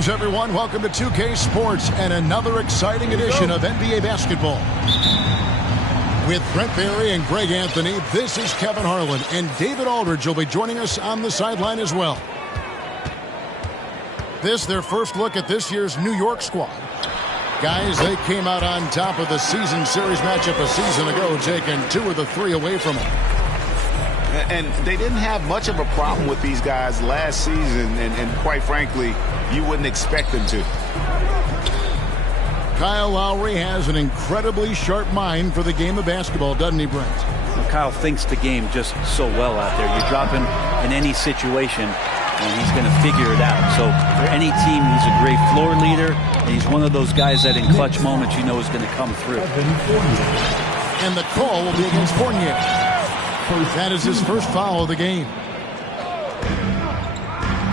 Greetings, everyone. Welcome to 2K Sports and another exciting edition of NBA basketball. With Brent Barry and Greg Anthony, this is Kevin Harlan, and David Aldridge will be joining us on the sideline as well. This, their first look at this year's New York squad. Guys, they came out on top of the season series matchup a season ago, taking 2 of the 3 away from them. And they didn't have much of a problem with these guys last season, and quite frankly, you wouldn't expect them to. Kyle Lowry has an incredibly sharp mind for the game of basketball, doesn't he, Brent? Well, Kyle thinks the game just so well out there. You drop him in any situation, and he's going to figure it out. So for any team, he's a great floor leader, and he's one of those guys that in clutch moments you know is going to come through. And the call will be against Fournier. That is his first foul of the game.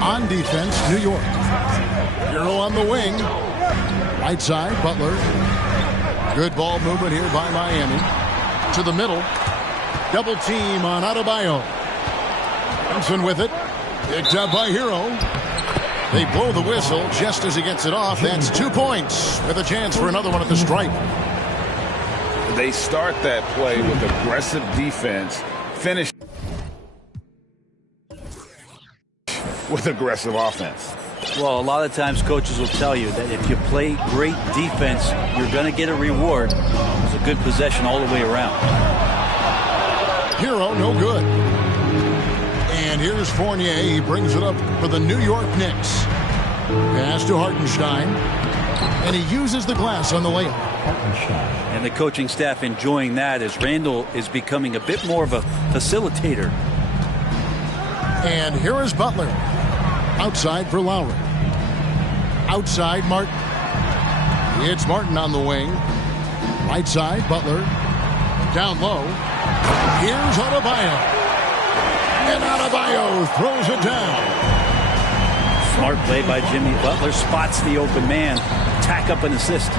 On defense, New York. Hero on the wing. Right side, Butler. Good ball movement here by Miami. To the middle. Double team on Adebayo. Thompson with it. Picked up by Hero. They blow the whistle just as he gets it off. That's 2 points with a chance for another one at the stripe. They start that play with aggressive defense. Finish with aggressive offense. Well, a lot of times coaches will tell you that if you play great defense, you're going to get a reward. It's a good possession all the way around. Hero, no good. And here's Fournier. He brings it up for the New York Knicks. Pass to Hartenstein. And he uses the glass on the layup. And the coaching staff enjoying that as Randall is becoming a bit more of a facilitator. And here is Butler. Outside for Lowry. Outside, Martin. It's Martin on the wing. Right side, Butler. Down low. Here's Adebayo. And Adebayo throws it down. Smart play by Jimmy Butler. Spots the open man. Tack up an assist.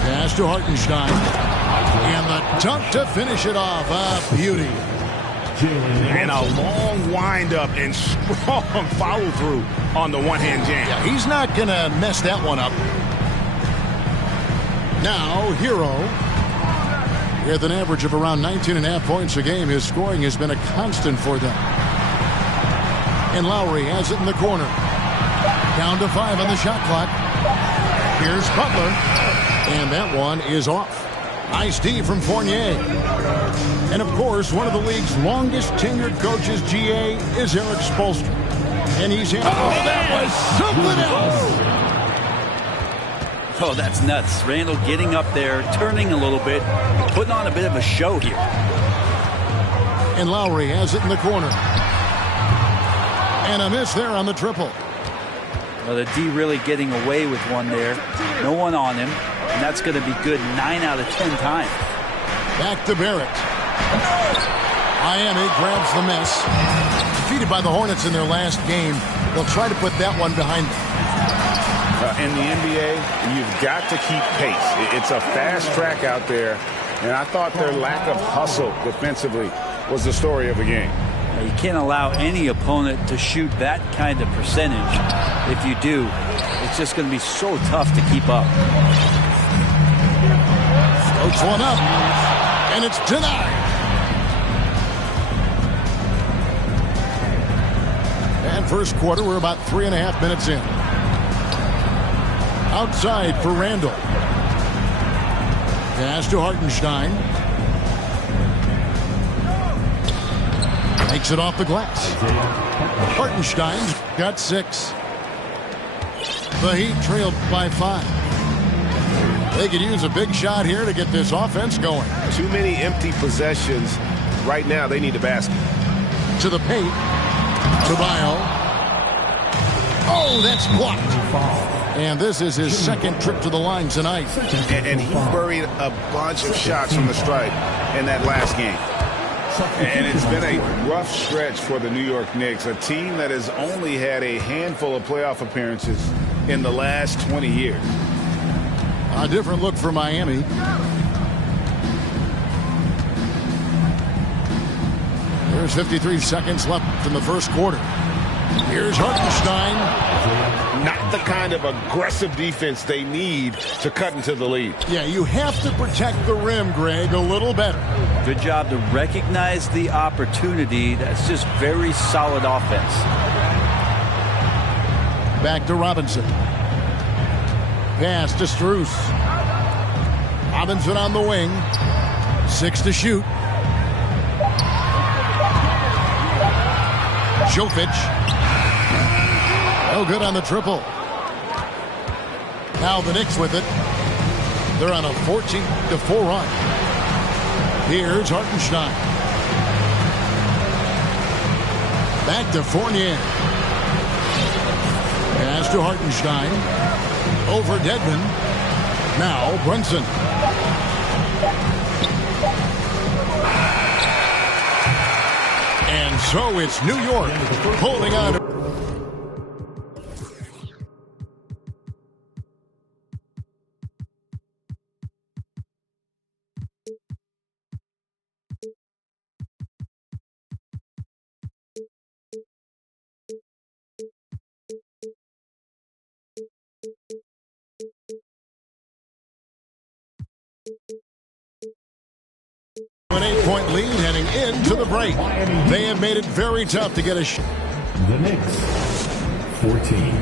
Pass to Hartenstein. And the dunk to finish it off. A beauty. And a long windup and strong follow through on the one-hand jam. Yeah, he's not going to mess that one up. Now, Hero. With an average of around 19.5 points a game, his scoring has been a constant for them. And Lowry has it in the corner. Down to 5 on the shot clock. Here's Butler. And that one is off. Nice D from Fournier. And, of course, one of the league's longest-tenured coaches, GA, is Eric Spoelstra. And he's in. Oh, that was something else! Oh, that's nuts. Randall getting up there, turning a little bit, putting on a bit of a show here. And Lowry has it in the corner. And a miss there on the triple. Well, the D really getting away with one there. No one on him. And that's going to be good 9 out of 10 times. Back to Barrett. Miami grabs the miss. Defeated by the Hornets in their last game. They'll try to put that one behind them. In the NBA, you've got to keep pace. It's a fast track out there. And I thought their lack of hustle defensively was the story of the game. You can't allow any opponent to shoot that kind of percentage. If you do, it's just going to be so tough to keep up. Floats one up, and it's denied. And first quarter, we're about 3.5 minutes in. Outside for Randall. Pass to Hartenstein. Takes it off the glass. Hartenstein's got 6. The Heat trailed by 5. They could use a big shot here to get this offense going. Too many empty possessions. Right now, they need a basket. To the paint. Adebayo. Oh, that's blocked. And this is his second trip to the line tonight. And he buried a bunch of shots from the stripe in that last game. And it's been a rough stretch for the New York Knicks, a team that has only had a handful of playoff appearances in the last 20 years. A different look for Miami. There's 53 seconds left in the first quarter. Here's Hartenstein. Not the kind of aggressive defense they need to cut into the lead. Yeah, you have to protect the rim, Greg, a little better. Good job to recognize the opportunity. That's just very solid offense. Back to Robinson. Pass to Strus. Robinson on the wing. 6 to shoot. Jovic. No good on the triple. Now the Knicks with it. They're on a 14-4 run. Here's Hartenstein. Back to Fournier. Pass to Hartenstein. Over Dedmon. Now Brunson. And so it's New York holding on. An 8-point lead heading into the break. They have made it very tough to get a shot. The Knicks, 14.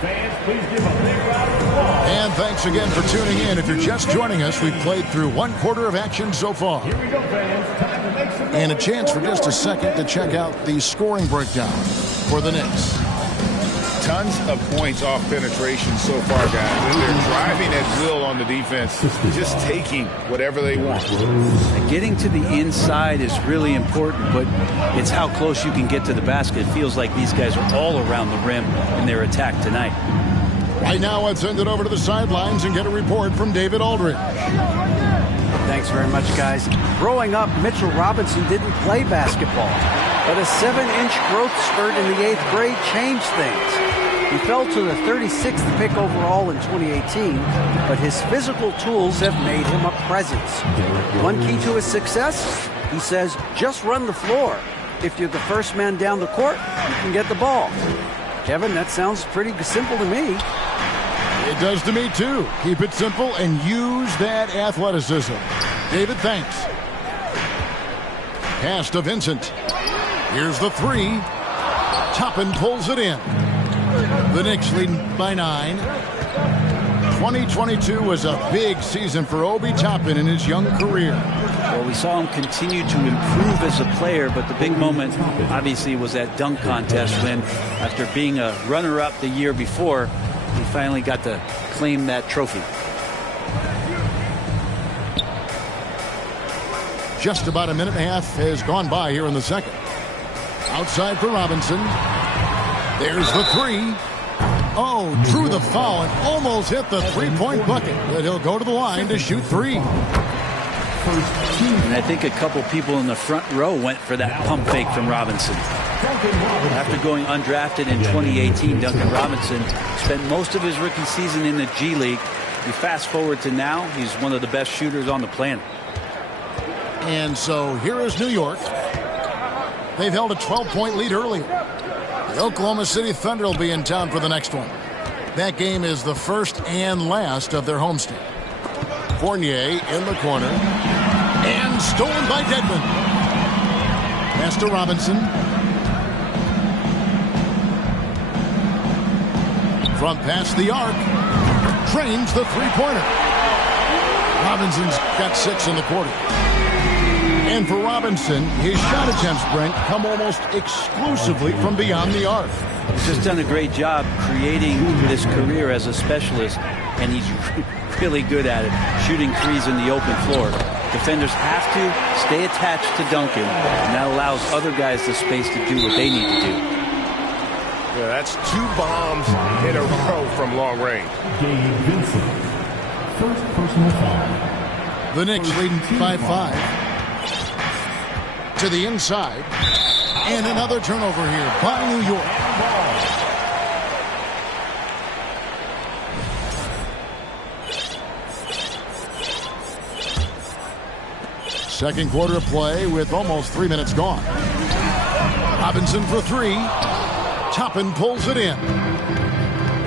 Fans, please give a big round of applause. And thanks again for tuning in. If you're just joining us, we've played through 1/4 of action so far. Here we go, fans. Time to make some And a chance for just a second to check out the scoring breakdown for the Knicks. Tons of points off penetration so far, guys. They're driving at will on the defense, just taking whatever they want. And getting to the inside is really important, but it's how close you can get to the basket. It feels like these guys are all around the rim in their attack tonight. Right now, let's send it over to the sidelines and get a report from David Aldridge. Thanks very much, guys. Growing up, Mitchell Robinson didn't play basketball, but a 7-inch growth spurt in the 8th grade changed things. He fell to the 36th pick overall in 2018, but his physical tools have made him a presence. One key to his success, he says, just run the floor. If you're the first man down the court, you can get the ball. Kevin, that sounds pretty simple to me. It does to me, too. Keep it simple and use that athleticism. David, thanks. Pass to Vincent. Here's the 3. Toppin pulls it in. The Knicks leading by 9. 2022 was a big season for Obi Toppin in his young career. Well, we saw him continue to improve as a player, but the big moment obviously was that dunk contest when, after being a runner-up the year before, he finally got to claim that trophy. Just about a minute and a half has gone by here in the second. Outside for Robinson. There's the 3. Oh, drew the foul and almost hit the three-point bucket. But he'll go to the line to shoot 3. And I think a couple people in the front row went for that pump fake from Robinson. After going undrafted in 2018, Duncan Robinson spent most of his rookie season in the G League. You fast forward to now, he's one of the best shooters on the planet. And so here is New York. They've held a 12-point lead earlier. The Oklahoma City Thunder will be in town for the next one. That game is the first and last of their homestand. Fournier in the corner. And stolen by Dedmon. Pass to Robinson. From past the arc. Drains the three-pointer. Robinson's got 6 in the quarter. And for Robinson, his shot attempts, Brent, come almost exclusively from beyond the arc. He's just done a great job creating this career as a specialist, and he's really good at it, shooting threes in the open floor. Defenders have to stay attached to Duncan, and that allows other guys the space to do what they need to do. Yeah, that's 2 bombs in a row from long range. Gabe Vincent, first personal foul. The Knicks leading by 5. To the inside. And another turnover here by New York. Second quarter of play with almost 3 minutes gone. Robinson for 3. Toppin pulls it in.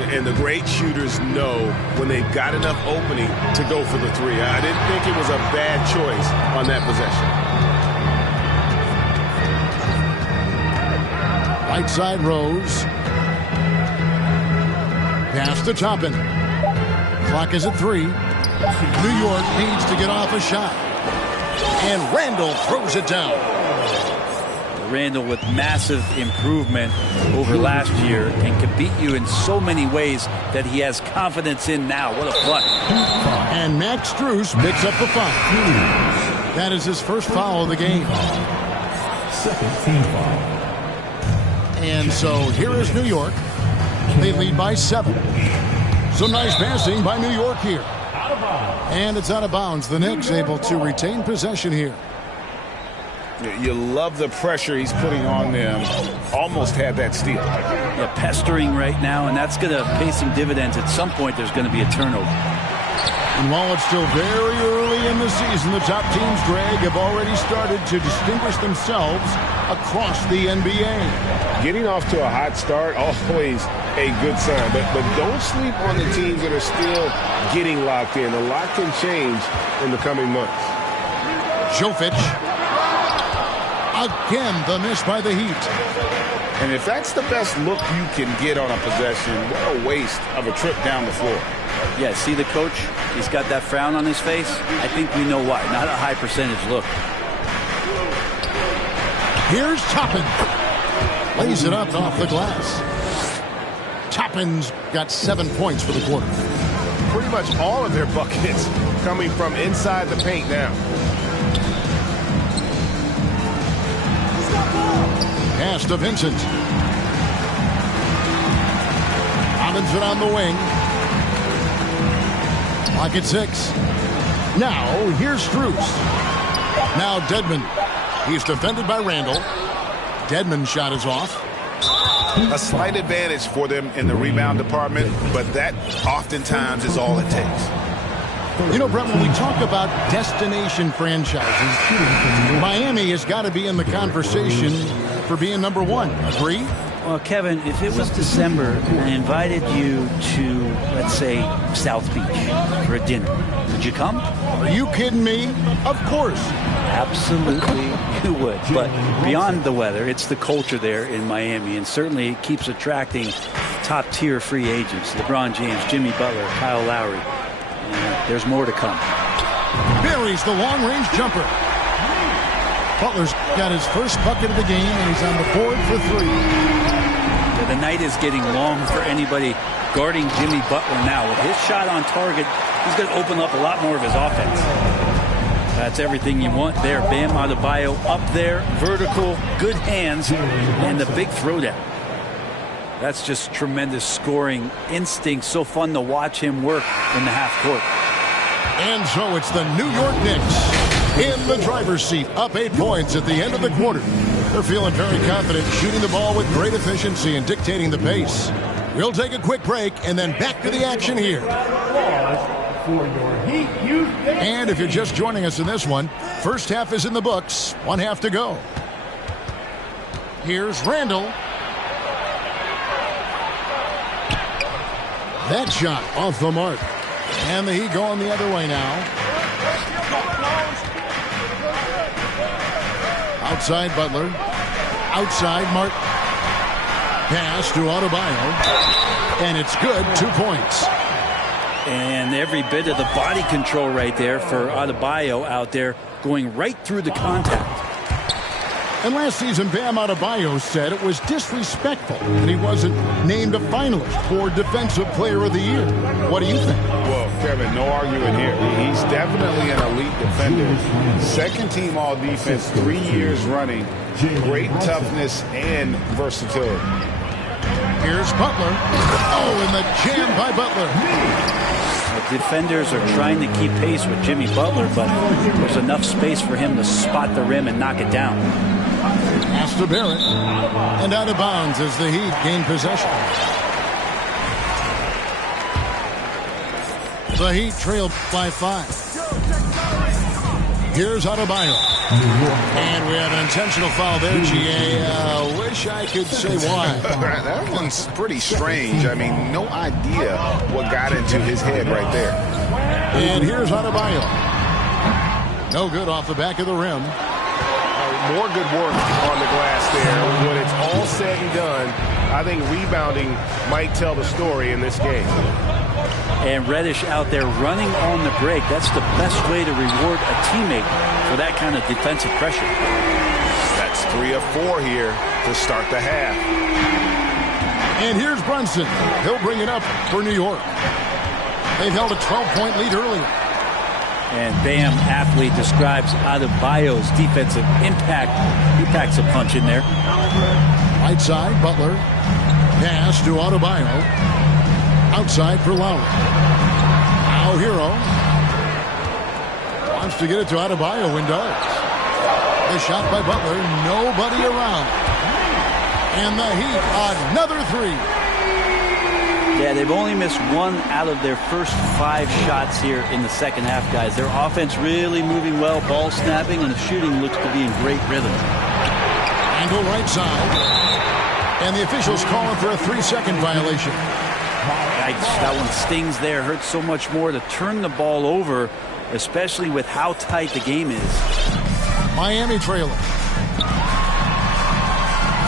And the great shooters know when they've got enough opening to go for the three. I didn't think it was a bad choice on that possession. Right side Rose. Pass to Toppin. Clock is at 3. New York needs to get off a shot. And Randall throws it down. Randall with massive improvement over last year and can beat you in so many ways that he has confidence in now. What a play. And Max Strus picks up the foul. That is his first foul of the game. Second team foul. And so here is New York. They lead by 7. Some nice passing by New York here. And it's out of bounds. The Knicks able to retain possession here. You love the pressure he's putting on them. Almost had that steal. Yeah, pestering right now, and that's going to pay some dividends. At some point, there's going to be a turnover. And while it's still very early in the season, the top teams, Greg, have already started to distinguish themselves across the NBA. Getting off to a hot start, always a good sign. But don't sleep on the teams that are still getting locked in. A lot can change in the coming months. Jovic. Again, the miss by the Heat. And if that's the best look you can get on a possession, what a waste of a trip down the floor. Yeah, see the coach? He's got that frown on his face. I think we know why. Not a high percentage look. Here's Toppin. Lays it up off the glass. Toppin's got 7 points for the quarter. Pretty much all of their buckets coming from inside the paint now. Pass to Vincent. Robinson on the wing. Clock at 6. Now, here's Strus. Now Dedmon. He's defended by Randall. Dedmon's shot is off. A slight advantage for them in the rebound department, but that oftentimes is all it takes. You know, Brett, when we talk about destination franchises, Miami has got to be in the conversation for being number 1. Agree? Well, Kevin, if it was December and I invited you to, let's say, South Beach for a dinner, would you come? Are you kidding me? Of course. Absolutely, you would. But beyond the weather, it's the culture there in Miami, and certainly it keeps attracting top-tier free agents. LeBron James, Jimmy Butler, Kyle Lowry. There's more to come. Buries the long-range jumper. Butler's got his first bucket of the game, and he's on the board for 3. Yeah, the night is getting long for anybody guarding Jimmy Butler now. With his shot on target, he's going to open up a lot more of his offense. That's everything you want there. Bam Adebayo up there, vertical, good hands, and the big throwdown. That's just tremendous scoring instinct. So fun to watch him work in the half court. And so it's the New York Knicks in the driver's seat, up 8 points at the end of the quarter. They're feeling very confident, shooting the ball with great efficiency and dictating the pace. We'll take a quick break and then back to the action here. And if you're just joining us in this one, first half is in the books, 1 half to go. Here's Randall. That shot off the mark. And the Heat going the other way now. Outside Butler. Outside Martin. Pass to Adebayo. And it's good. 2 points. And every bit of the body control right there for Adebayo out there, going right through the contact. And last season, Bam Adebayo said it was disrespectful that he wasn't named a finalist for Defensive Player of the Year. What do you think? Well, Kevin, no arguing here. He's definitely an elite defender. Second team all-defense, 3 years running. Great toughness and versatility. Here's Butler. Oh, and the jam by Butler. The defenders are trying to keep pace with Jimmy Butler, but there's enough space for him to spot the rim and knock it down. Pass to Barrett. And out of bounds as the Heat gain possession. The Heat trailed by 5. Here's Adebayo. And we have an intentional foul there, GA. Wish I could say why. That one's pretty strange. I mean, no idea what got into his head right there. And here's Adebayo. No good off the back of the rim. More good work on the glass there. When it's all said and done, I think rebounding might tell the story in this game. And Reddish out there running on the break. That's the best way to reward a teammate for that kind of defensive pressure. That's 3 of 4 here to start the half. And here's Brunson. He'll bring it up for New York. They've held a 12-point lead earlier. And Bam aptly describes Adebayo's defensive impact. He packs a punch in there. Right side, Butler. Pass to Adebayo. Outside for Lowry. Now Hero. Wants to get it to Adebayo and does. The shot by Butler. Nobody around. And the Heat, another 3. Yeah, they've only missed 1 out of their first 5 shots here in the second half, guys. Their offense really moving well, ball snapping, and the shooting looks to be in great rhythm. Angle right side. And the officials calling for a 3-second violation. That one stings there. Hurts so much more to turn the ball over, especially with how tight the game is. Miami trailing.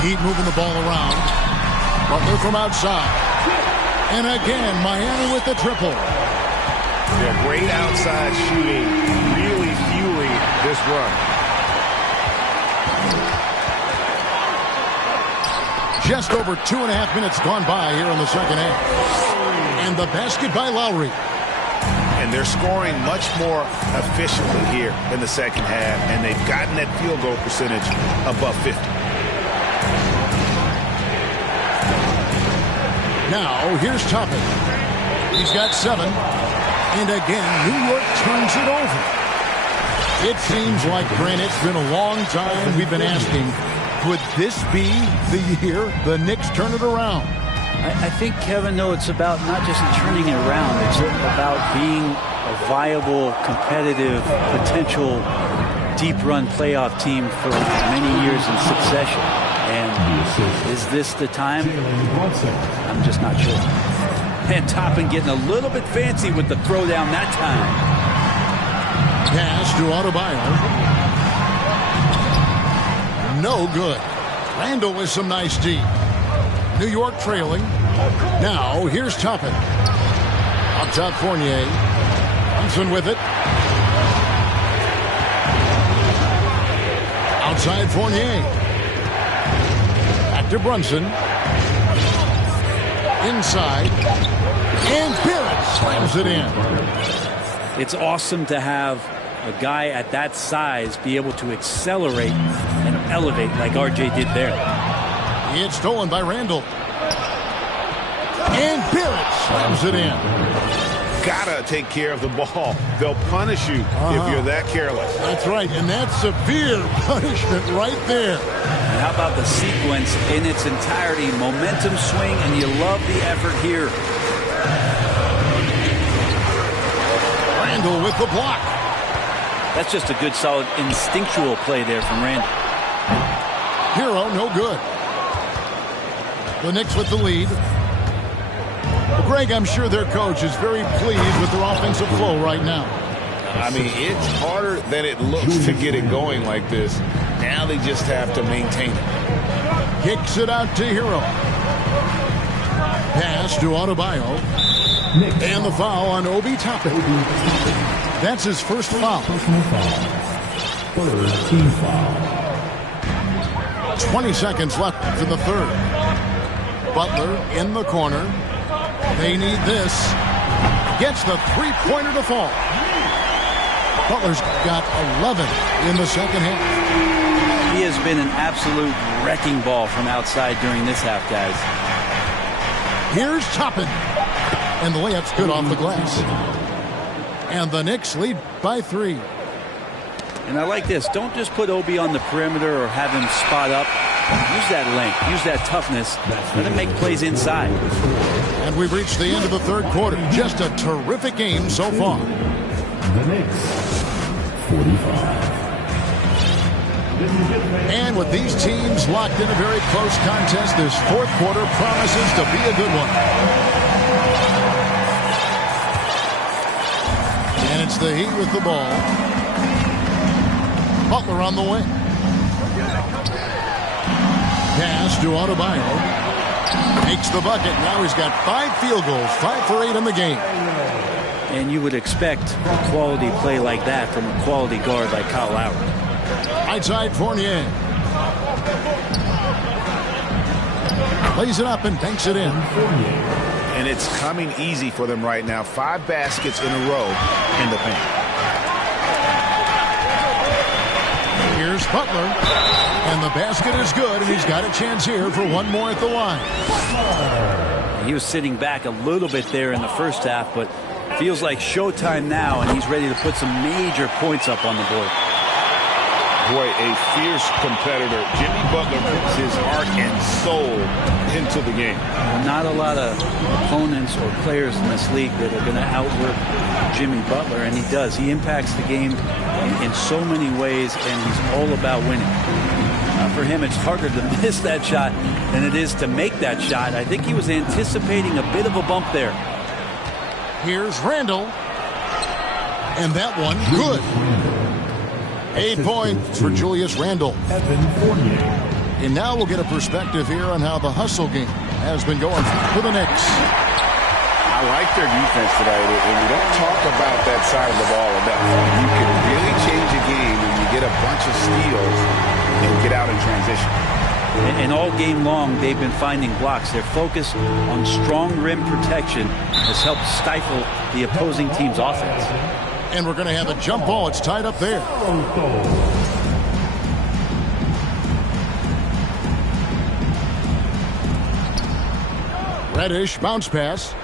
Heat moving the ball around. Butler from outside. And again, Miami with the triple. Yeah, great outside shooting, really fueling this run. Just over 2.5 minutes gone by here in the second half. And the basket by Lowry. And they're scoring much more efficiently here in the second half, and they've gotten that field goal percentage above 50. Now, here's Toppin. He's got 7. And again, New York turns it over. It seems like, Grant, it's been a long time we've been asking, could this be the year the Knicks turn it around? I think, Kevin, though, it's about not just turning it around. It's about being a viable, competitive, potential deep-run playoff team for many years in succession. And is this the time? I'm just not sure. And Toppin getting a little bit fancy with the throwdown that time. Pass to Adebayo. No good. Randall with some nice D. New York trailing. Now, here's Toppin. Up top, Fournier. Brunson with it. Outside, Fournier. Back to Brunson. Inside. And Barrett slams it in. It's awesome to have a guy at that size be able to accelerate and elevate like RJ did there. It's stolen by Randall. And Barrett slams it in. Gotta take care of the ball. They'll punish you if you're that careless. That's right, and that's severe punishment right there. And how about the sequence in its entirety? Momentum swing, and you love the effort here. Randall with the block. That's just a good, solid, instinctual play there from Randall. Hero, no good. The Knicks with the lead. Well, Greg, I'm sure their coach is very pleased with their offensive flow right now. I mean, it's harder than it looks to get it going like this. Now they just have to maintain it. Kicks it out to Hero. Pass to Adebayo. And the foul on Obi Toppin. That's his first foul. Personal foul. Third team foul. 20 seconds left in the third. Butler in the corner. They need this. Gets the three-pointer to fall. Butler's got 11 in the second half. He has been an absolute wrecking ball from outside during this half, guys. Here's Toppin. And the layup's good off the glass. And the Knicks lead by 3. And I like this. Don't just put Obi on the perimeter or have him spot up. Use that length. Use that toughness. Let him make plays inside. And we've reached the end of the third quarter. Just a terrific game so far. The Knicks, 45. And with these teams locked in a very close contest, this fourth quarter promises to be a good one. And it's the Heat with the ball. Butler on the wing. Pass to Adebayo. Makes the bucket. Now he's got 5 field goals, 5 for 8 in the game. And you would expect a quality play like that from a quality guard like Kyle Lowry. Right side, Fournier. Lays it up and banks it in. And it's coming easy for them right now. 5 baskets in a row in the paint. Here's Butler. And the basket is good, and he's got a chance here for one more at the line. He was sitting back a little bit there in the first half, but feels like showtime now, and he's ready to put some major points up on the board. Boy, a fierce competitor. Jimmy Butler puts his heart and soul into the game. Not a lot of opponents or players in this league that are going to outwork Jimmy Butler, and he does. He impacts the game in so many ways, and he's all about winning. For him, it's harder to miss that shot than it is to make that shot. I think he was anticipating a bit of a bump there. Here's Randall. And that one, good. 8 points for Julius Randle. And now we'll get a perspective here on how the hustle game has been going for the Knicks. I like their defense tonight, and we don't talk about that side of the ball enough. You can really change a game when you get a bunch of steals and get out in transition. And all game long, they've been finding blocks. Their focus on strong rim protection has helped stifle the opposing team's offense. And we're going to have a jump ball. It's tied up there. Reddish, bounce pass.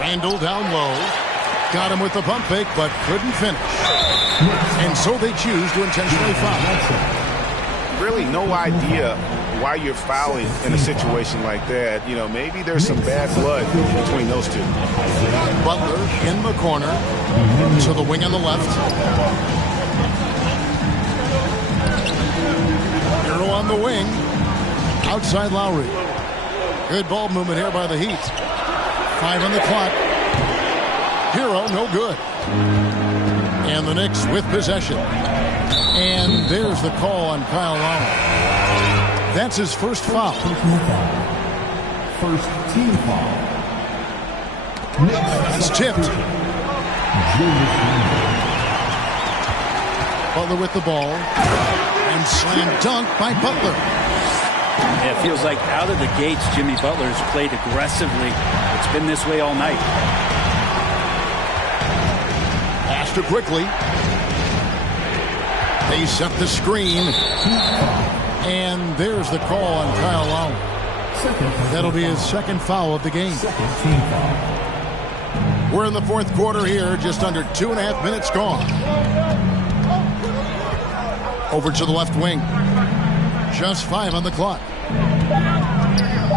Randall down low. Got him with the pump fake, but couldn't finish. And so they choose to intentionally foul. Really no idea why you're fouling in a situation like that. You know, maybe there's some bad blood between those two. Butler in the corner to the wing on the left. Hero on the wing. Outside Lowry. Good ball movement here by the Heat. 5 on the clock. Hero, no good. And the Knicks with possession. And there's the call on Kyle Lowry. That's his first foul. First team foul. It's tipped. Butler with the ball. And slam dunk by Butler. Yeah, it feels like out of the gates, Jimmy Butler has played aggressively. It's been this way all night. Pass to quickly. They set the screen. And there's the call on Kyle Lowry. That'll be his second foul of the game. We're in the fourth quarter here, just under 2.5 minutes gone. Over to the left wing. Just 5 on the clock.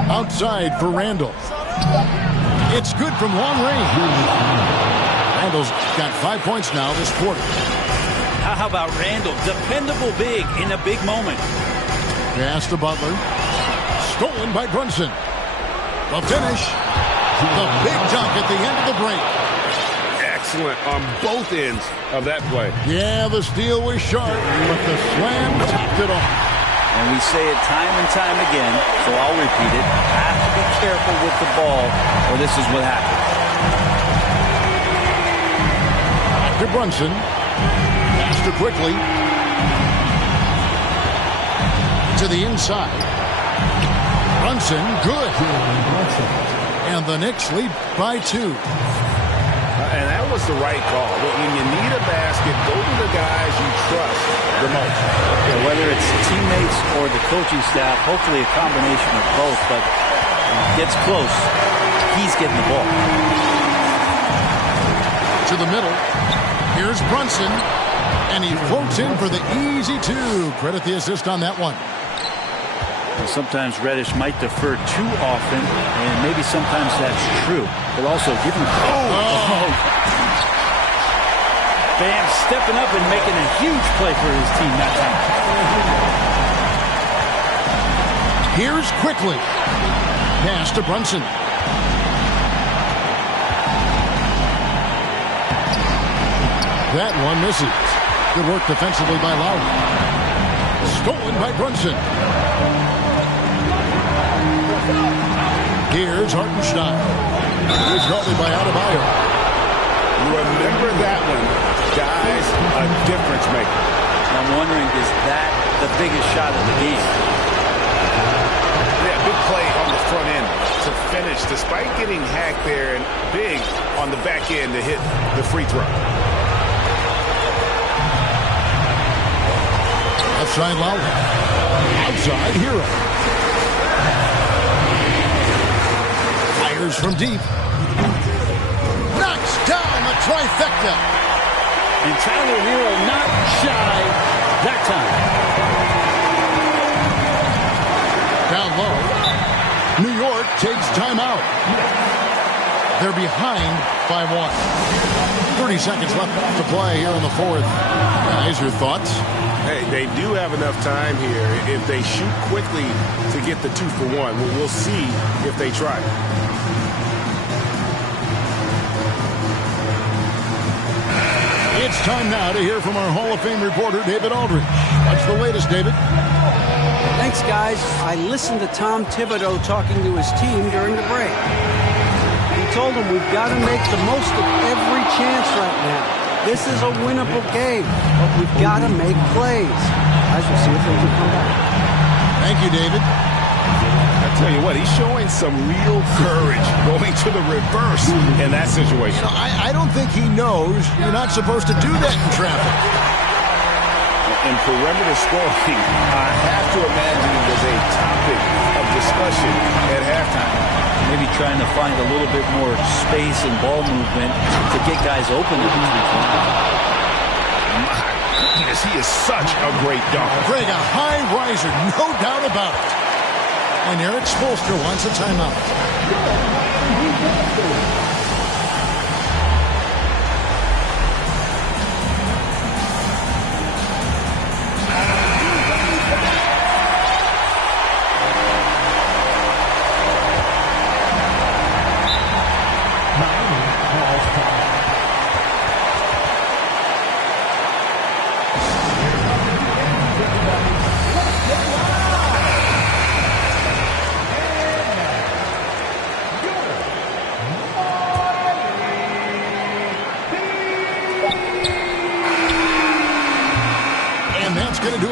Outside for Randall. It's good from long range. Randall's got 5 points now this quarter. How about Randall? Dependable big in a big moment. Pass to Butler. Stolen by Brunson. The finish. The big dunk at the end of the break. Excellent on both ends of that play. Yeah, the steal was sharp, but the slam topped it off. And we say it time and time again, so I'll repeat it. Have to be careful with the ball, or this is what happens. Back to Brunson. Pass to quickly. To the inside. Brunson, good. And the Knicks lead by 2. And that was the right call. When you need a basket, go to the guys you trust the most. Yeah, whether it's teammates or the coaching staff, hopefully a combination of both, but when it gets close, he's getting the ball. To the middle. Here's Brunson. And he floats in for the easy 2. Credit the assist on that one. Sometimes Reddish might defer too often, and maybe sometimes that's true. But also, give him... Bam stepping up and making a huge play for his team that time. Here's Quickly. Pass to Brunson. That one misses. Good work defensively by Lowry. Stolen by Brunson. Here's Hartenstein. He's guarded by Adebayo. Remember that one. Guys, a difference maker. I'm wondering, is that the biggest shot of the game? Yeah, big play on the front end to finish, despite getting hacked there, and big on the back end to hit the free throw. Outside Lowry. Outside Hero. Fires from deep. Knocks down the trifecta. And Tyler Hero not shy that time. Down low. New York takes timeout. They're behind by 1. 30 seconds left to play here in the fourth. Guys, your thoughts? Hey, they do have enough time here. If they shoot quickly to get the 2-for-1, we'll see if they try. It's time now to hear from our Hall of Fame reporter, David Aldridge. What's the latest, David? Thanks, guys. I listened to Tom Thibodeau talking to his team during the break. He told them we've got to make the most of every chance right now. This is a winnable game, but we've got to make plays. Guys, we'll see if they can come back. Thank you, David. I tell you what, he's showing some real courage going to the reverse in that situation. You know, I don't think he knows you're not supposed to do that in traffic. In perimeter scoring, I have to imagine it was a topic of discussion at halftime. Maybe trying to find a little bit more space and ball movement to get guys open. My goodness, he is such a great dunk. Greg, a high riser, no doubt about it. And Eric Spoelstra wants a timeout.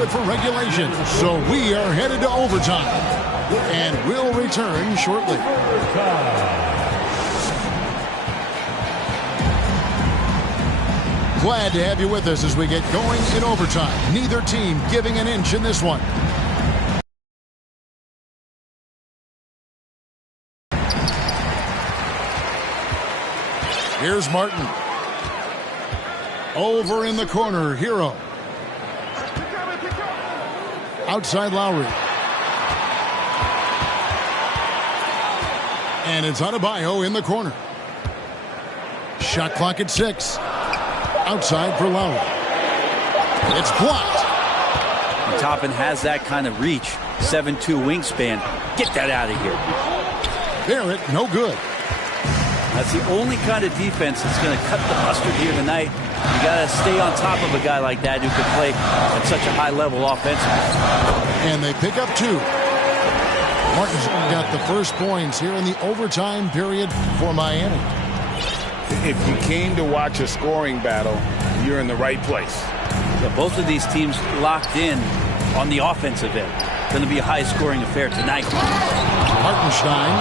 For regulation, so we are headed to overtime, and we'll return shortly. Glad to have you with us as we get going in overtime. Neither team giving an inch in this one. Here's Martin. Over in the corner, Hero. Outside Lowry. And it's Adebayo in the corner. Shot clock at 6. Outside for Lowry. It's blocked. And Toppin has that kind of reach. 7'2" wingspan. Get that out of here. Barrett, no good. That's the only kind of defense that's going to cut the mustard here tonight. You got to stay on top of a guy like that who can play at such a high level offensively. And they pick up 2. Martin's got the first points here in the overtime period for Miami. If you came to watch a scoring battle, you're in the right place. Yeah, both of these teams locked in on the offensive end. Going to be a high-scoring affair tonight. Hartenstein.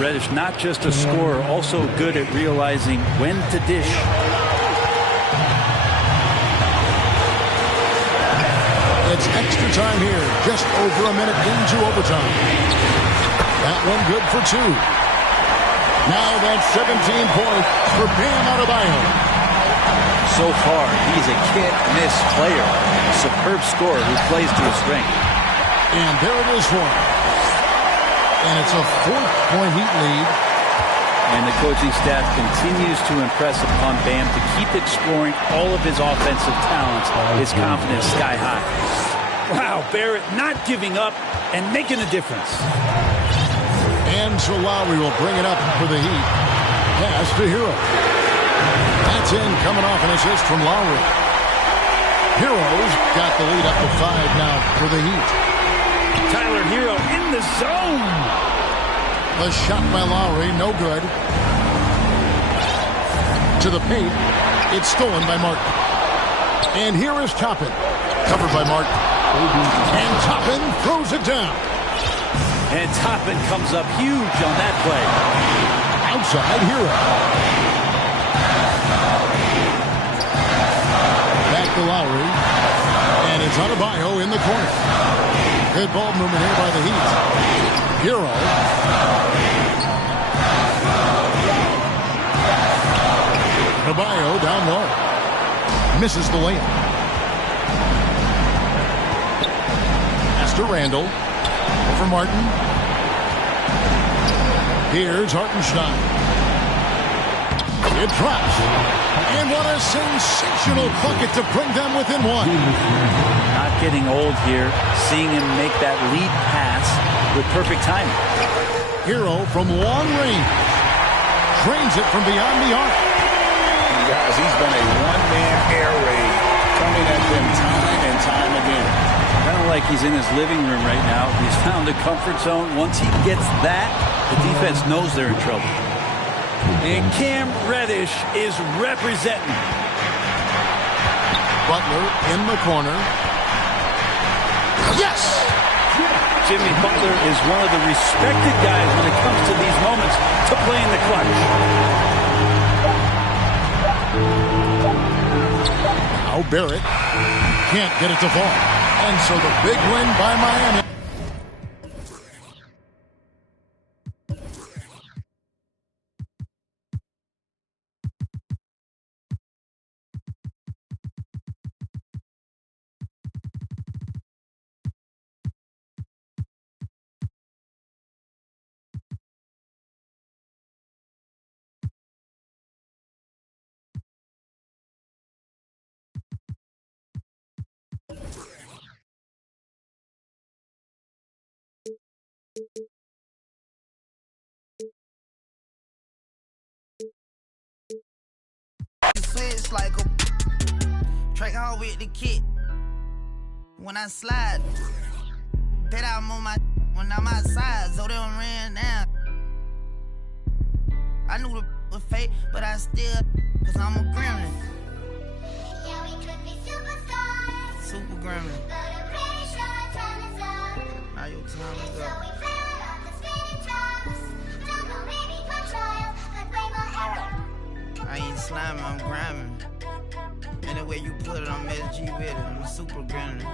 Reddish, not just a scorer, also good at realizing when to dish. It's extra time here, just over a minute into overtime. That one good for 2. Now that's 17 points for Bam Adebayo. So far, he's a can't-miss player. A superb scorer who plays to his strength. And there it is for him. And it's a 4-point Heat lead. And the coaching staff continues to impress upon Bam to keep exploring all of his offensive talents. His confidence sky high. Wow, Barrett not giving up and making a difference. And so Lowry will bring it up for the Heat. Pass to Hero. That's in, coming off an assist from Lowry. Hero's got the lead up to 5 now for the Heat. Tyler Hero in the zone. The shot by Lowry, no good. To the paint. It's stolen by Martin. And here is Toppin. Covered by Martin. And Toppin throws it down. And Toppin comes up huge on that play. Outside Hero. Back to Lowry. And it's Adebayo in the corner. Good ball movement here by the Heat. Hero. Adebayo down low. Misses the layup. Pass to Randall. Over Martin. Here's Hartenstein. It drops. And what a sensational bucket to bring them within one. Not getting old here. Seeing him make that lead pass with perfect timing. Hero from long range. Drains it from beyond the arc. Guys, he's been a one-man air raid coming at them time and time again. Kind of like he's in his living room right now. He's found a comfort zone. Once he gets that, the defense knows they're in trouble. And Cam Reddish is representing. Butler in the corner. Yes! Jimmy Butler is one of the respected guys when it comes to these moments to play in the clutch. Now Barrett can't get it to fall. And so the big win by Miami. Switch like a track hard with the kit. When I slide, bet I'm on my when I'm outside, so they don't ran down. I knew the was fake, but I still, cause I'm a gremlin. Yeah, we could be superstars. Super gremlin. But I'm pretty sure our time is up. Now your time is So up. we plan on the spinning tops. Don't know, maybe control, but way more error. I ain't slamming, I'm gramming. Any way you put it, I'm SG with it. I'm a super gremlin.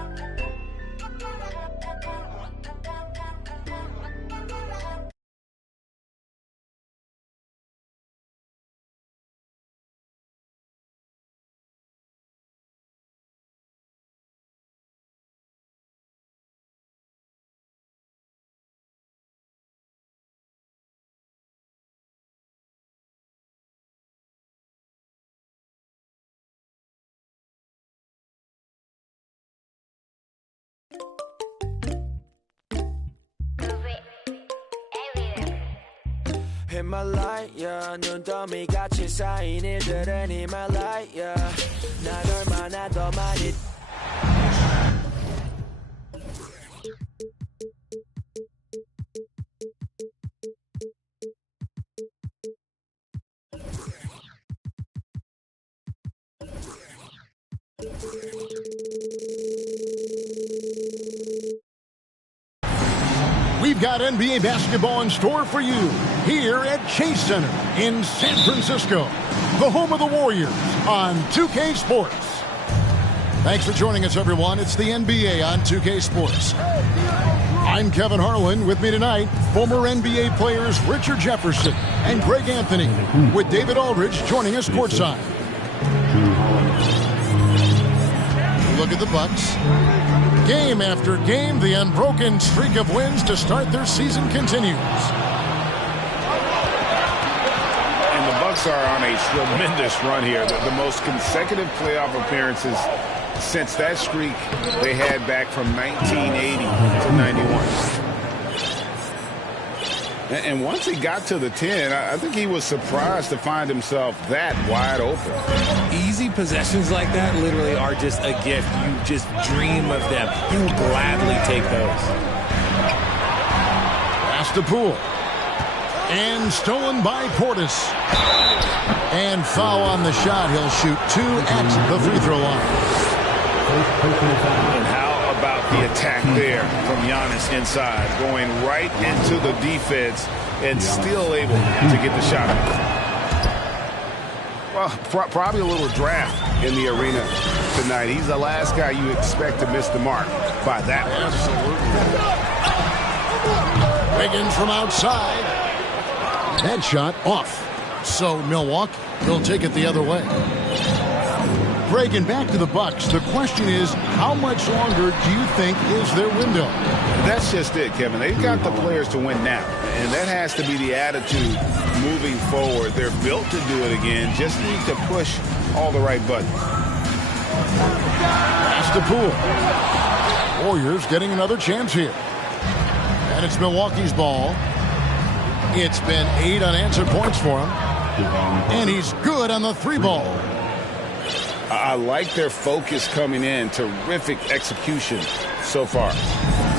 히말라야 눈더미 같이 쌓인 일들은 히말라야 난 얼마나 더 많이 We've got NBA basketball in store for you here at Chase Center in San Francisco, the home of the Warriors on 2K Sports. Thanks for joining us, everyone. It's the NBA on 2K Sports. I'm Kevin Harlan. With me tonight, former NBA players Richard Jefferson and Greg Anthony, with David Aldridge joining us courtside. Look at the Bucks. Game after game, the unbroken streak of wins to start their season continues. Knicks are on a tremendous run here. The most consecutive playoff appearances since that streak they had back from 1980 to 91. And once he got to the 10, I think he was surprised to find himself that wide open. Easy possessions like that literally are just a gift. You just dream of them. He'll gladly take those. Pass to Poole. And stolen by Portis. And foul on the shot. He'll shoot 2 at the free throw line. And how about the attack there from Giannis inside, going right into the defense and still able to get the shot up. Well, probably a little draft in the arena tonight. He's the last guy you expect to miss the mark by that much. Absolutely. Wiggins from outside. That shot off. So Milwaukee will take it the other way. Breaking back to the Bucks, the question is, how much longer do you think is their window? That's just it, Kevin. They've got the players to win now, and that has to be the attitude moving forward. They're built to do it again, just need to push all the right buttons. Pass to Poole. Warriors getting another chance here. And it's Milwaukee's ball. It's been 8 unanswered points for him. And he's good on the 3 ball. I like their focus coming in. Terrific execution so far.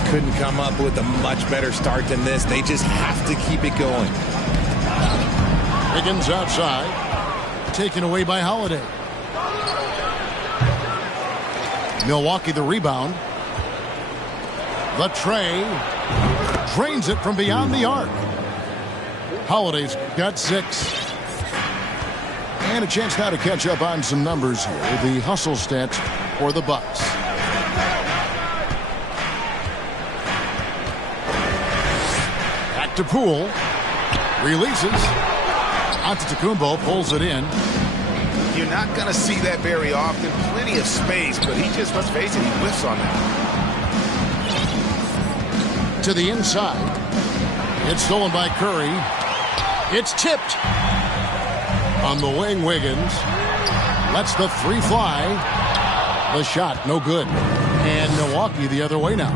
Couldn't come up with a much better start than this. They just have to keep it going. Wiggins outside. Taken away by Holiday. Milwaukee the rebound. The tray. Drains it from beyond the arc. Holiday's got 6. And a chance now to catch up on some numbers here. The hustle stats for the Bucks. Back to Poole. Releases. Antetokounmpo pulls it in. You're not going to see that very often. Plenty of space, but he just, let's face it, he whiffs on that. To the inside. It's stolen by Curry. It's tipped. On the wing, Wiggins lets the 3 fly. The shot, no good. And Milwaukee the other way now.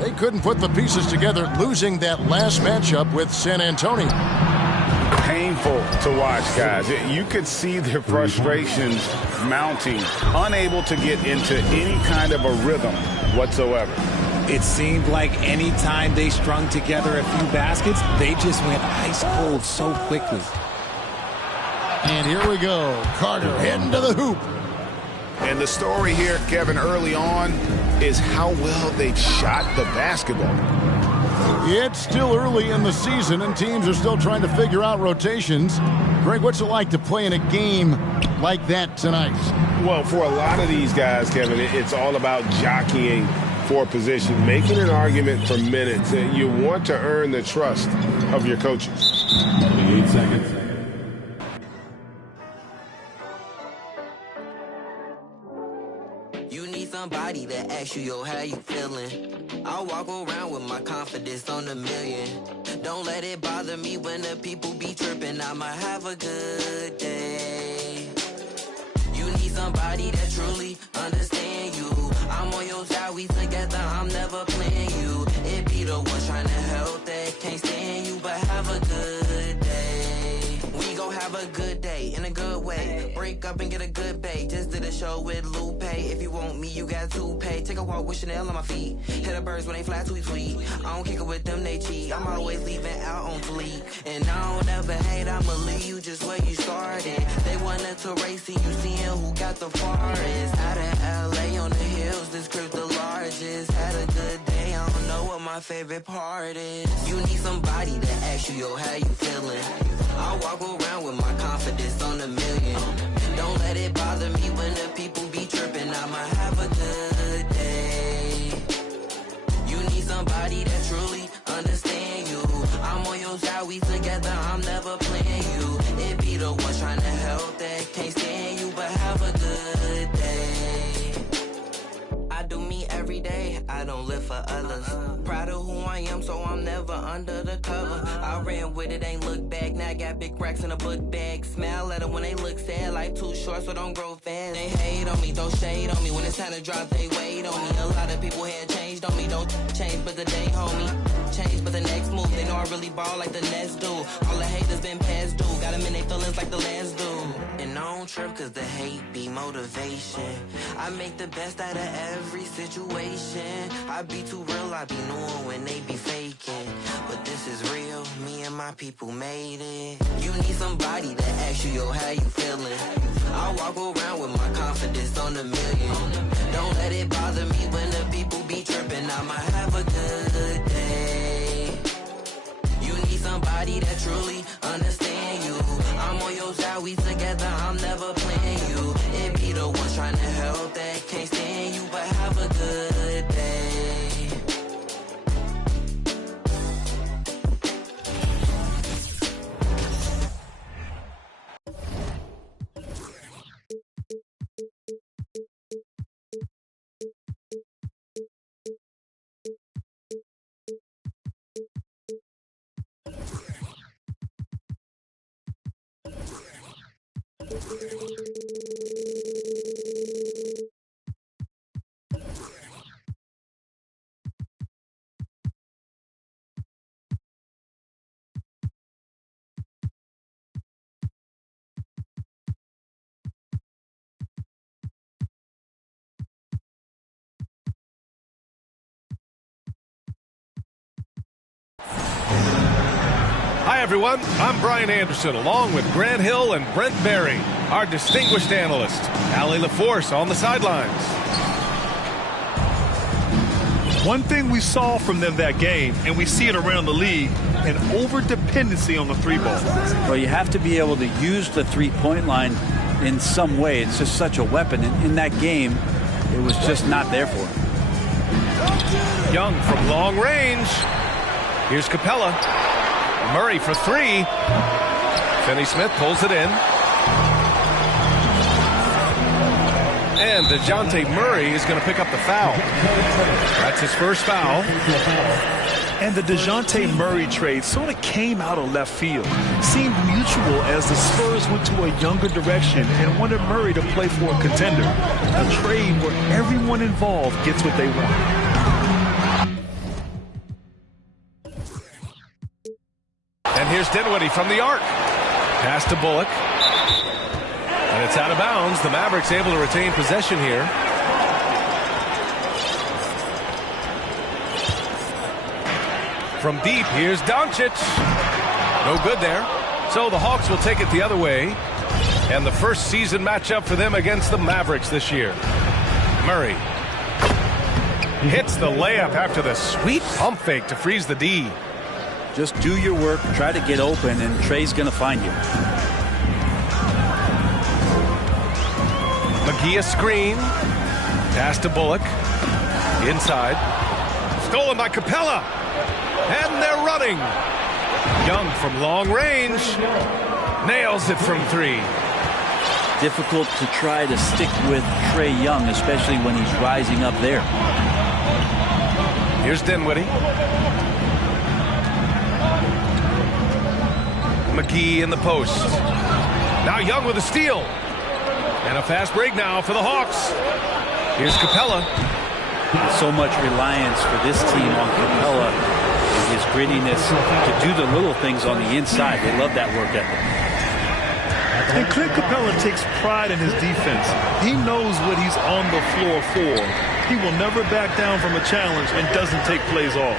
They couldn't put the pieces together, losing that last matchup with San Antonio. Painful to watch, guys. You could see their frustrations mounting, unable to get into any kind of a rhythm whatsoever. It seemed like any time they strung together a few baskets, they just went ice cold so quickly. And here we go. Carter heading to the hoop. And the story here, Kevin, early on is how well they've shot the basketball. It's still early in the season, and teams are still trying to figure out rotations. Greg, what's it like to play in a game like that tonight? Well, for a lot of these guys, Kevin, it's all about jockeying for position, making an argument for minutes. You want to earn the trust of your coaches. 28 seconds. Somebody that asks you, yo, how you feeling? I walk around with my confidence on a million. Don't let it bother me when the people be tripping. I'ma have a good day. You need somebody that truly understand you. I'm on your side, we together, I'm never playing you. It be the ones trying to help that can't stand you, but have a good day. We gon' have a good day in a good way. Break up and get a good pay. Just did a show with Lupe. If you want me, you got to pay. Take a walk with Chanel on my feet. Hit the birds when they fly tweet. I don't kick it with them, they cheat. I'm always leaving out on fleek. And I don't ever hate, I'ma leave you just where you started. They wanted to race and you seeing who got the farthest. Out of LA on the hills, this crib the largest. Had a good day, I don't know what my favorite part is. You need somebody to ask you, yo, how you feeling? I walk around with my confidence on a million. Don't let it bother me when the people be tripping. I'ma have a good day. You need somebody that truly understand you. I'm on your side, we together, I'm never playing you. It be the ones trying to help that can't stand you, but have a good day. I do me every day, I don't live for others. Proud of who I am, am, so I'm never under the cover. I ran with it, ain't look back. Now I got big racks in a book bag. Smile at them when they look sad. Life too short, so don't grow fast. They hate on me, throw shade on me. When it's time to drop, they wait on me. A lot of people had changed on me. Don't change, but the day, homie. Change, but the next move. They know I really ball like the Nets do. All the haters been past due. Got them in their feelings like the last dude. And I don't trip cause the hate be motivation. I make the best out of every situation. I be too real, I be knowing when they be faking. But this is real, me and my people made it. You need somebody to ask you, yo, how you feeling? I walk around with my confidence on a million. Don't let it bother me when the people be tripping. I might have a good day. You need somebody that truly understand you. I'm on your side, we together, I'm never playing you. It be the ones trying to help that can't stand you, but have a good day. Hi, everyone. I'm Brian Anderson, along with Grant Hill and Brent Barry, our distinguished analyst. Allie LaForce on the sidelines. One thing we saw from them that game, and we see it around the league, an over-dependency on the three ball. Well, you have to be able to use the three-point line in some way. It's just such a weapon. In that game, it was just not there for him. Young from long range. Here's Capella. Murray for three. Finney Smith pulls it in. And DeJounte Murray is going to pick up the foul. That's his first foul. And the DeJounte Murray trade sort of came out of left field. Seemed mutual as the Spurs went to a younger direction and wanted Murray to play for a contender. A trade where everyone involved gets what they want. And here's Dinwiddie from the arc. Pass to Bullock. And it's out of bounds. The Mavericks able to retain possession here. From deep, here's Doncic. No good there. So the Hawks will take it the other way. And the first season matchup for them against the Mavericks this year. Murray hits the layup after the sweet pump fake to freeze the D. Just do your work, try to get open, and Trey's going to find you. McGee a screen. Pass to Bullock. Inside. Stolen by Capella. And they're running. Young from long range. Nails it from three. Difficult to try to stick with Trae Young, especially when he's rising up there. Here's Dinwiddie. McGee in the post. Now Young with a steal. And a fast break now for the Hawks. Here's Capella. So much reliance for this team on Capella and his grittiness to do the little things on the inside. They love that work ethic. And Clint Capella takes pride in his defense. He knows what he's on the floor for. He will never back down from a challenge and doesn't take plays off.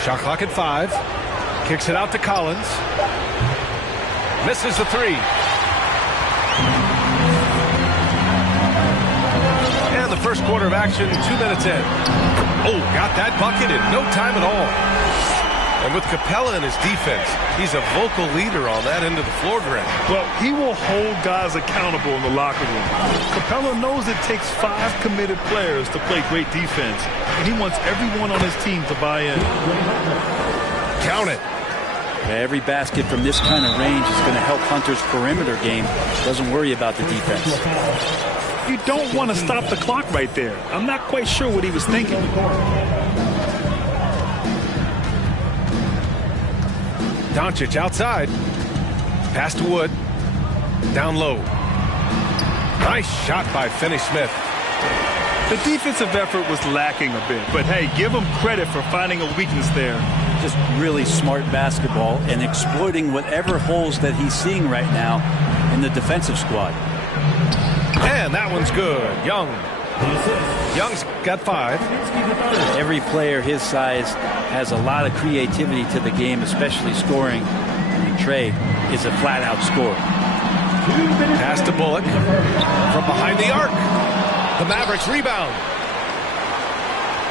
Shot clock at 5. Kicks it out to Collins. Misses the three. And the first quarter of action, 2 minutes in. Oh, got that bucket in no time at all. And with Capella in his defense, he's a vocal leader on that end of the floor, Grant. Well, he will hold guys accountable in the locker room. Capella knows it takes 5 committed players to play great defense, and he wants everyone on his team to buy in. Count it. Every basket from this kind of range is going to help Hunter's perimeter game. Doesn't worry about the defense. you don't want to stop the clock right there. I'm not quite sure what he was thinking. Doncic outside. Pass to Wood. Down low. Nice shot by Finney-Smith. The defensive effort was lacking a bit, but hey, give him credit for finding a weakness there. Just really smart basketball and exploiting whatever holes that he's seeing right now in the defensive squad. And that one's good. Young's got 5. Every player his size has a lot of creativity to the game, especially scoring. And Trey is a flat-out scorer. Pass to Bullock from behind the arc. The Mavericks rebound.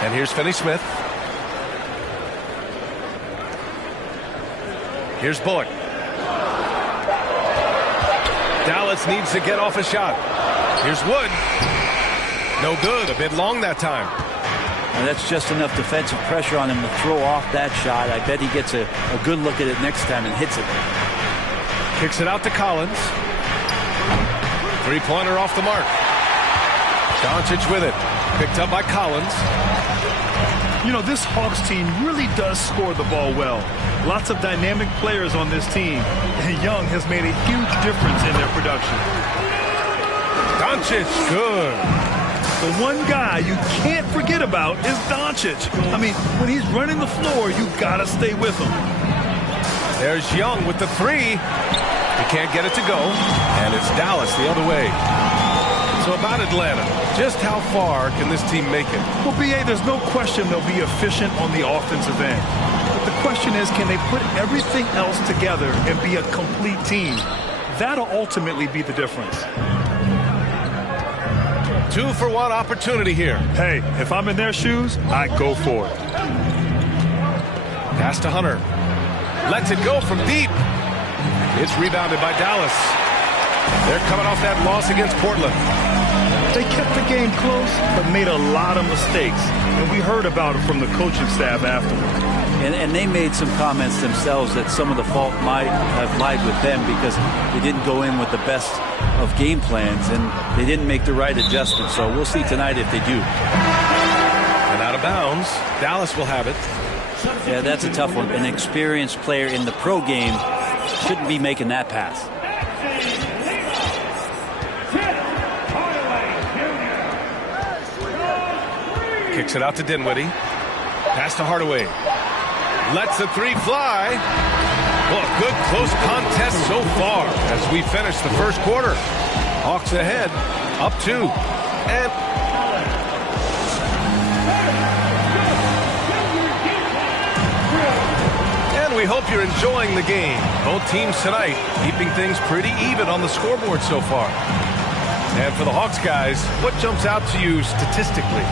And here's Finney-Smith. Here's Bullock. Dallas needs to get off a shot. Here's Wood. No good. A bit long that time. And that's just enough defensive pressure on him to throw off that shot. I bet he gets a good look at it next time and hits it. Kicks it out to Collins. Three-pointer off the mark. Doncic with it. Picked up by Collins. You know, this Hawks team really does score the ball well. Lots of dynamic players on this team. And Young has made a huge difference in their production. Doncic, good. The one guy you can't forget about is Doncic. I mean, when he's running the floor, you gotta stay with him. There's Young with the 3. He can't get it to go. And it's Dallas the other way. So about Atlanta, just how far can this team make it? Well, B.A., there's no question they'll be efficient on the offensive end. But the question is, can they put everything else together and be a complete team? That'll ultimately be the difference. 2-for-1 opportunity here. Hey, if I'm in their shoes, I go for it. Pass to Hunter. Lets it go from deep. It's rebounded by Dallas. They're coming off that loss against Portland. They kept the game close, but made a lot of mistakes. And we heard about it from the coaching staff afterward. And they made some comments themselves that some of the fault might have lied with them because they didn't go in with the best of game plans and they didn't make the right adjustments. So we'll see tonight if they do. And out of bounds, Dallas will have it. Yeah, that's a tough one. An experienced player in the pro game shouldn't be making that pass. Kicks it out to Dinwiddie. Pass to Hardaway. Lets the 3 fly. Well, good close contest so far as we finish the first quarter. Hawks ahead, up 2. And we hope you're enjoying the game. Both teams tonight keeping things pretty even on the scoreboard so far. And for the Hawks guys, what jumps out to you statistically?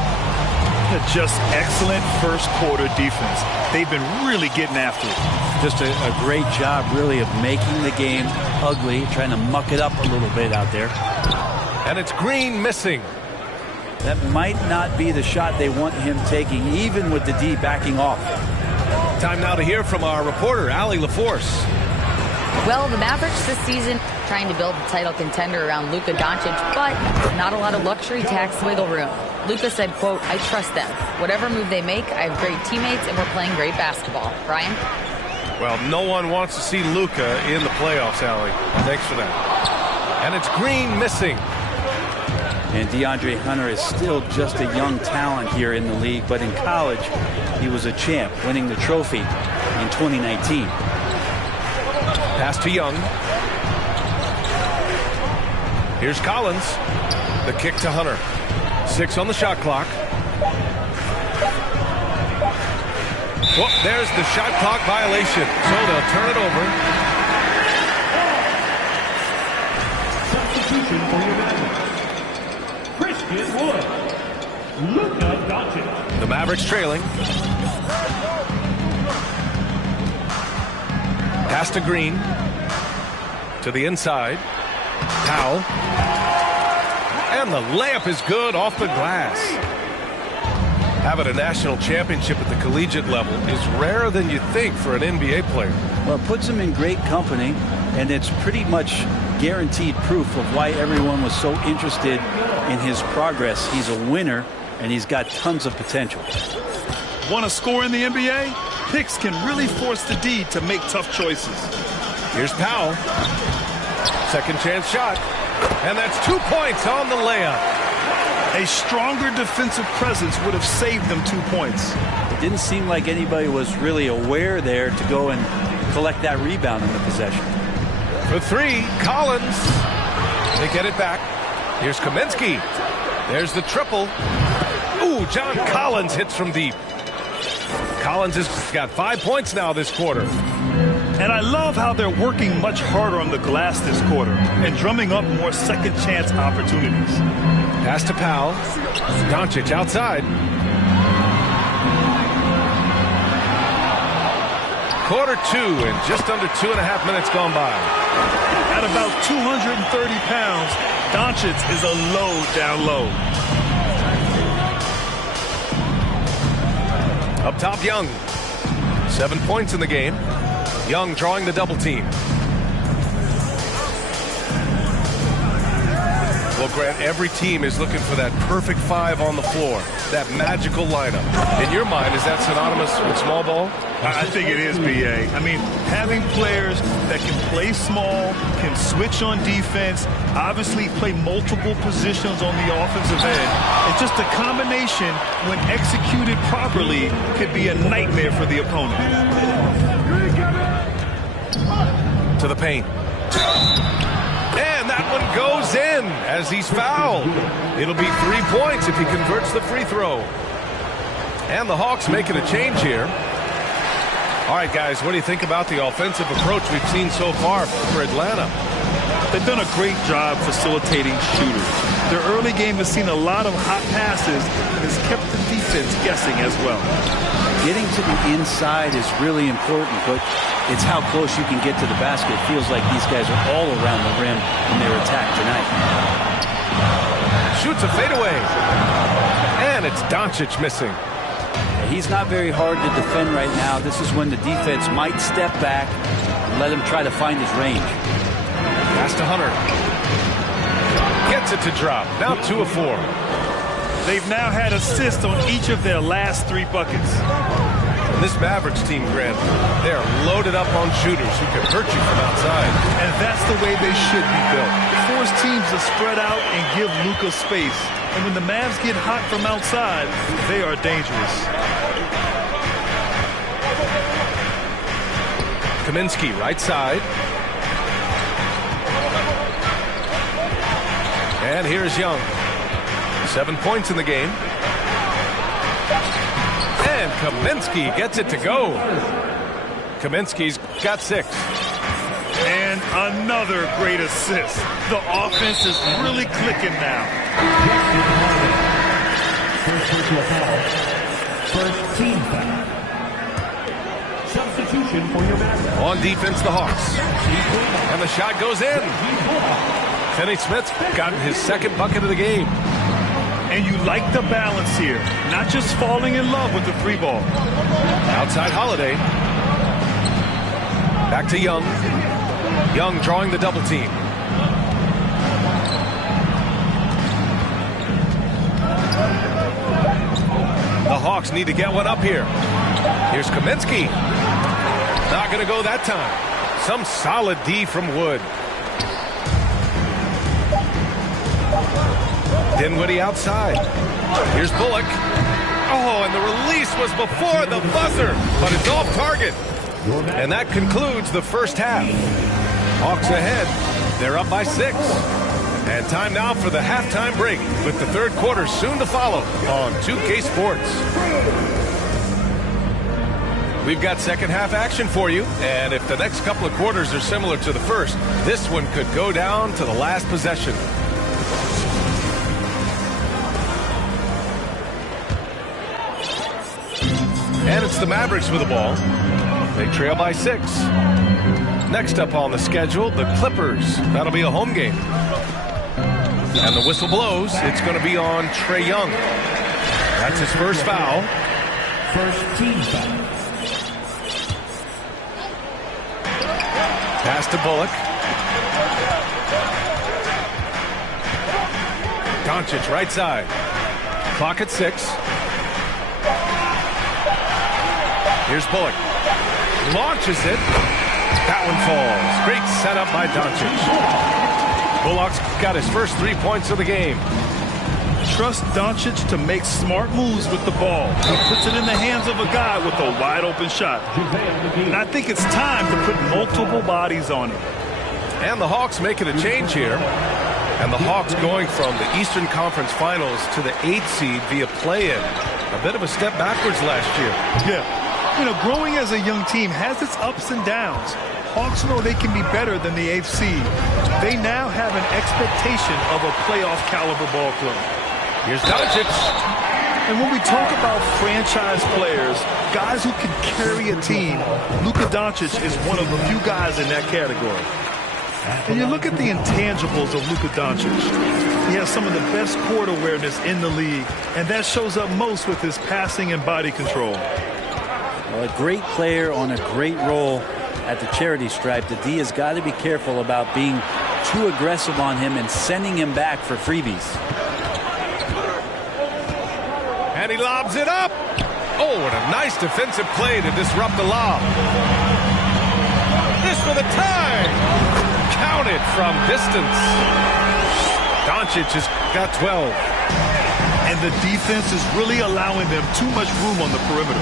Just excellent first quarter defense. They've been really getting after it. Just a great job, really, of making the game ugly, trying to muck it up a little bit out there. And it's Green missing. That might not be the shot they want him taking, even with the D backing off. Time now to hear from our reporter, Allie LaForce. Well, the Mavericks this season trying to build a title contender around Luka Doncic, but not a lot of luxury tax wiggle room. Luka said, quote, "I trust them. Whatever move they make, I have great teammates and we're playing great basketball." Brian? Well, no one wants to see Luka in the playoffs, Allie. Thanks for that. And it's Green missing. And DeAndre Hunter is still just a young talent here in the league, but in college, he was a champ, winning the trophy in 2019. Pass to Young. Here's Collins. The kick to Hunter. 6 on the shot clock. Well, there's the shot clock violation. So they'll turn it over. Substitution for your Christian Wood. Luka Doncic. The Mavericks trailing. Pass to Green. To the inside. Powell. And the layup is good off the glass. Having a national championship at the collegiate level is rarer than you think for an NBA player. Well, it puts him in great company, and it's pretty much guaranteed proof of why everyone was so interested in his progress. He's a winner, and he's got tons of potential. Want to score in the NBA? Picks can really force the D to make tough choices. Here's Powell. Second chance shot. And that's 2 points on the layup. A stronger defensive presence would have saved them 2 points. It didn't seem like anybody was really aware there to go and collect that rebound in the possession. For three, Collins. They get it back. Here's Kaminsky. There's the triple. Ooh, John Collins hits from deep. Collins has got 5 points now this quarter. And I love how they're working much harder on the glass this quarter and drumming up more second chance opportunities. Pass to Powell. Doncic outside. Quarter two and just under 2.5 minutes gone by. At about 230 pounds, Doncic is a low down low. Up top, Young. 7 points in the game. Young drawing the double team. Well, Grant, every team is looking for that perfect five on the floor, that magical lineup. In your mind, is that synonymous with small ball? I think it is, B.A. I mean, having players that can play small, can switch on defense, obviously play multiple positions on the offensive end. It's just a combination, when executed properly, could be a nightmare for the opponent. To the paint. And that one goes in as he's fouled. It'll be 3 points if he converts the free throw. And the Hawks making a change here. All right, guys, what do you think about the offensive approach we've seen so far for Atlanta? They've done a great job facilitating shooters. Their early game has seen a lot of hot passes and has kept the defense guessing as well. Getting to the inside is really important, but it's how close you can get to the basket. It feels like these guys are all around the rim in their attack tonight. Shoots a fadeaway. And it's Doncic missing. He's not very hard to defend right now. This is when the defense might step back and let him try to find his range. Pass to Hunter. Gets it to drop. Now 2 of 4. They've now had assists on each of their last 3 buckets. And this Mavericks team, Grant, they're loaded up on shooters who can hurt you from outside. And that's the way they should be built. Force teams to spread out and give Luka space. And when the Mavs get hot from outside, they are dangerous. Kaminsky, right side. And here's Young. 7 points in the game. And Kaminsky gets it to go. Kaminsky's got 6. And another great assist. The offense is really clicking now. First personal foul. First team foul. Substitution for your Mavericks. On defense, the Hawks. And the shot goes in. Finney-Smith's gotten his second bucket of the game. And you like the balance here. Not just falling in love with the free ball. Outside Holiday. Back to Young. Young drawing the double team. The Hawks need to get one up here. Here's Kaminsky. Not going to go that time. Some solid D from Wood. Dinwiddie outside. Here's Bullock. Oh, and the release was before the buzzer, but it's off target. And that concludes the first half. Hawks ahead. They're up by 6. And time now for the halftime break, with the third quarter soon to follow on 2K Sports. We've got second half action for you, and if the next couple of quarters are similar to the first, this one could go down to the last possession. And it's the Mavericks with the ball. They trail by 6. Next up on the schedule, the Clippers. That'll be a home game. And the whistle blows. It's going to be on Trae Young. That's his first foul. First team foul. Pass to Bullock. Doncic right side. Clock at 6. Here's Bullock. Launches it. That one falls. Great setup by Doncic. Bullock's got his first 3 points of the game. Trust Doncic to make smart moves with the ball. He puts it in the hands of a guy with a wide open shot. And I think it's time to put multiple bodies on him. And the Hawks making a change here. And the Hawks going from the Eastern Conference Finals to the 8th seed via play-in. A bit of a step backwards last year. Yeah. You know, growing as a young team has its ups and downs. Hawks know they can be better than the 8th seed. They now have an expectation of a playoff caliber ball club. Here's Doncic. And when we talk about franchise players, guys who can carry a team, Luka Doncic is one of the few guys in that category. And you look at the intangibles of Luka Doncic. He has some of the best court awareness in the league, and that shows up most with his passing and body control. Well, a great player on a great role at the charity stripe. The D has got to be careful about being too aggressive on him and sending him back for freebies. And he lobs it up. Oh, what a nice defensive play to disrupt the lob. This for the tie. Counted from distance. Doncic has got 12. And the defense is really allowing them too much room on the perimeter.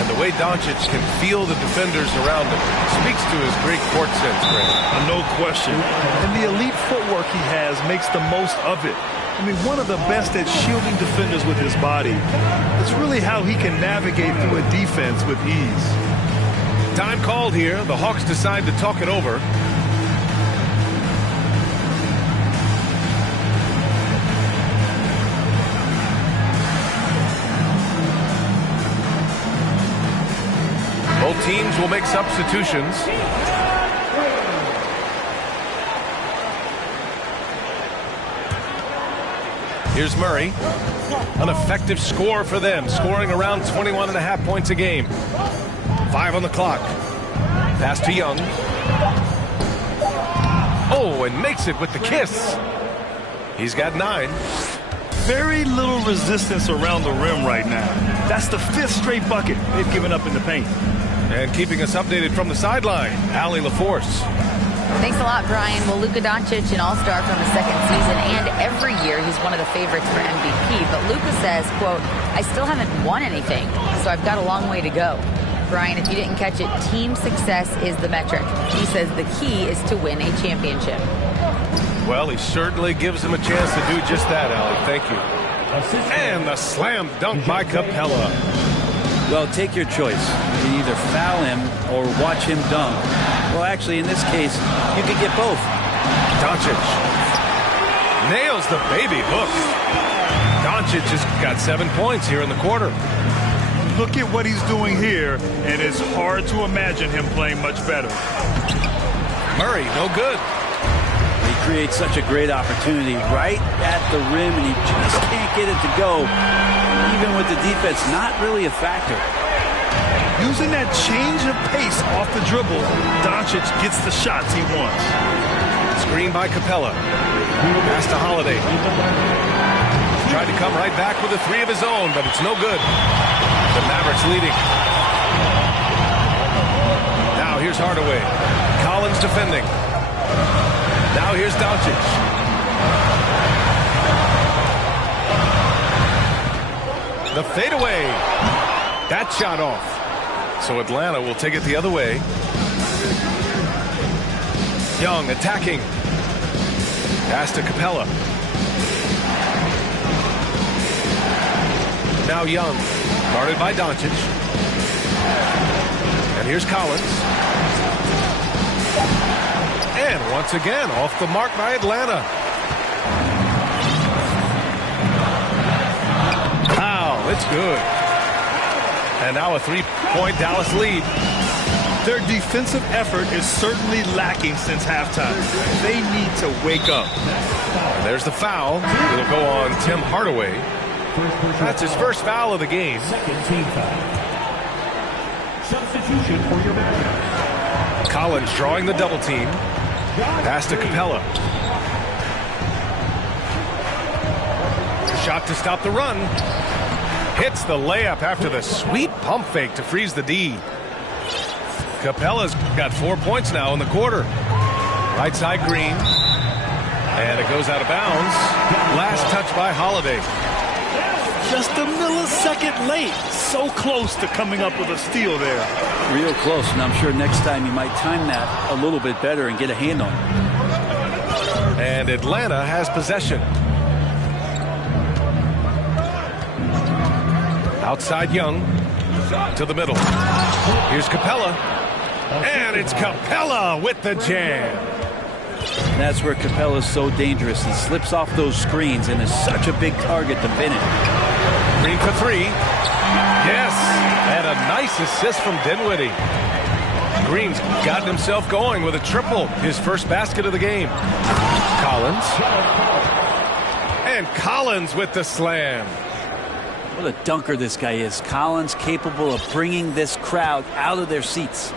And the way Doncic can feel the defenders around him speaks to his great court sense, Greg. No question. And the elite footwork he has makes the most of it. I mean, one of the best at shielding defenders with his body. It's really how he can navigate through a defense with ease. Time called here. The Hawks decide to talk it over. Both teams will make substitutions. Here's Murray. An effective score for them, scoring around 21.5 points a game. 5 on the clock. Pass to Young. Oh, and makes it with the kiss. He's got 9. Very little resistance around the rim right now. That's the 5th straight bucket they've given up in the paint. And keeping us updated from the sideline, Allie LaForce. Thanks a lot, Brian. Well, Luka Doncic, an all-star from his second season, and every year he's one of the favorites for MVP. But Luka says, quote, I still haven't won anything, so I've got a long way to go. Brian, if you didn't catch it, team success is the metric. He says the key is to win a championship. Well, he certainly gives him a chance to do just that, Allie. Thank you. And the slam dunk by Capella. Well, take your choice. You either foul him or watch him dunk. Well, actually, in this case, you could get both. Doncic nails the baby hook. Doncic has got 7 points here in the quarter. Look at what he's doing here, and it's hard to imagine him playing much better. Murray, no good. He creates such a great opportunity right at the rim, and he just can't get it to go. Even with the defense not really a factor. Using that change of pace off the dribble, Doncic gets the shots he wants. Screen by Capella. Pass to Holiday. Tried to come right back with a 3 of his own, but it's no good. The Mavericks leading. Now here's Hardaway. Collins defending. Now here's Doncic. The fadeaway. That shot off. So Atlanta will take it the other way. Young attacking. Pass to Capella. Now Young. Guarded by Doncic. And here's Collins. And once again, off the mark by Atlanta. Wow, it's good. And now a 3-point Dallas lead. Their defensive effort is certainly lacking since halftime. They need to wake up. And there's the foul. It'll go on Tim Hardaway. That's his first foul of the game. Second team foul. Substitution for your Mavericks. Collins drawing the double team. Pass to Capella. Shot to stop the run. Hits the layup after the sweet pump fake to freeze the D. Capella's got 4 points now in the quarter. Right side Green. And it goes out of bounds. Last touch by Holiday. Just a millisecond late. So close to coming up with a steal there. Real close, and I'm sure next time you might time that a little bit better and get a hand on it. And Atlanta has possession. Outside Young to the middle. Here's Capella. And it's Capella with the jam. That's where Capella's so dangerous. He slips off those screens and is such a big target to finish. Green for three. Yes. And a nice assist from Dinwiddie. Green's gotten himself going with a triple. His first basket of the game. Collins. And Collins with the slam. What a dunker this guy is. Collins capable of bringing this crowd out of their seats.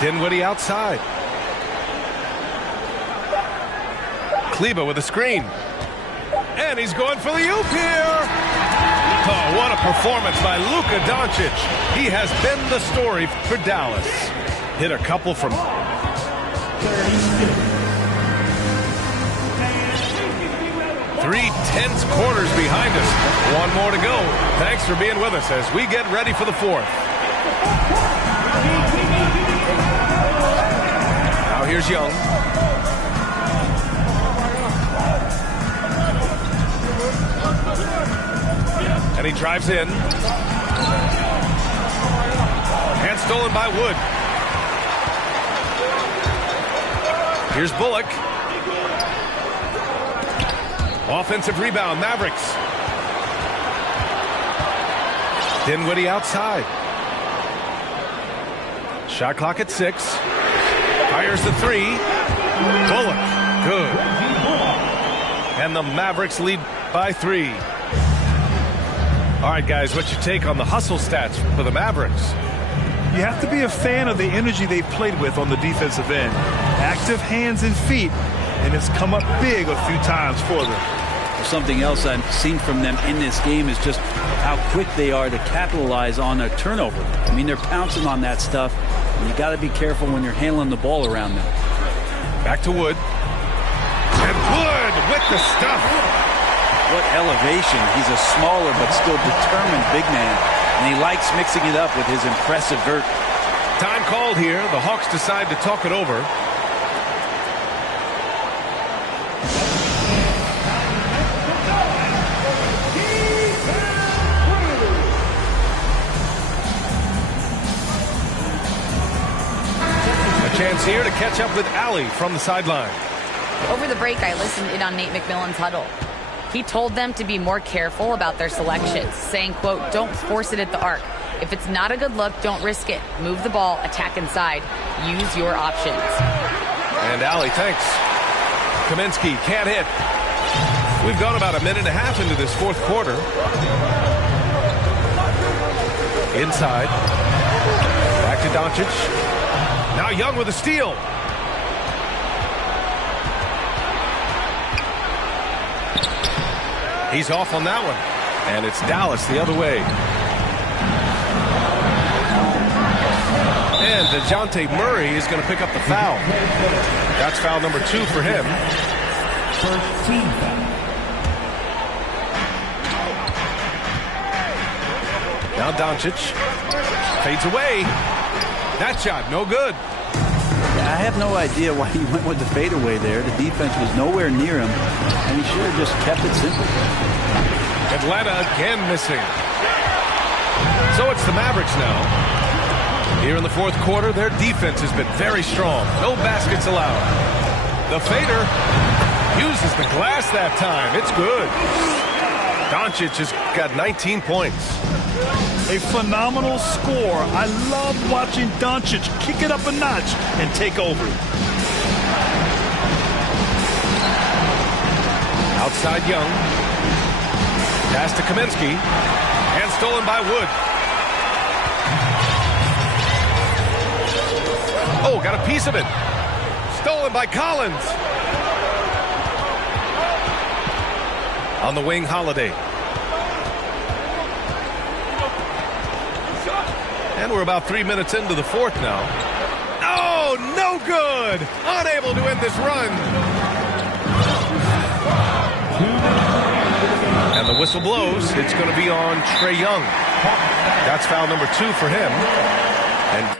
Dinwiddie outside. Kleber with a screen. And he's going for the oop here. Oh, what a performance by Luka Doncic. He has been the story for Dallas. Hit a couple from... 3 tense quarters behind us. One more to go. Thanks for being with us as we get ready for the fourth. Now here's Young. And he drives in. And stolen by Wood. Here's Bullock. Offensive rebound, Mavericks. Dinwiddie outside. Shot clock at 6. Fires the 3. Bullock, good. And the Mavericks lead by 3. All right, guys, what's your take on the hustle stats for the Mavericks? You have to be a fan of the energy they've played with on the defensive end. Active hands and feet, and it's come up big a few times for them. Something else I've seen from them in this game is just how quick they are to capitalize on a turnover. I mean, they're pouncing on that stuff, and you got to be careful when you're handling the ball around them. Back to Wood. And Wood with the stuff. What elevation. He's a smaller but still determined big man, and he likes mixing it up with his impressive vert. Time called here. The Hawks decide to talk it over. Chance here to catch up with Allie from the sideline. Over the break, I listened in on Nate McMillan's huddle. He told them to be more careful about their selections, saying, quote, don't force it at the arc. If it's not a good look, don't risk it. Move the ball, attack inside. Use your options. And Allie, thanks. Kaminsky can't hit. We've gone about a minute and a half into this fourth quarter. Inside. Back to Doncic. Now Young with a steal. He's off on that one. And it's Dallas the other way. And DeJounte Murray is going to pick up the foul. That's foul number 2 for him. First team foul. Now Doncic fades away. That shot, no good. I have no idea why he went with the fadeaway there. The defense was nowhere near him, and he should have just kept it simple. Atlanta again missing. So it's the Mavericks now. Here in the fourth quarter, their defense has been very strong. No baskets allowed. The fader uses the glass that time. It's good. Doncic has got 19 points. A phenomenal score. I love watching Doncic kick it up a notch and take over. Outside Young. Pass to Kaminsky. And stolen by Wood. Oh, got a piece of it. Stolen by Collins. On the wing, Holiday. And we're about 3 minutes into the fourth now. Oh, no good. Unable to end this run. And the whistle blows. It's going to be on Trae Young. That's foul number 2 for him. And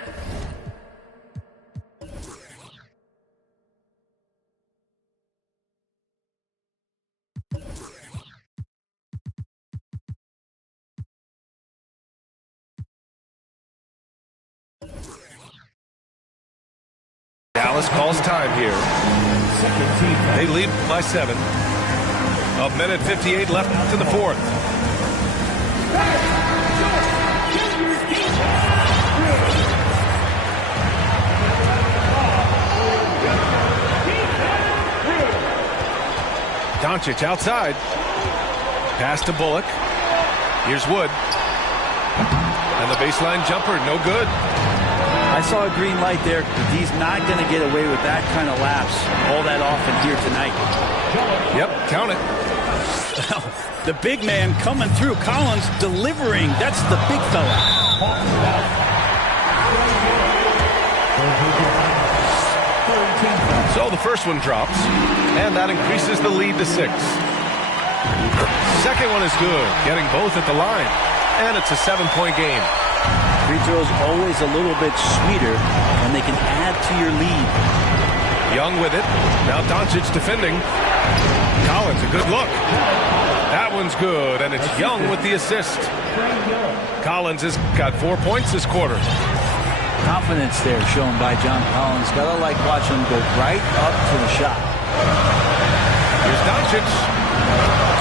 Dallas calls time here. They lead by 7. A minute 58 left to the fourth. Doncic outside. Pass to Bullock. Here's Wood. And the baseline jumper, no good. I saw a green light there, but he's not going to get away with that kind of lapse all that often here tonight. Yep, count it. The big man coming through. Collins delivering. That's the big fella. So the first one drops, and that increases the lead to 6. Second one is good, getting both at the line, and it's a 7-point game. Free throws always a little bit sweeter when they can add to your lead. Young with it. Now Doncic defending. Collins, a good look. That one's good, and it's Young with the assist. Collins has got 4 points this quarter. Confidence there shown by John Collins. Gotta like watching him go right up to the shot. Here's Doncic.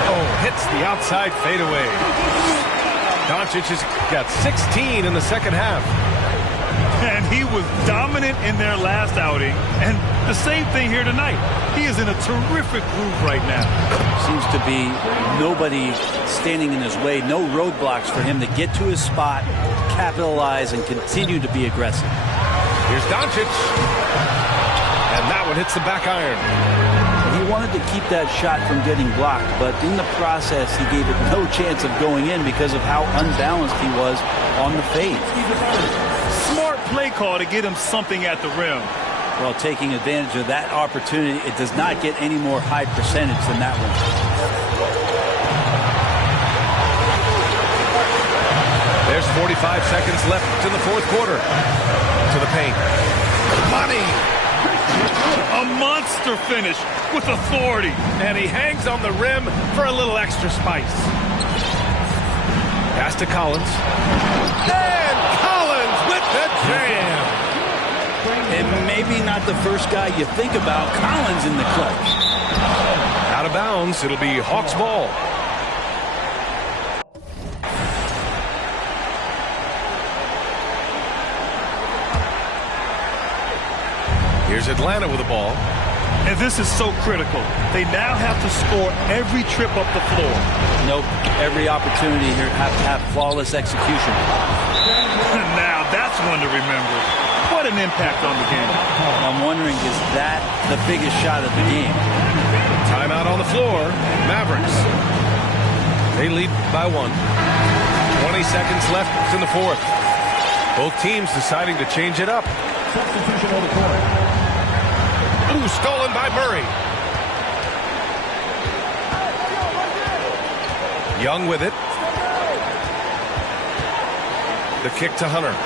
Oh, hits the outside fadeaway. Doncic has got 16 in the second half. And he was dominant in their last outing. And the same thing here tonight. He is in a terrific groove right now. Seems to be nobody standing in his way. No roadblocks for him to get to his spot, capitalize, and continue to be aggressive. Here's Doncic. And that one hits the back iron. He wanted to keep that shot from getting blocked, but in the process, he gave it no chance of going in because of how unbalanced he was on the fade. Smart play call to get him something at the rim. Well, taking advantage of that opportunity, it does not get any more high percentage than that one. There's 45 seconds left in the fourth quarter. To the paint. Money! A monster finish with authority. And he hangs on the rim for a little extra spice. Pass to Collins. And Collins with the jam. And maybe not the first guy you think about. Collins in the clutch. Out of bounds. It'll be Hawks ball. Here's Atlanta with the ball. And this is so critical. They now have to score every trip up the floor. Nope. Every opportunity here have to have flawless execution. Now that's one to remember. What an impact on the game. I'm wondering, is that the biggest shot of the game? Timeout on the floor. Mavericks. They lead by 1. 20 seconds left in the fourth. Both teams deciding to change it up. Substitution on the court. Ooh, stolen by Murray. Young with it. The kick to Hunter.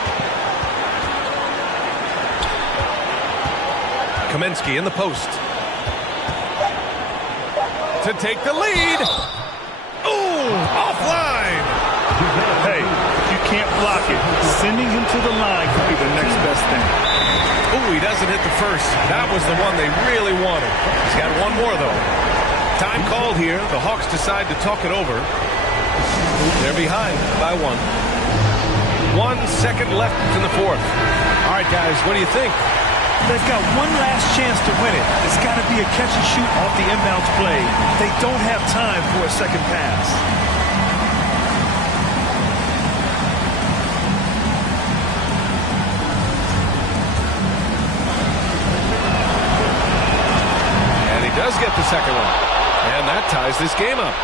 Kaminsky in the post. To take the lead. Ooh, offline. Hey, if you can't block it, sending him to the line could be the next best thing. Ooh, he doesn't hit the first. That was the one they really wanted. He's got one more, though. Time called here. The Hawks decide to talk it over. They're behind by 1. 1 second left in the fourth. All right, guys, what do you think? They've got one last chance to win it. It's got to be a catch and shoot off the inbounds play. They don't have time for a second pass. second one. And that ties this game up.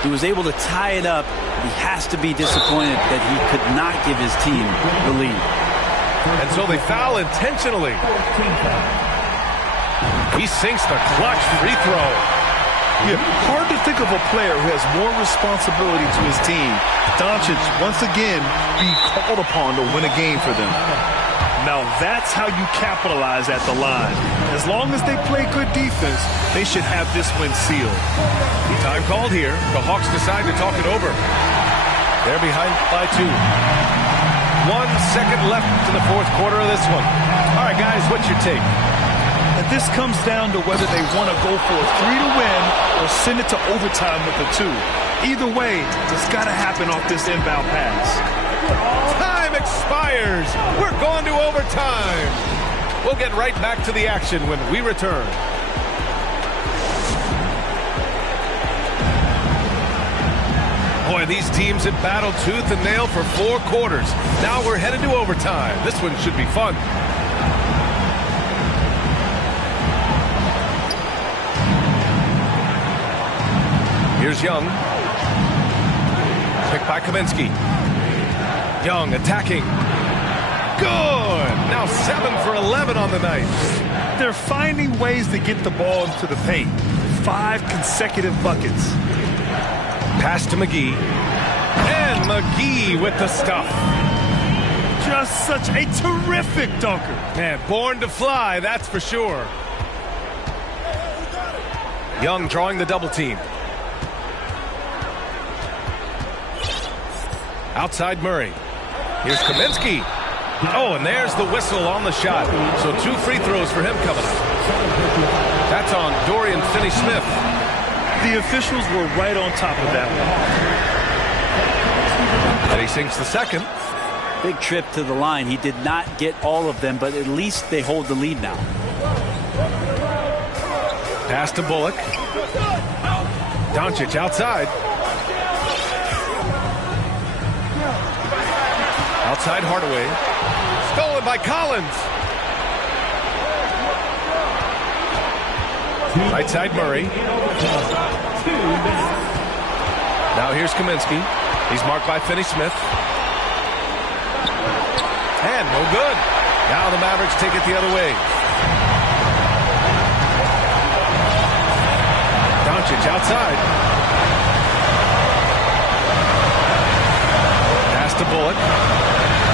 He was able to tie it up. He has to be disappointed that he could not give his team the lead. And so they foul intentionally. He sinks the clutch free throw. Yeah, hard to think of a player who has more responsibility to his team. Doncic, once again, being called upon to win a game for them. Now that's how you capitalize at the line. As long as they play good defense, they should have this win sealed. Time called here. The Hawks decide to talk it over. They're behind by 2. 1 second left in the fourth quarter of this one. All right, guys, what's your take? And this comes down to whether they want to go for a 3 to win or send it to overtime with a 2. Either way, it's got to happen off this inbound pass. Time expires. We're going to overtime. We'll get right back to the action when we return. Boy, these teams have battled tooth and nail for 4 quarters. Now we're headed to overtime. This one should be fun. Here's Young. Picked by Kaminsky. Young attacking. Good! Now 7 for 11 on the night. They're finding ways to get the ball into the paint. 5 consecutive buckets. Pass to McGee. And McGee with the stuff. Just such a terrific dunker. Man, born to fly, that's for sure. Young drawing the double team. Outside Murray. Here's Kaminsky. Oh, and there's the whistle on the shot. So 2 free throws for him coming up. That's on Dorian Finney-Smith. The officials were right on top of that one. And he sinks the second. Big trip to the line. He did not get all of them, but at least they hold the lead now. Pass to Bullock. Doncic outside. Outside Hardaway. Stolen by Collins. Right side Murray. Now here's Kaminsky. He's marked by Finney-Smith. And no good. Now the Mavericks take it the other way. Doncic outside. Pass to Bullock.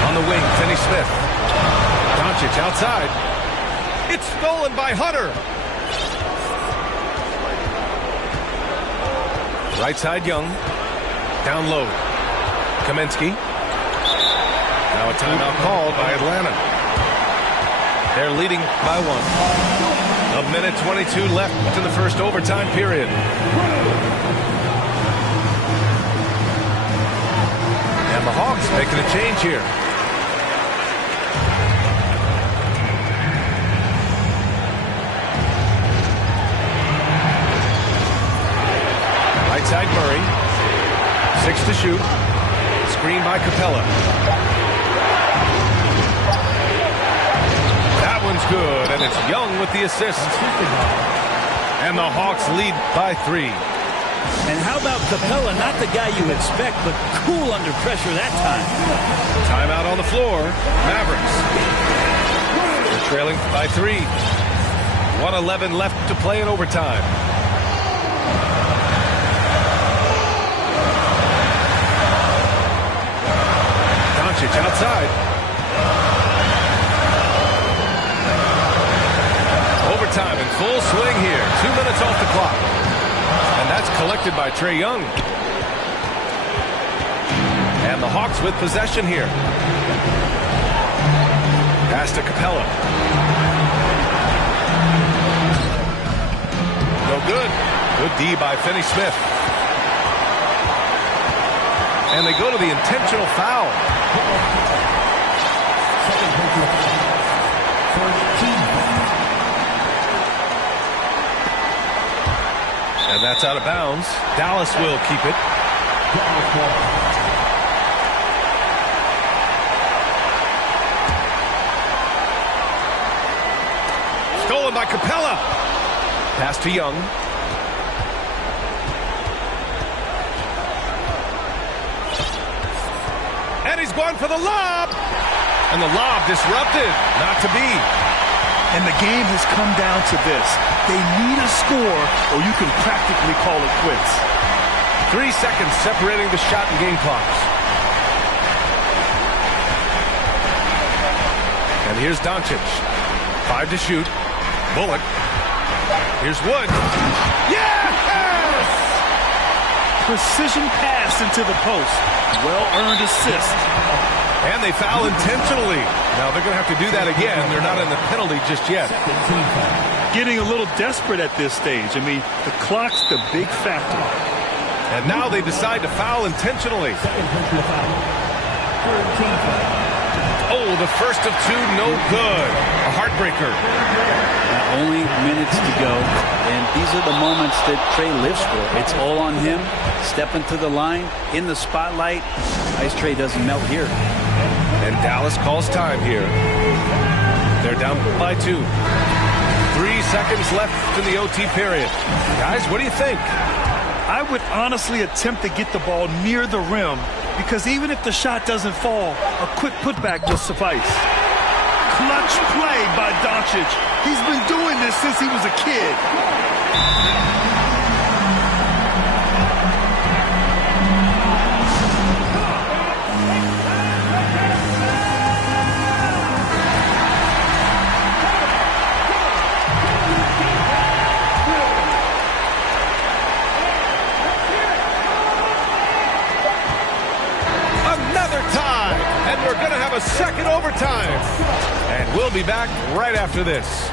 On the wing, Finney-Smith. Doncic outside. It's stolen by Hunter. Right side Young. Down low. Kaminsky. Now a timeout called by Atlanta. They're leading by 1. 1:22 left in the first overtime period. And the Hawks making a change here. Right side Murray. 6 to shoot. Screen by Capella. That one's good, and it's Young with the assist. And the Hawks lead by 3. And how about Capella? Not the guy you expect, but cool under pressure that time. Timeout on the floor. Mavericks. They're trailing by 3. 1:11 left to play in overtime. Doncic outside. Overtime in full swing here. 2 minutes off the clock. And that's collected by Trae Young. And the Hawks with possession here. Pass to Capella. No good. Good D by Finney-Smith. And they go to the intentional foul. And that's out of bounds. Dallas will keep it. Stolen by Capella. Pass to Young. And he's going for the lob. And the lob disrupted. Not to be. And the game has come down to this. They need a score, or you can practically call it quits. 3 seconds separating the shot and game clocks. And here's Doncic. 5 to shoot. Bullock. Here's Wood. Yes! Precision pass into the post. Well-earned assist. And they foul intentionally. Now they're going to have to do that again. They're not in the penalty just yet. Getting a little desperate at this stage. I mean, the clock's the big factor. And now they decide to foul intentionally. Oh, the first of 2, no good. A heartbreaker. Only minutes to go, and these are the moments that Trae lives for. It's all on him. Step into the line, in the spotlight. Ice Trae doesn't melt here. And Dallas calls time here. They're down by 2. 3 seconds left in the OT period. Guys, what do you think? I would honestly attempt to get the ball near the rim, because even if the shot doesn't fall, a quick putback will suffice. Clutch play by Doncic. He's been doing this since he was a kid. Another tie, and we're going to have a second overtime. And we'll be back right after this.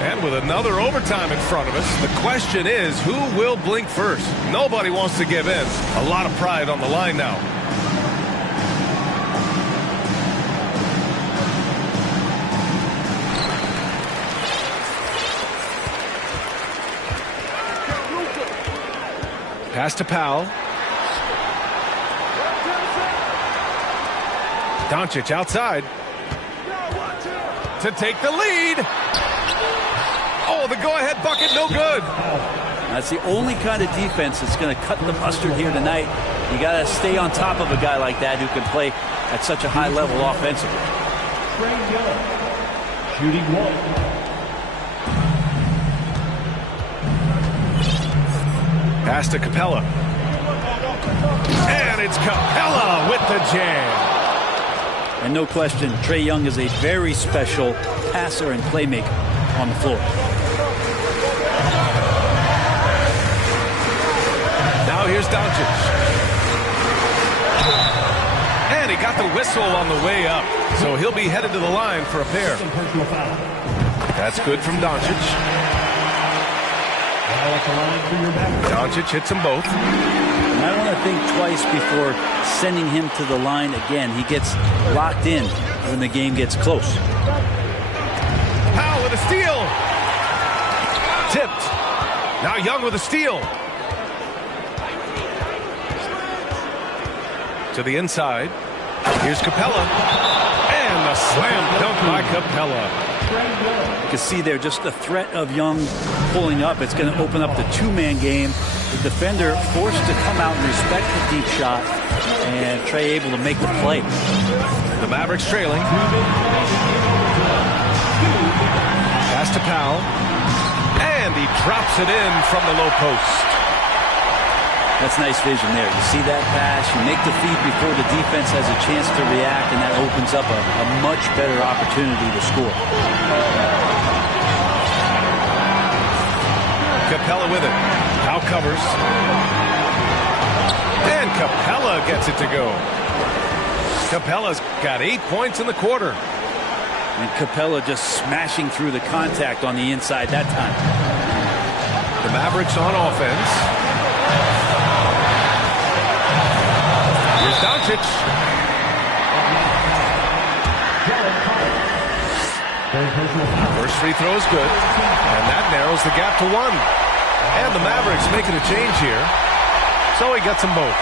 And with another overtime in front of us, the question is, who will blink first? Nobody wants to give in. A lot of pride on the line now. Pass to Powell. Doncic outside to take the lead. Oh, the go-ahead bucket, no good. That's the only kind of defense that's going to cut the mustard here tonight. You got to stay on top of a guy like that who can play at such a high level offensively. Trae Young, shooting 1. Pass to Capella. And it's Capella with the jam. And no question, Trae Young is a very special passer and playmaker on the floor. Now here's Doncic. And he got the whistle on the way up. So he'll be headed to the line for a pair. That's good from Doncic. Doncic hits them both. And I want to think twice before sending him to the line again. He gets locked in when the game gets close. Powell with a steal. Tipped. Now Young with a steal. To the inside. Here's Capella. And the slam dunk by Capella. You can see there just the threat of Young pulling up. It's going to open up the two-man game. The defender forced to come out and respect the deep shot, and Trae able to make the play. The Mavericks trailing. Pass to Powell. And he drops it in from the low post. That's nice vision there. You see that pass, you make the feed before the defense has a chance to react, and that opens up a much better opportunity to score. Capella with it. Now covers. And Capella gets it to go. Capella's got 8 points in the quarter. And Capella just smashing through the contact on the inside that time. The Mavericks on offense. Here's Doncic. First free throw is good. And that narrows the gap to 1. And the Mavericks making a change here. So he gets them both.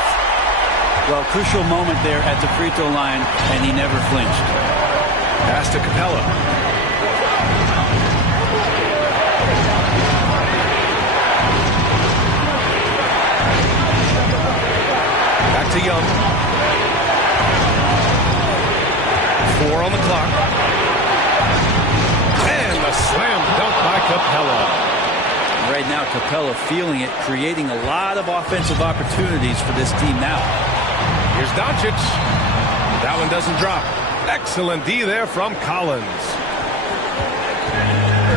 Well, crucial moment there at the free throw line, and he never flinched. Pass to Capella. Back to Young. 4 on the clock. And the slam dunk by Capella. Right now, Capella feeling it, creating a lot of offensive opportunities for this team now. Here's Doncic. That one doesn't drop. Excellent D there from Collins.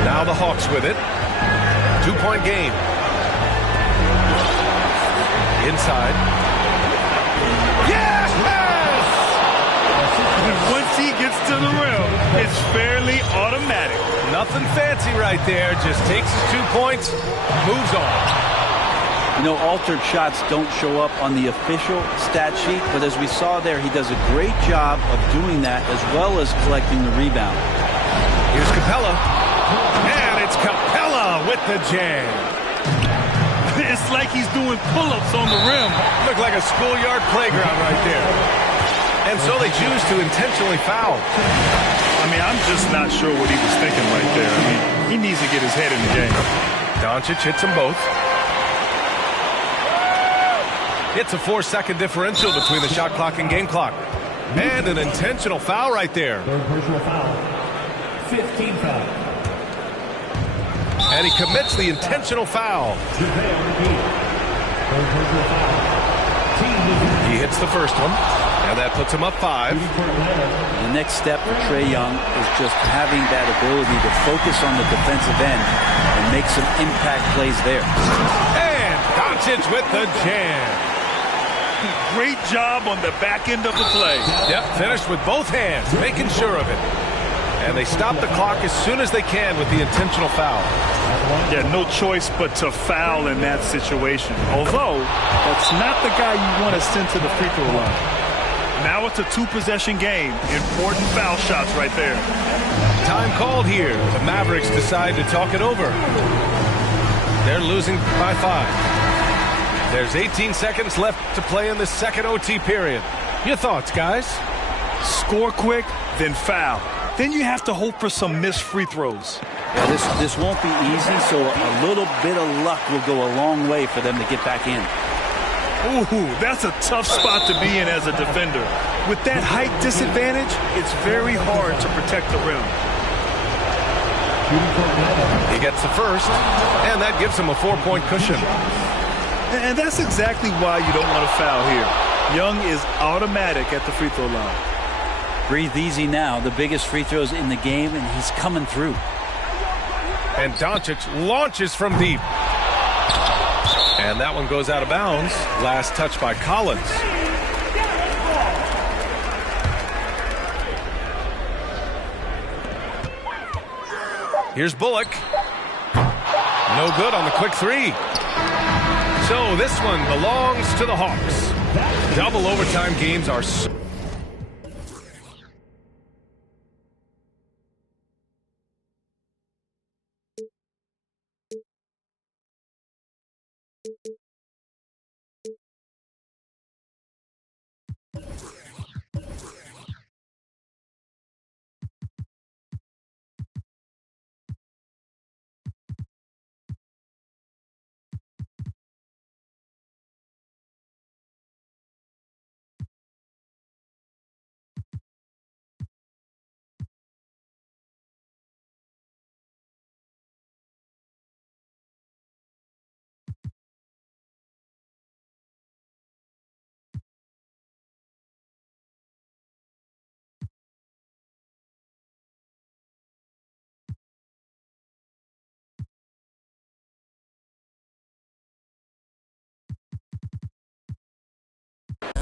Now the Hawks with it. 2-point game. Inside. Yes! Once he gets to the rim, it's fairly automatic. Nothing fancy right there. Just takes his 2 points, moves on. You know, altered shots don't show up on the official stat sheet, but as we saw there, he does a great job of doing that as well as collecting the rebound. Here's Capella. And it's Capella with the jam. It's like he's doing pull-ups on the rim. Looked like a schoolyard playground right there. And so they choose to intentionally foul. I mean, I'm just not sure what he was thinking right there. I mean, he needs to get his head in the game. Doncic hits them both. It's a 4-second differential between the shot clock and game clock. And an intentional foul right there. Third personal foul. 15 foul. And he commits the intentional foul. He hits the first one. And that puts him up 5. The next step for Trae Young is just having that ability to focus on the defensive end and make some impact plays there. And Doncic with the jam. Great job on the back end of the play. Yep, finished with both hands, making sure of it. And they stop the clock as soon as they can with the intentional foul. Yeah, no choice but to foul in that situation. Although, that's not the guy you want to send to the free throw line. Now it's a 2-possession game. Important foul shots right there. Time called here. The Mavericks decide to talk it over. They're losing by 5. There's 18 seconds left to play in the second OT period. Your thoughts, guys? Score quick, then foul. Then you have to hope for some missed free throws. Yeah, this won't be easy, so a little bit of luck will go a long way for them to get back in. Ooh, that's a tough spot to be in as a defender. With that height disadvantage, it's very hard to protect the rim. He gets the first, and that gives him a 4-point cushion. And that's exactly why you don't want to foul here. Young is automatic at the free throw line. Breathe easy now. The biggest free throws in the game, and he's coming through. And Doncic launches from deep. And that one goes out of bounds. Last touch by Collins. Here's Bullock. No good on the quick 3. So this one belongs to the Hawks. Double overtime games are so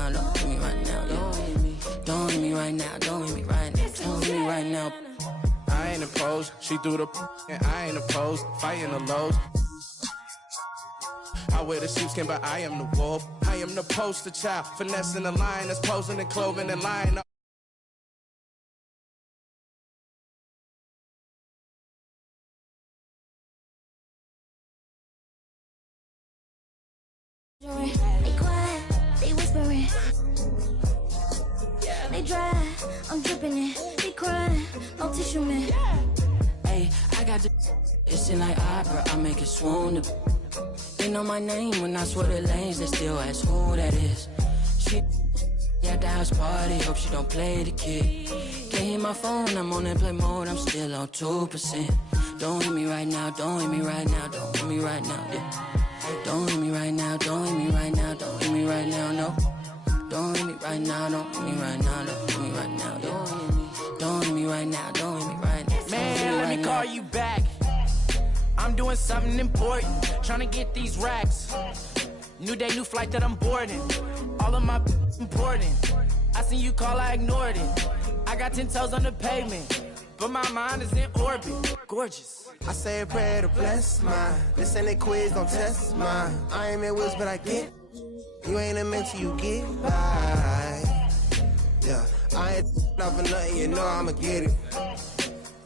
Don't hit me right now, don't hit me right now, don't hit me right now, don't hit me right now. I ain't opposed, she threw the and I ain't opposed, fighting the lows. I wear the sheepskin, but I am the wolf. I am the poster child, finessing the line that's posing and clothing and lying. They quiet, they whispering. I'm dripping it. Be crying, no tissue man. Hey, I got the it's in like opera, I make it swoon. They know my name when I swear the lanes, they still ask who that is. She at the house party, hope she don't play the kid. Can't hear my phone, I'm on airplane mode, I'm still on 2%. Don't hit me right now, don't hit me right now, don't hit me right now, yeah. Don't hit me right now, don't hit me right now, don't hit me right now, no. Don't hit me right now, don't hit me right now, don't hit me right now, yeah. Don't hit me right now, don't hit me right now. Man, let me call you back. I'm doing something important, trying to get these racks. New day, new flight that I'm boarding. All of my important. I seen you call, I ignored it. I got 10 toes on the pavement, but my mind is in orbit. Gorgeous. I say a prayer to bless mine. This ain't a quiz, don't test mine. I ain't in wheels, but I get. You ain't a mentor, you get by. Yeah, I ain't not for nothing, you know I'ma get it.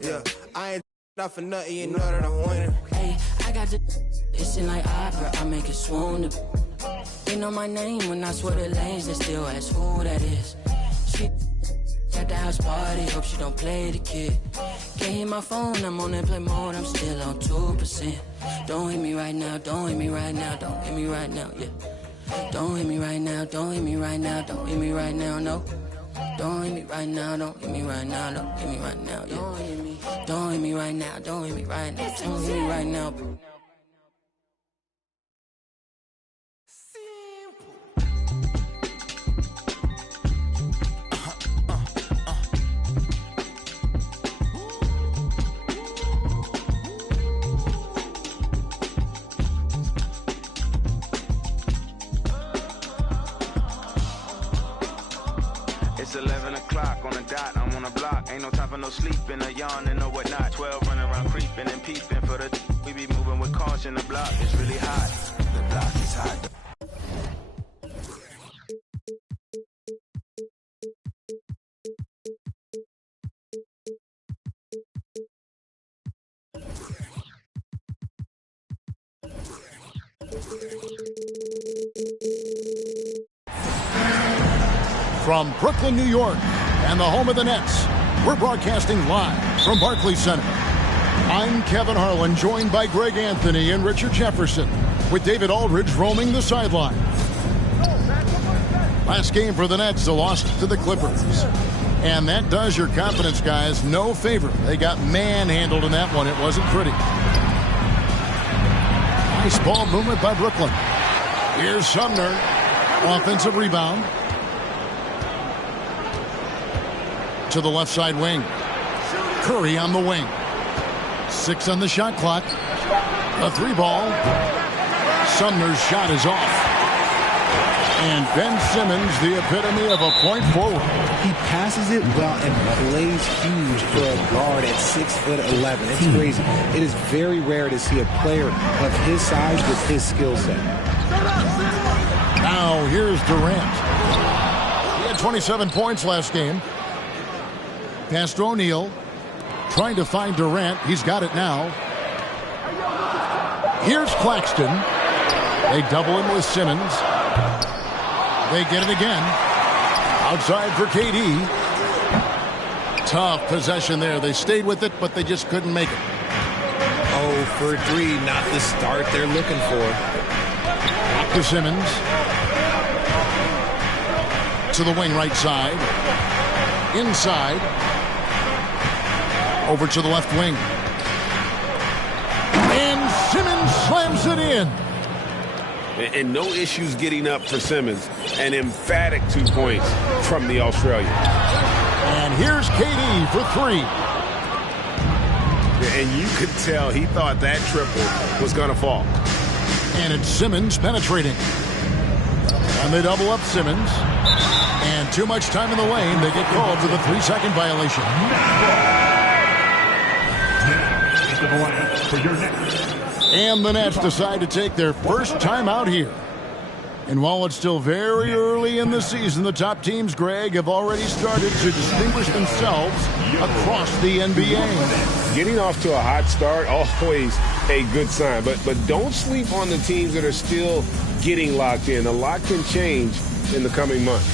Yeah, I ain't not for nothing, you know that I'm winning. Hey, I got the it's in like opera, I make it swoon. They know my name when I swear the lanes, they still ask who that is. She at the house party, hope she don't play the kid. Can't hear my phone, I'm on airplane mode, I'm still on 2%. Don't hit me right now, don't hit me right now, don't hit me right now, yeah. Don't hit me right now, don't hit me right now, don't hit me right now, no. Don't hit me right now, don't hit me right now, don't hit me right now, yeah. Don't hit me right now, don't hit me right now, don't hit me right now. It's 11 o'clock on the dot, I'm on the block. Ain't no time for no sleeping, or yawning, or whatnot. 12 running around creeping and peeping for the we be moving with caution. The block is really hot. The block is hot. From Brooklyn, New York, and the home of the Nets, we're broadcasting live from Barclays Center. I'm Kevin Harlan, joined by Greg Anthony and Richard Jefferson, with David Aldridge roaming the sideline. Last game for the Nets, a loss to the Clippers. And that does your confidence guys no favor. They got manhandled in that one. It wasn't pretty. Nice ball movement by Brooklyn. Here's Sumner. Offensive rebound. To the left side wing. Curry on the wing. 6 on the shot clock. A 3 ball. Sumner's shot is off. And Ben Simmons, the epitome of a point forward. He passes it well and plays huge for a guard at 6'11". It's crazy. It is very rare to see a player of his size with his skill set. Now here's Durant. He had 27 points last game. Pass to O'Neal. Trying to find Durant. He's got it now. Here's Claxton. They double him with Simmons. They get it again. Outside for KD. Tough possession there. They stayed with it, but they just couldn't make it. 0 for 3, not the start they're looking for. Back to Simmons. To the wing right side. Inside. Over to the left wing. And Simmons slams it in. And no issues getting up for Simmons. An emphatic 2 points from the Australian. And here's KD for 3. And you could tell he thought that triple was going to fall. And it's Simmons penetrating. And they double up Simmons. And too much time in the lane. They get called for the 3-second violation. And the Nets decide to take their first timeout here. And while it's still very early in the season, the top teams, Greg, have already started to distinguish themselves across the NBA. Getting off to a hot start, always a good sign. But don't sleep on the teams that are still getting locked in. A lot can change in the coming months.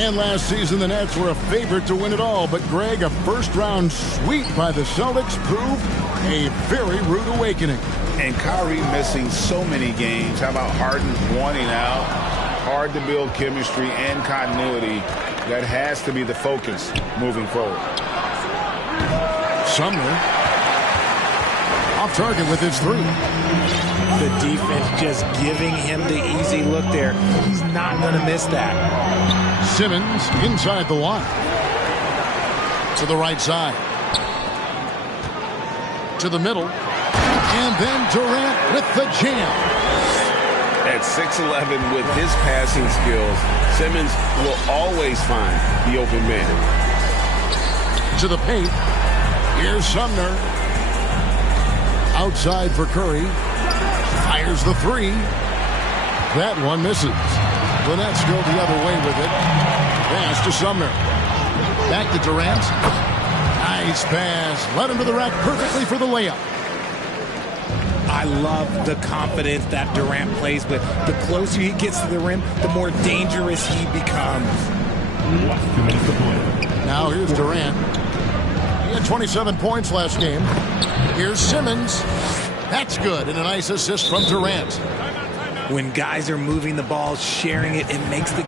And last season, the Nets were a favorite to win it all. But, Greg, a first-round sweep by the Celtics proved a very rude awakening. And Kyrie missing so many games. How about Harden wanting out? Hard to build chemistry and continuity. That has to be the focus moving forward. Sumner off target with his three. The defense just giving him the easy look there. He's not going to miss that. Simmons inside the line. To the right side. To the middle. And then Durant with the jam. At 6'11" with his passing skills, Simmons will always find the open man. To the paint. Here's Sumner. Outside for Curry. Fires the three. That one misses. The Nets go the other way with it. Pass to Sumner. Back to Durant. Nice pass. Led him to the rack perfectly for the layup. I love the confidence that Durant plays with. The closer he gets to the rim, the more dangerous he becomes. Now here's Durant. He had 27 points last game. Here's Simmons. That's good, and a nice assist from Durant. When guys are moving the ball, sharing it, it makes the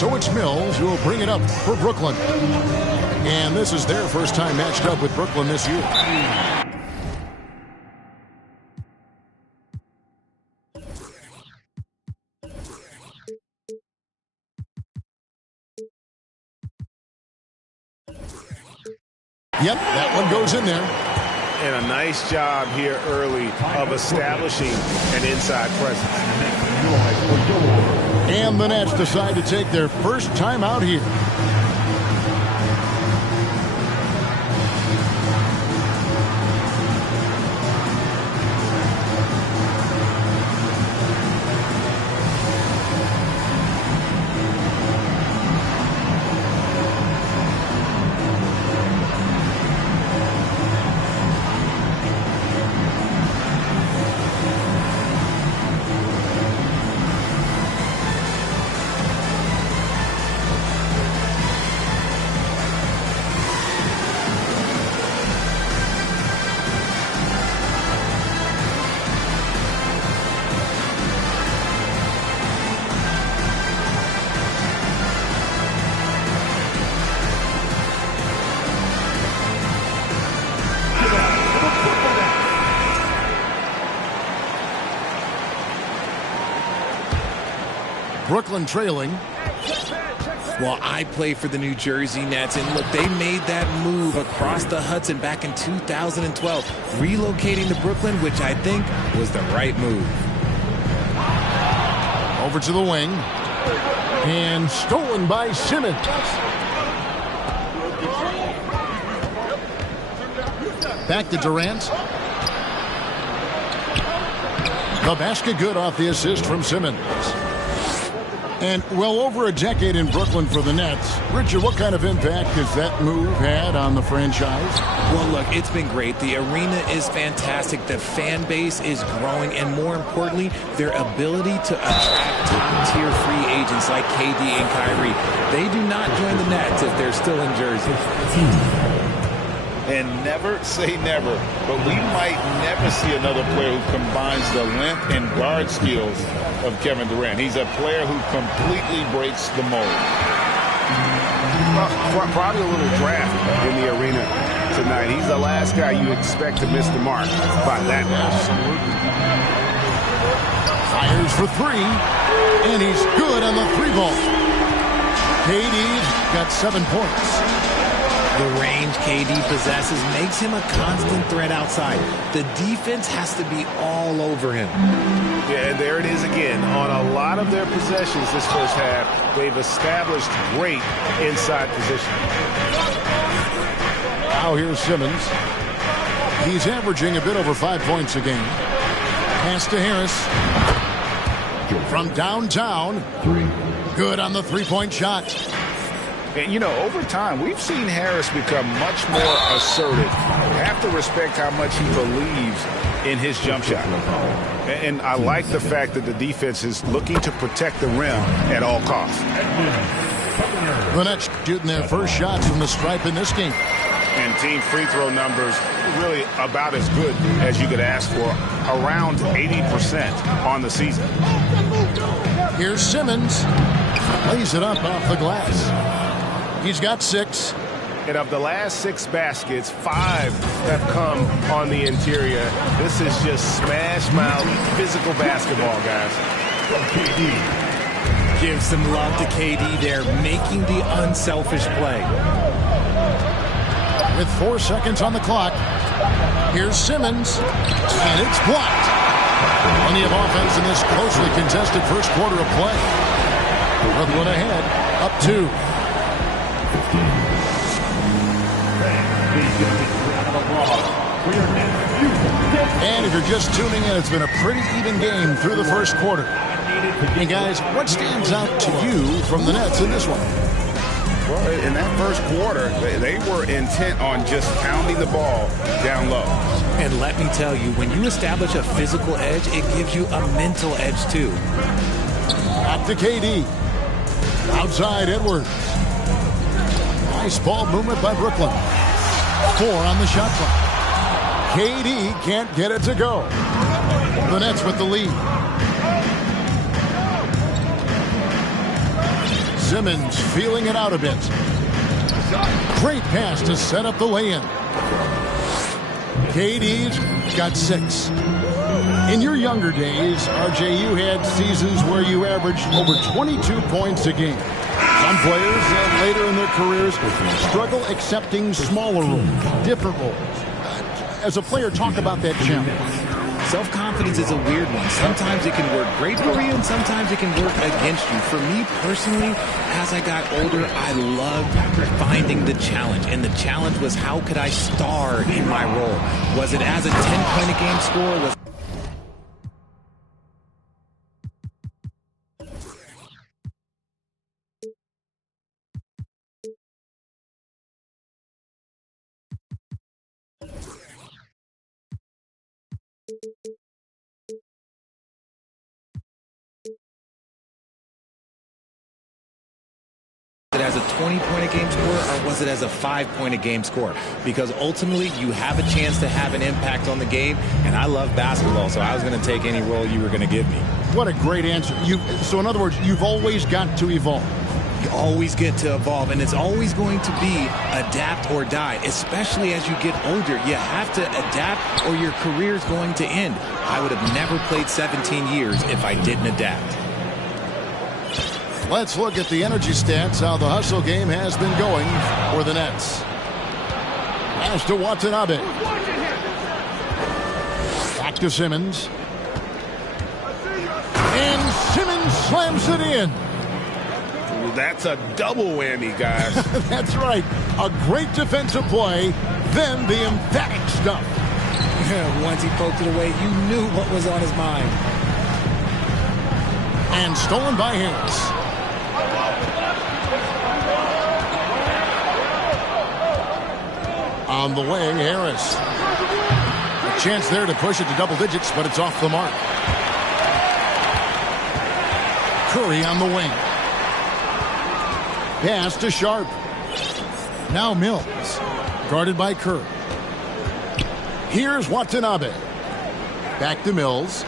So it's Mills who will bring it up for Brooklyn. And this is their first time matched up with Brooklyn this year. Yep, that one goes in there. And a nice job here early of establishing an inside presence. And the Nets decide to take their first time out here. Brooklyn trailing. Well, I play for the New Jersey Nets, and look, they made that move across the Hudson back in 2012, relocating to Brooklyn, which I think was the right move. Over to the wing. And stolen by Simmons. Back to Durant. The basket good off the assist from Simmons. And well over a decade in Brooklyn for the Nets. Richard, what kind of impact has that move had on the franchise? Well, look, it's been great. The arena is fantastic. The fan base is growing. And more importantly, their ability to attract top-tier free agents like KD and Kyrie. They do not join the Nets if they're still in Jersey. And never say never, but we might never see another player who combines the length and guard skills of Kevin Durant. He's a player who completely breaks the mold. Probably a little draft in the arena tonight. He's the last guy you expect to miss the mark by that much. Fires for three, and he's good on the three ball. KD's got 7 points. The range KD possesses makes him a constant threat outside. The defense has to be all over him. Yeah, and there it is again. On a lot of their possessions this first half, they've established great inside position. Now here's Simmons. He's averaging a bit over 5 points a game. Pass to Harris. From downtown. Good on the three-point shot. And, you know, over time, we've seen Harris become much more assertive. You have to respect how much he believes in his jump shot. And I like the fact that the defense is looking to protect the rim at all costs. The Nets shooting their first shots from the stripe in this game. And team free throw numbers really about as good as you could ask for, around 80% on the season. Here's Simmons. Lays it up off the glass. He's got 6. And of the last 6 baskets, 5 have come on the interior. This is just smash mouth physical basketball, guys. Give some love to KD there, making the unselfish play. With 4 seconds on the clock, here's Simmons, and it's blocked. Plenty of offense in this closely contested first quarter of play. Brooklyn ahead, up 2. And if you're just tuning in, it's been a pretty even game through the first quarter. And guys, what stands out to you from the Nets in this one? Well, in that first quarter, they were intent on just pounding the ball down low. And let me tell you, when you establish a physical edge, it gives you a mental edge too. Back to KD. Outside Edwards. Nice ball movement by Brooklyn. 4 on the shot clock. KD can't get it to go. The Nets with the lead. Simmons feeling it out a bit. Great pass to set up the lay-in. KD's got 6. In your younger days, RJ, you had seasons where you averaged over 22 points a game. Some players later in their careers struggle accepting smaller roles, different roles. As a player, talk about that challenge. Self-confidence is a weird one. Sometimes it can work great for you, and sometimes it can work against you. For me personally, as I got older, I loved finding the challenge. And the challenge was, how could I star in my role? Was it as a 10-point-a-game scorer? it as a 20-point-a-game score, or was it as a 5-point-a-game score? Because ultimately, you have a chance to have an impact on the game, and I love basketball, so I was going to take any role you were going to give me. What a great answer. So in other words, you've always got to evolve. You always get to evolve, and it's always going to be adapt or die, especially as you get older. You have to adapt or your career is going to end. I would have never played 17 years if I didn't adapt. Let's look at the energy stats, how the hustle game has been going for the Nets. Pass to Watanabe. Back to Simmons. And Simmons slams it in. That's a double whammy, guys. That's right. A great defensive play, then the emphatic stuff. Once he poked it away, you knew what was on his mind. And stolen by Harris. On the wing, Harris. A chance there to push it to double digits, but it's off the mark. Curry on the wing. Pass to Sharp. Now Mills. Guarded by Kerr. Here's Watanabe. Back to Mills.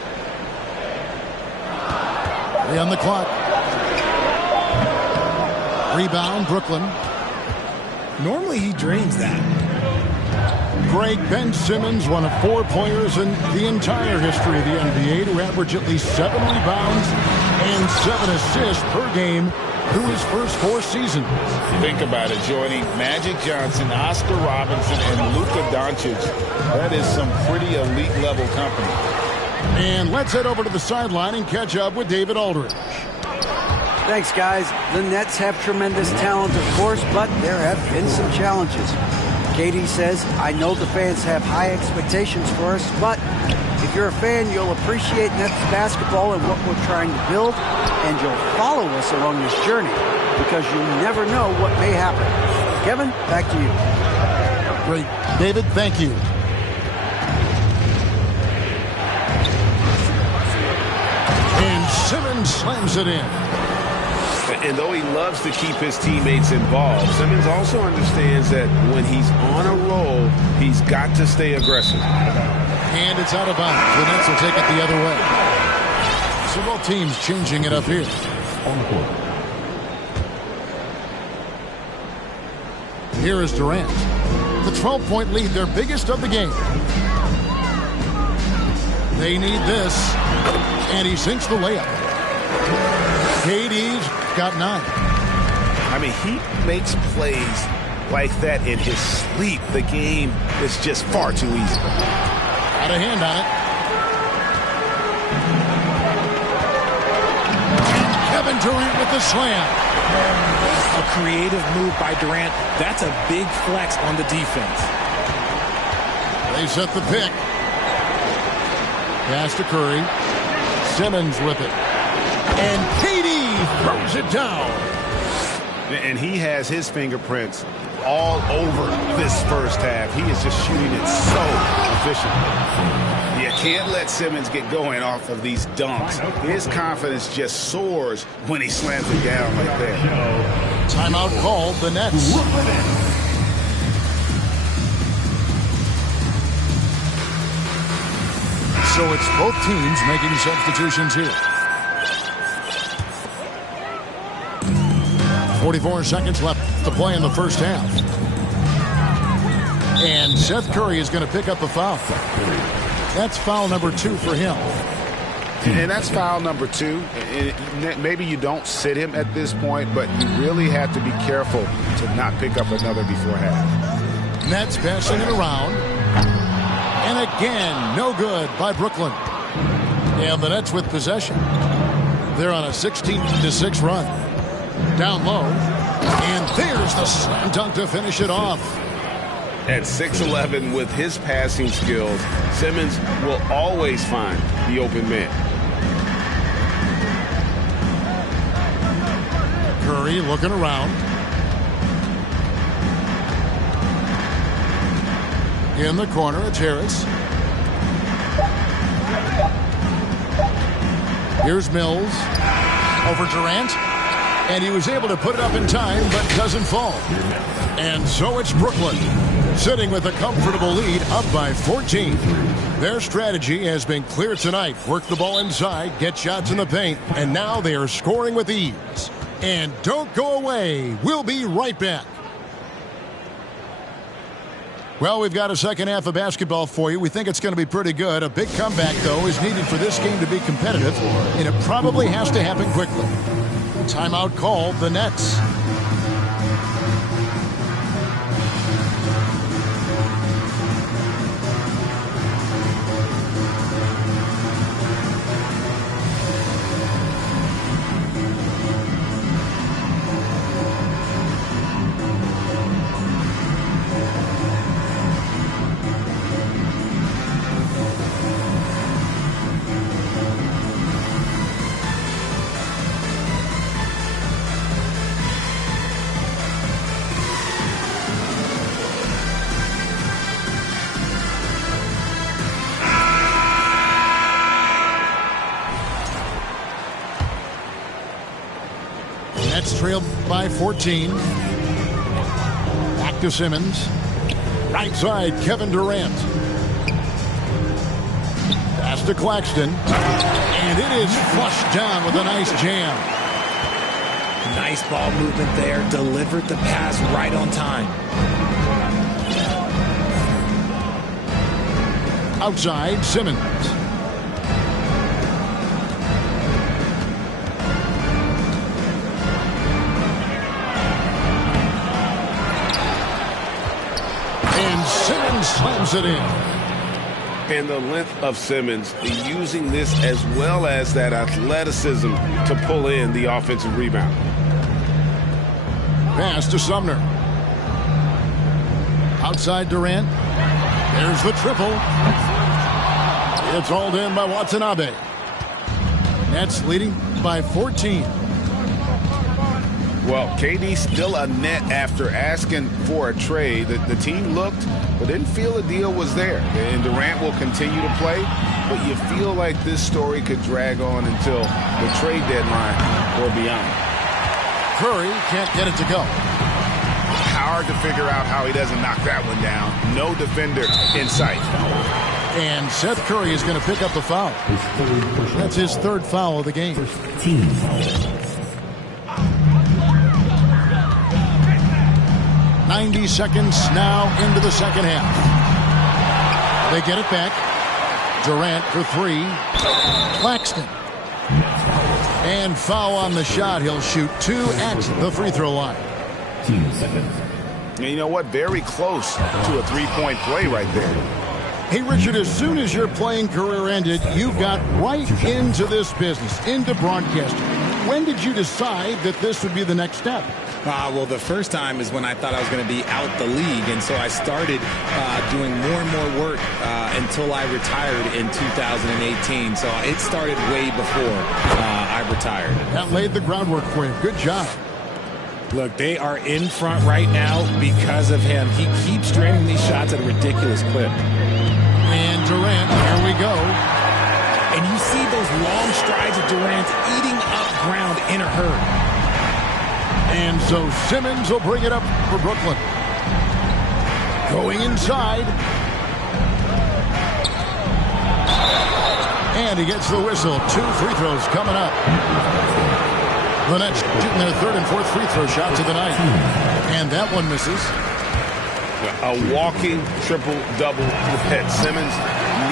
3 on the clock. Rebound, Brooklyn. Normally he drains that. Greg Ben Simmons, one of 4 players in the entire history of the NBA to average at least 7 rebounds and 7 assists per game through his first 4 seasons. Think about it, joining Magic Johnson, Oscar Robertson, and Luka Doncic. That is some pretty elite level company. And let's head over to the sideline and catch up with David Aldridge. Thanks, guys. The Nets have tremendous talent, of course, but there have been some challenges. KD says, I know the fans have high expectations for us, but if you're a fan, you'll appreciate Nets basketball and what we're trying to build, and you'll follow us along this journey because you never know what may happen. Kevin, back to you. Great. David, thank you. And Simmons slams it in. And though he loves to keep his teammates involved, Simmons also understands that when he's on a roll, he's got to stay aggressive. And it's out of bounds. The Nets will take it the other way. So both teams changing it up here. On the court. Here is Durant. The 12-point lead, their biggest of the game. They need this. And he sinks the layup. KD's got 9. I mean, he makes plays like that in his sleep. The game is just far too easy. Got a hand on it. And Kevin Durant with the slam. A creative move by Durant. That's a big flex on the defense. They set the pick. Pass to Curry. Simmons with it. And KD throws it down. And he has his fingerprints all over this first half. He is just shooting it so efficiently. You can't let Simmons get going off of these dunks. His confidence just soars when he slams it down like that. Timeout called, the Nets. So it's both teams making substitutions here. 44 seconds left to play in the first half. And Seth Curry is going to pick up a foul. That's foul number 2 for him. And that's foul number 2. Maybe you don't sit him at this point, but you really have to be careful to not pick up another before half. Nets passing it around. And again, no good by Brooklyn. And the Nets with possession. They're on a 16-6 run. Down low. And there's the slam dunk to finish it off. At 6'11", with his passing skills, Simmons will always find the open man. Curry looking around. In the corner, it's Harris. Here's Mills. Over Durant. And he was able to put it up in time, but doesn't fall. And so it's Brooklyn, sitting with a comfortable lead, up by 14. Their strategy has been clear tonight. Work the ball inside, get shots in the paint, and now they are scoring with ease. And don't go away. We'll be right back. Well, we've got a second half of basketball for you. We think it's going to be pretty good. A big comeback, though, is needed for this game to be competitive, and it probably has to happen quickly. Timeout called, the Nets. trail by 14. Back to Simmons. Right side, Kevin Durant. Pass to Claxton. And it is flushed down with a nice jam. Nice ball movement there. Delivered the pass right on time. Outside, Simmons. And Simmons slams it in. And the length of Simmons using this as well as that athleticism to pull in the offensive rebound. Pass to Sumner. Outside Durant. There's the triple. It's hauled in by Watanabe. Nets leading by 14. Well, KD still a net after asking for a trade. The team looked but didn't feel a deal was there. And Durant will continue to play, but you feel like this story could drag on until the trade deadline or beyond. Curry can't get it to go. Hard to figure out how he doesn't knock that one down. No defender in sight. And Seth Curry is going to pick up the foul. That's his third foul of the game. 90 seconds now into the second half. They get it back. Durant for three. Claxton. And foul on the shot. He'll shoot two at the free throw line. 10 seconds. And you know what? Very close to a three-point play right there. Hey, Richard, as soon as your playing career ended, you got right into this business, into broadcasting. When did you decide that this would be the next step? Well, the first time is when I thought I was going to be out the league, and so I started doing more and more work until I retired in 2018. So it started way before I retired. That laid the groundwork for you. Good job. Look, they are in front right now because of him. He keeps draining these shots at a ridiculous clip. And Durant, here we go. And you see those long strides of Durant eating up ground in a hurry. And so Simmons will bring it up for Brooklyn. Going inside. And he gets the whistle. 2 free throws coming up. The Nets shooting their third and fourth free throw shots of the night. And that one misses. A walking triple-double that Simmons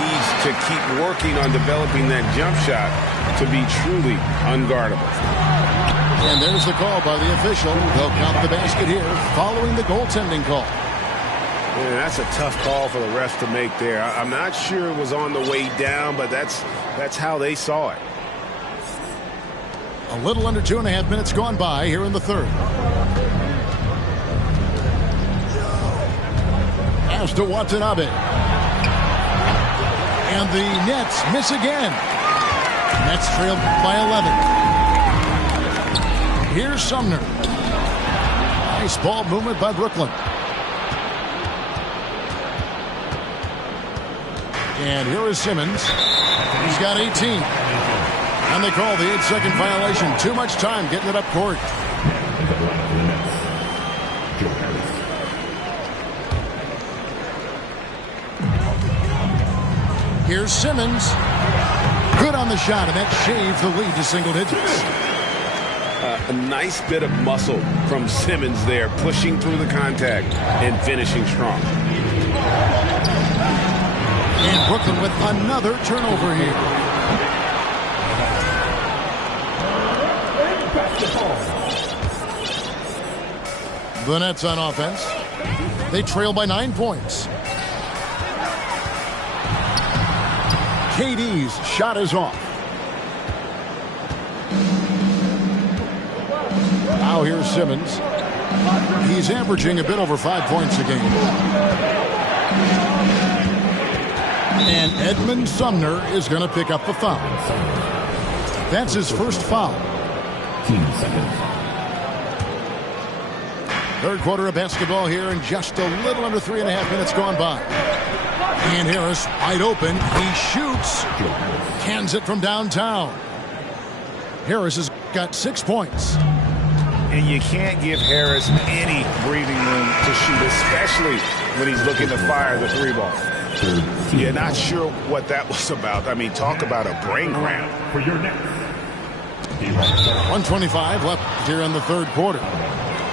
needs to keep working on developing that jump shot to be truly unguardable. And there's the call by the official. They'll count the basket here following the goaltending call. Man, that's a tough call for the refs to make there. I'm not sure it was on the way down, but that's how they saw it. A little under 2.5 minutes gone by here in the third. Pass to Watanabe. And the Nets miss again. Nets trail by 11. Here's Sumner. Nice ball movement by Brooklyn. And here is Simmons. He's got 18. And they call the 8-second violation. Too much time getting it up court. Here's Simmons. Good on the shot, and that shaves the lead to single digits. A nice bit of muscle from Simmons there, pushing through the contact and finishing strong. And Brooklyn with another turnover here. The Nets on offense. They trail by 9 points. KD's shot is off. Now here's Simmons. He's averaging a bit over 5 points a game. And Edmund Sumner is going to pick up the foul. That's his first foul. 10 seconds. Third quarter of basketball here, and just a little under 3.5 minutes gone by. And Harris wide open. He shoots. Cans it from downtown. Harris has got 6 points. And you can't give Harris any breathing room to shoot, especially when he's looking to fire the 3-ball. Yeah, not sure what that was about. I mean, talk about a brain cramp. For your next. 1:25 left here in the third quarter.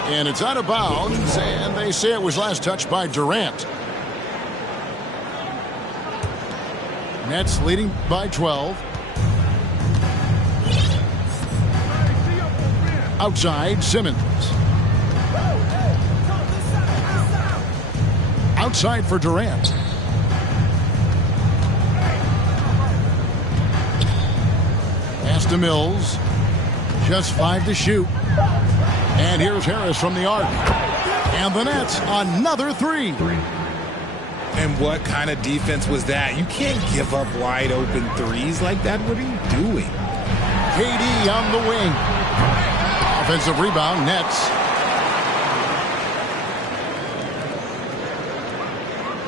And it's out of bounds, and they say it was last touched by Durant. Nets leading by 12. Outside, Simmons. Outside for Durant. Pass to Mills. Just 5 to shoot. And here's Harris from the arc. And the Nets, another 3. And what kind of defense was that? You can't give up wide open threes like that. What are you doing? KD on the wing. Offensive rebound, Nets.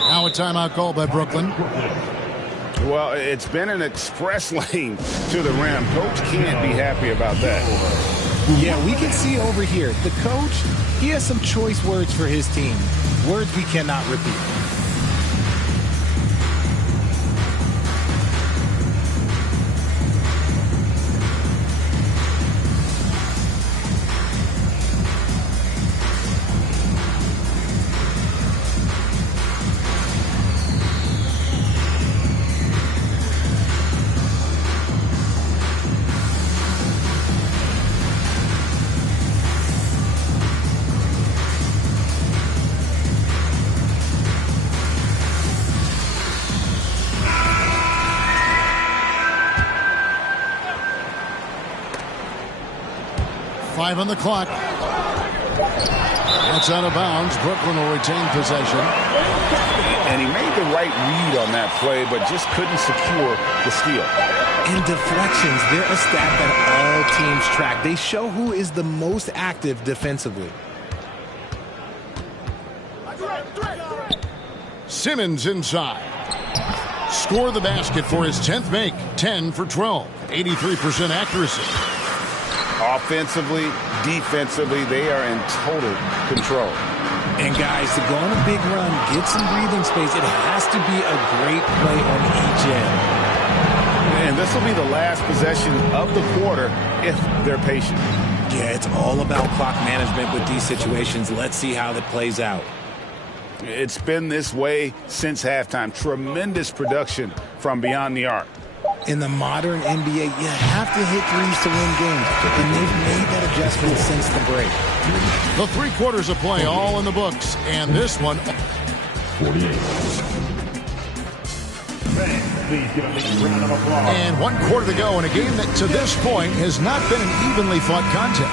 Now a timeout called by Brooklyn. Well, it's been an express lane to the rim. Coach can't be happy about that. Yeah, we can see over here. The coach, he has some choice words for his team. Words we cannot repeat. On the clock. That's out of bounds. Brooklyn will retain possession. And he made the right read on that play, but just couldn't secure the steal. And deflections, they're a stat that all teams track. They show who is the most active defensively. Simmons inside. Score the basket for his 10th make. 10 for 12. 83% accuracy. Offensively, defensively, they are in total control. And guys, to go on a big run, get some breathing space, it has to be a great play on each end. And this will be the last possession of the quarter if they're patient. Yeah, it's all about clock management with these situations. Let's see how that plays out. It's been this way since halftime. Tremendous production from beyond the arc. In the modern NBA, you have to hit threes to win games, and they've made that adjustment since the break. The 3 quarters of play all in the books, and this one. 48. Please give a big round of applause. And 1 quarter to go in a game that to this point has not been an evenly fought contest.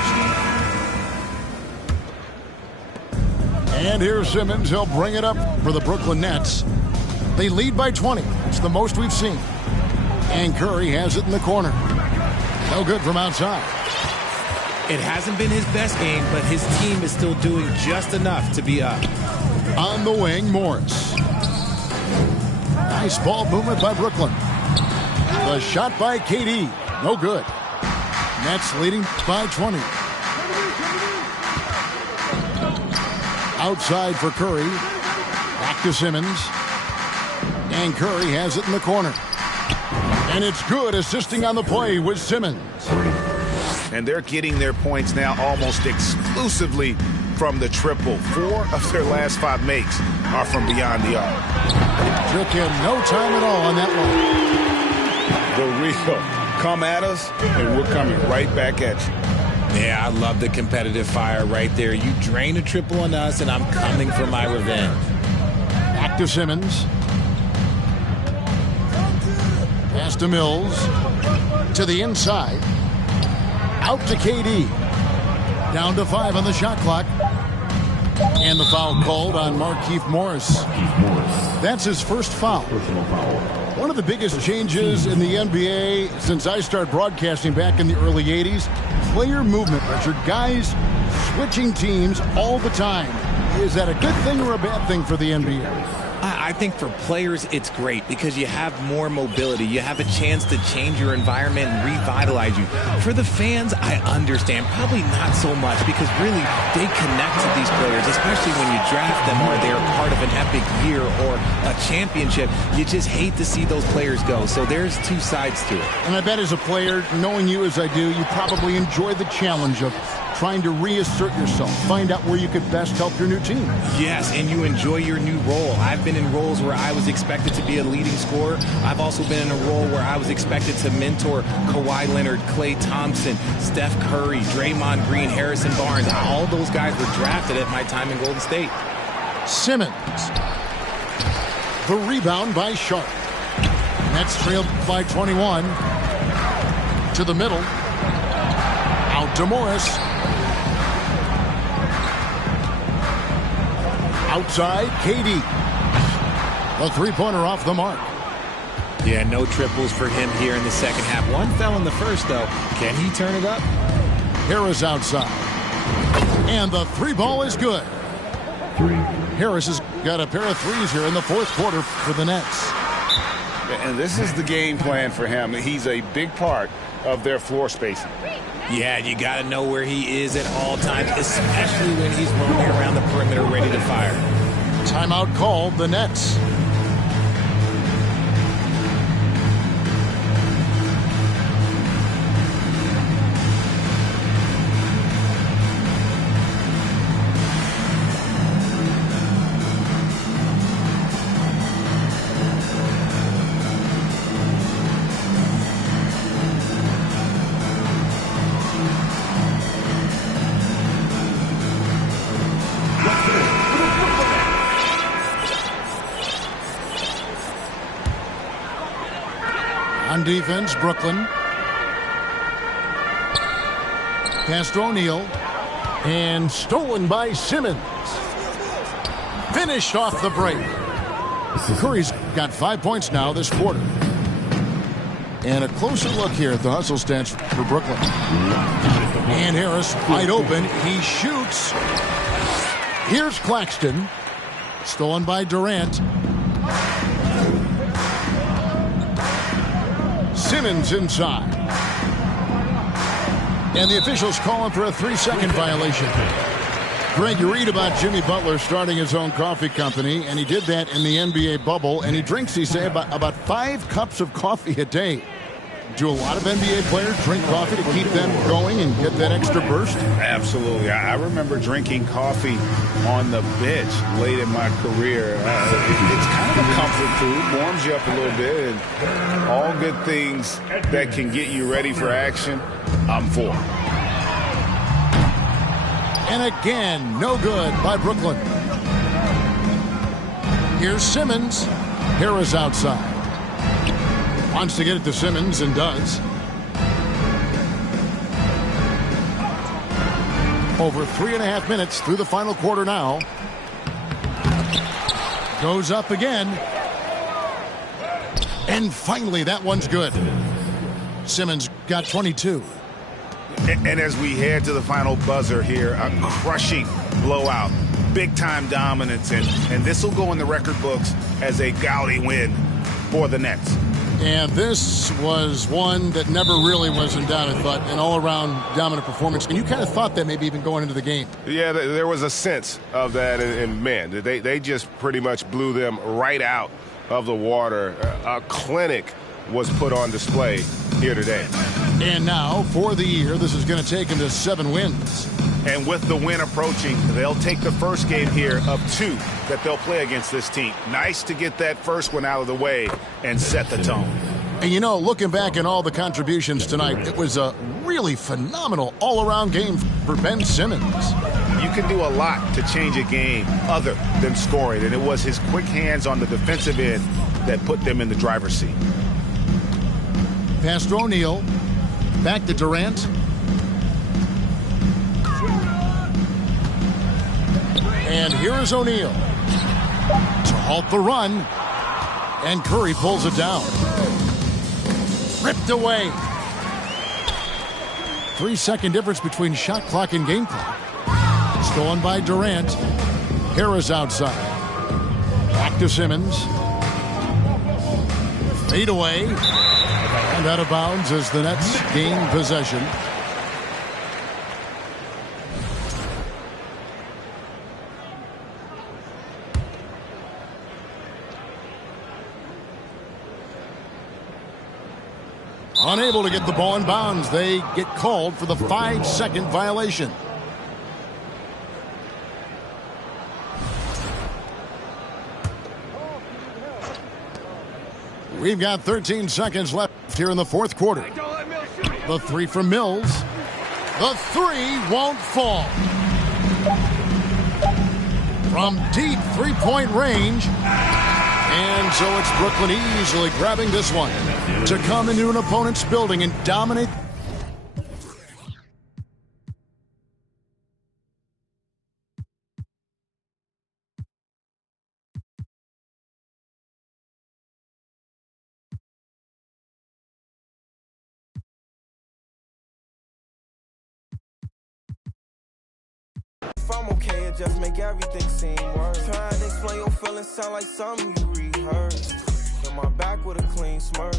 And here's Simmons. He'll bring it up for the Brooklyn Nets. They lead by 20. It's the most we've seen. And Curry has it in the corner. No good from outside. It hasn't been his best game, but his team is still doing just enough to be up. On the wing, Morris. Nice ball movement by Brooklyn. The shot by KD. No good. Nets leading by 20. Outside for Curry. Back to Simmons. And Curry has it in the corner. And it's good, assisting on the play with Simmons. And they're getting their points now almost exclusively from the triple. 4 of their last 5 makes are from beyond the arc. Took him no time at all on that one. The real come at us, and we're coming right back at you. Yeah, I love the competitive fire right there. You drain a triple on us, and I'm coming for my revenge. Back to Simmons. Pass to Mills. To the inside. Out to KD. Down to 5 on the shot clock. And the foul called on Markieff Morris. That's his first foul. One of the biggest changes in the NBA since I started broadcasting back in the early 80s, player movement, Richard. Guys switching teams all the time. Is that a good thing or a bad thing for the NBA? I I think for players, it's great because you have more mobility. You have a chance to change your environment and revitalize you. For the fans, I understand. Probably not so much because really they connect to these players, especially when you draft them or they're part of an epic year or a championship. You just hate to see those players go. So there's two sides to it. And I bet as a player, knowing you as I do, you probably enjoy the challenge of trying to reassert yourself, find out where you could best help your new team. Yes, and you enjoy your new role. I've been in roles where I was expected to be a leading scorer. I've also been in a role where I was expected to mentor Kawhi Leonard, Klay Thompson, Steph Curry, Draymond Green, Harrison Barnes. All those guys were drafted at my time in Golden State. Simmons. The rebound by Sharp. Nets trailed by 21. To the middle. Out to Morris. Outside, KD. The three-pointer off the mark. Yeah, no triples for him here in the second half. One fell in the first, though. Can he turn it up? Harris outside. And the three ball is good. Harris has got a pair of threes here in the fourth quarter for the Nets. And this is the game plan for him. He's a big part of their floor spacing. Yeah, you got to know where he is at all times, especially when he's roaming around the perimeter ready to fire. Timeout called, the Nets. On defense, Brooklyn. Pass to O'Neal. And stolen by Simmons. Finished off the break. Curry's got 5 points now this quarter. And a closer look here at the hustle stats for Brooklyn. And Harris wide open. He shoots. Here's Claxton. Stolen by Durant. Simmons inside. And the officials calling for a 3-second violation. Greg, you read about Jimmy Butler starting his own coffee company, and he did that in the NBA bubble, and he drinks, he say, about 5 cups of coffee a day. Do a lot of NBA players drink coffee to keep them going and get that extra burst? Absolutely. I remember drinking coffee on the bench late in my career. It's kind of a comfort food, warms you up a little bit, and all good things that can get you ready for action, I'm for. And again, no good by Brooklyn. Here's Simmons. Harris outside. Wants to get it to Simmons and does. Over 3.5 minutes through the final quarter now. Goes up again. And finally, that one's good. Simmons got 22. And as we head to the final buzzer here, a crushing blowout, big-time dominance, and this will go in the record books as a gaudy win for the Nets. And this was one that never really was in doubt, I thought, an all-around dominant performance. And you kind of thought that maybe even going into the game. Yeah, there was a sense of that, and man, they just pretty much blew them right out of the water. A clinic was put on display here today. And now, for the year, this is going to take them to 7 wins. And with the win approaching, they'll take the first game here of 2 that they'll play against this team. Nice to get that first one out of the way and set the tone. And you know, looking back at all the contributions tonight, it was a really phenomenal all-around game for Ben Simmons. You can do a lot to change a game other than scoring, and it was his quick hands on the defensive end that put them in the driver's seat. Pass to O'Neal. Back to Durant. And here is O'Neal to halt the run. And Curry pulls it down. Ripped away. 3-second difference between shot clock and game clock. Stolen by Durant. Harris outside. Back Back to Simmons. Fade away. And out of bounds as the Nets gain possession. Unable to get the ball in bounds. They get called for the 5-second violation. We've got 13 seconds left here in the fourth quarter. The three from Mills. The three won't fall. From deep three-point range. And so it's Brooklyn easily grabbing this one to come into an opponent's building and dominate. If I'm okay, it just make everything seem worse. Trying to explain your feelings sound like something you rehearsed. In my back with a clean smirk.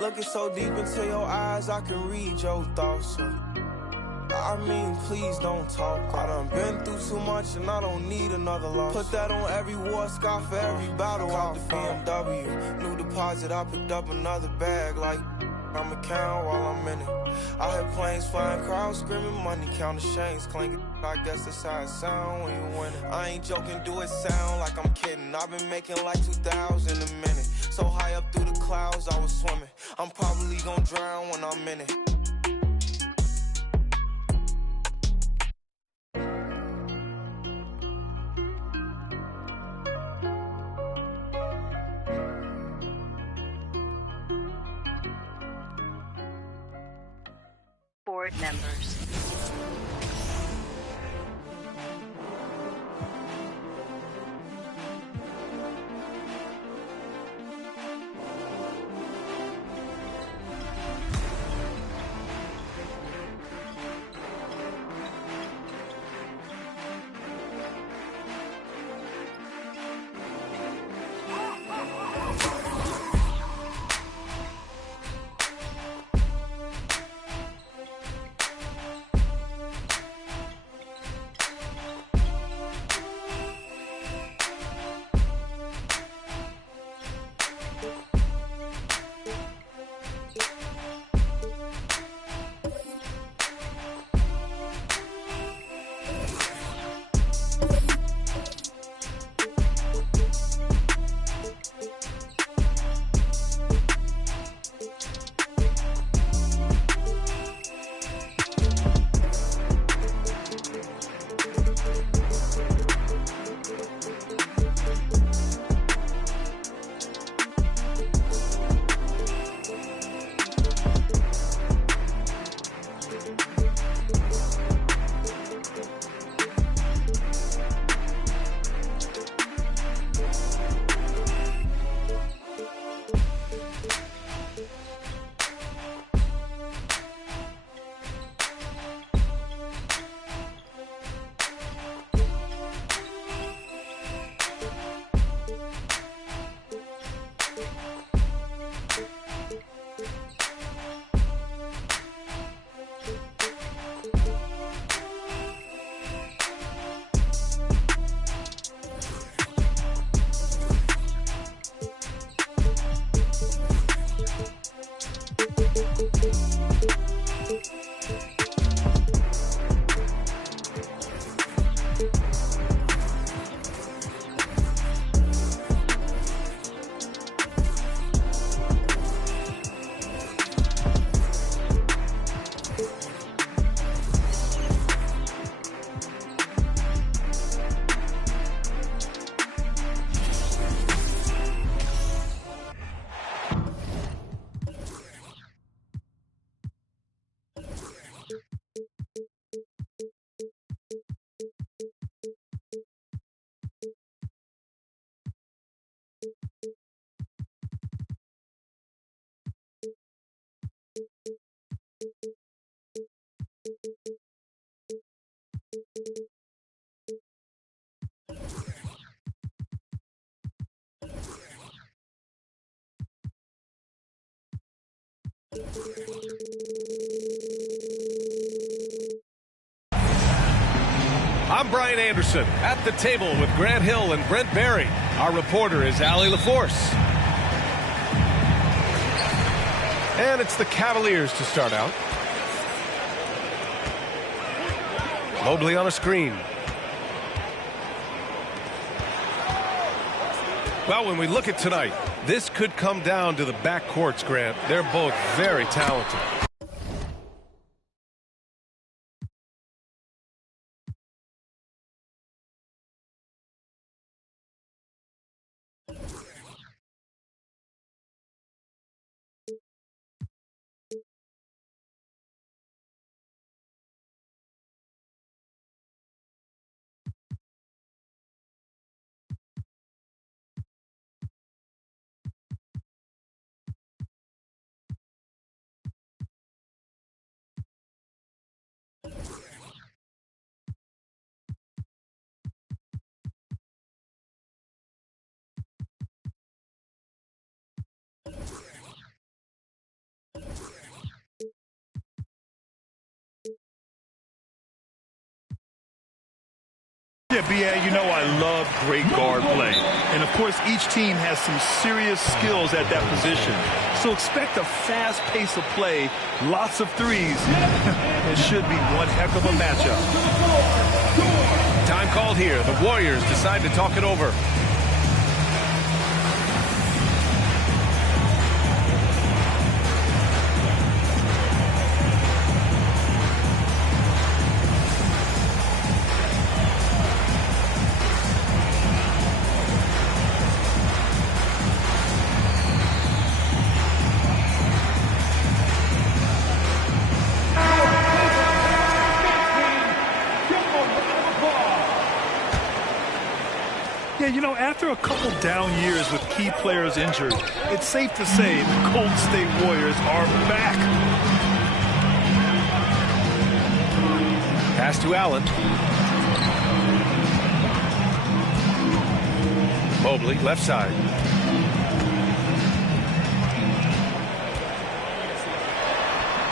Looking so deep into your eyes, I can read your thoughts. I mean, please don't talk. I done been through too much and I don't need another loss. Put that on every war scar for every battle out the BMW. New deposit, I picked up another bag like I'ma count while I'm in it. I hear planes flying, crowds screaming, money counting, chains clinking. I guess that's how it sound when you win it. I ain't joking, do it sound like I'm kidding. I've been making like 2,000 a minute. So high up through the clouds, I was swimming. I'm probably gonna drown when I'm in it. Board members. I'm Brian Anderson at the table with Grant Hill and Brent Barry. Our reporter is Allie LaForce. And it's the Cavaliers to start out. Mobley on a screen. Well, when we look at tonight, this could come down to the backcourts, Grant. They're both very talented. Yeah, B.A., you know I love great guard play. And, of course, each team has some serious skills at that position. So expect a fast pace of play, lots of threes. It should be one heck of a matchup. Time called here. The Warriors decide to talk it over. Yeah, you know, after a couple down years with key players injured, it's safe to say the Golden State Warriors are back. Pass to Allen. Mobley, left side.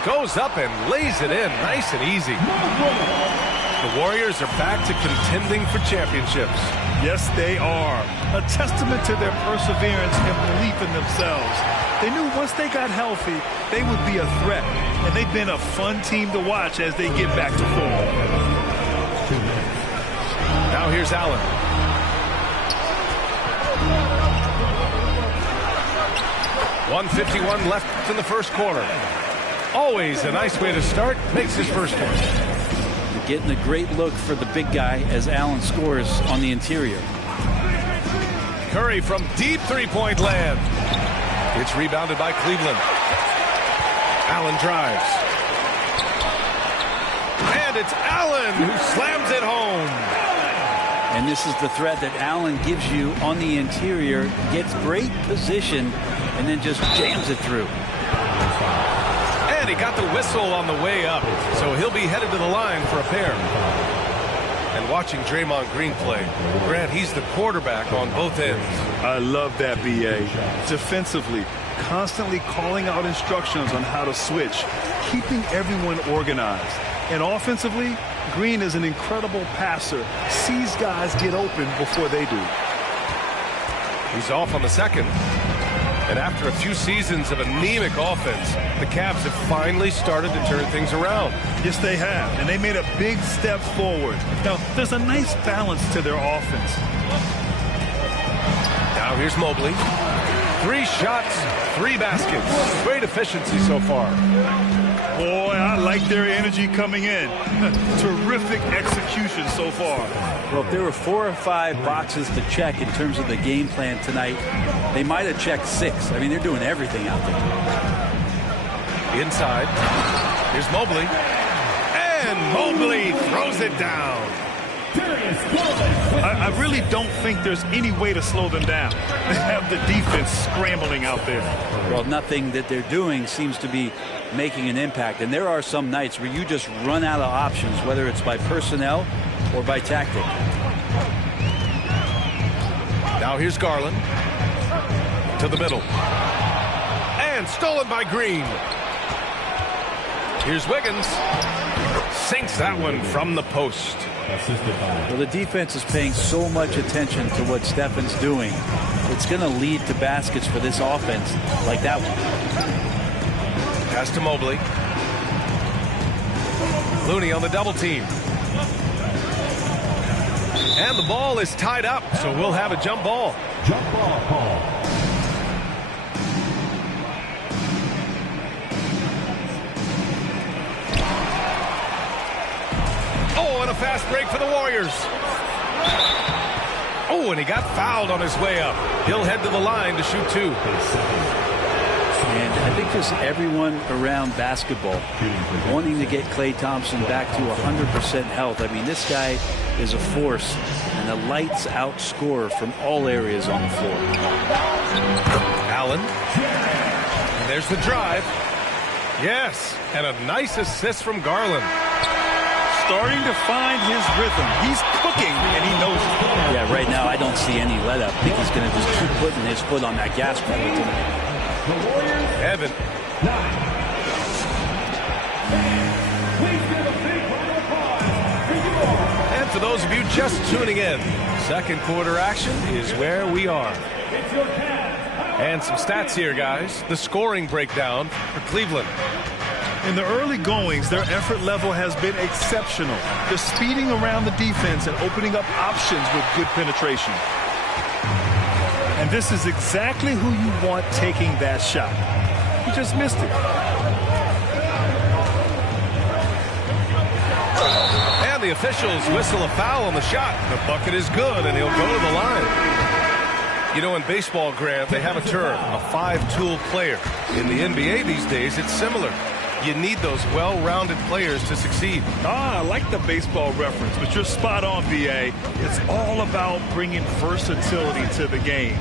Goes up and lays it in. Nice and easy. The Warriors are back to contending for championships. Yes, they are. A testament to their perseverance and belief in themselves. They knew once they got healthy, they would be a threat. And they've been a fun team to watch as they get back to form. Now here's Allen. .151 left in the first quarter. Always a nice way to start. Makes his first one. Getting a great look for the big guy as Allen scores on the interior. Curry from deep three-point land. It's rebounded by Cleveland. Allen drives. And it's Allen who slams it home. And this is the threat that Allen gives you on the interior. Gets great position and then just jams it through. And he got the whistle on the way up, so he'll be headed to the line for a pair. And watching Draymond Green play, Grant, he's the quarterback on both ends. I love that, B.A. Defensively, constantly calling out instructions on how to switch, keeping everyone organized. And offensively, Green is an incredible passer, sees guys get open before they do. He's off on the second. And after a few seasons of anemic offense, the Cavs have finally started to turn things around. Yes, they have, and they made a big step forward. Now, there's a nice balance to their offense. Now here's Mobley. 3 shots, 3 baskets. Great efficiency so far. Boy, I like their energy coming in. Terrific execution so far. Well, if there were 4 or 5 boxes to check in terms of the game plan tonight, they might have checked 6. I mean, they're doing everything out there. Inside. Here's Mobley. And Mobley throws it down. I really don't think there's any way to slow them down. They have the defense scrambling out there. Well, nothing that they're doing seems to be making an impact. And there are some nights where you just run out of options, whether it's by personnel or by tactic. Now here's Garland. To the middle. And stolen by Green. Here's Wiggins. Sinks that one from the post. Well, the defense is paying so much attention to what Stephen's doing. It's going to lead to baskets for this offense like that one. Pass to Mobley. Looney on the double team. And the ball is tied up, so we'll have a jump ball. Jump ball call. Oh, and a fast break for the Warriors. Oh, and he got fouled on his way up. He'll head to the line to shoot 2. And I think just everyone around basketball wanting to get Klay Thompson back to 100% health. I mean, this guy is a force and a lights-out scorer from all areas on the floor. Allen. And there's the drive. Yes, and a nice assist from Garland. Starting to find his rhythm. He's cooking, and he knows it. Yeah, right now I don't see any let-up. I think he's going to just keep putting his foot on that gas pedal tonight. Evan. And for those of you just tuning in, second quarter action is where we are. And some stats here, guys. The scoring breakdown for Cleveland. In the early goings, their effort level has been exceptional. They're speeding around the defense and opening up options with good penetration. And this is exactly who you want taking that shot. He just missed it. And the officials whistle a foul on the shot. The bucket is good, and he'll go to the line. You know, in baseball, Grant, they have a term, a five-tool player. In the NBA these days, it's similar. You need those well-rounded players to succeed. I like the baseball reference, but you're spot on, B.A. It's all about bringing versatility to the game.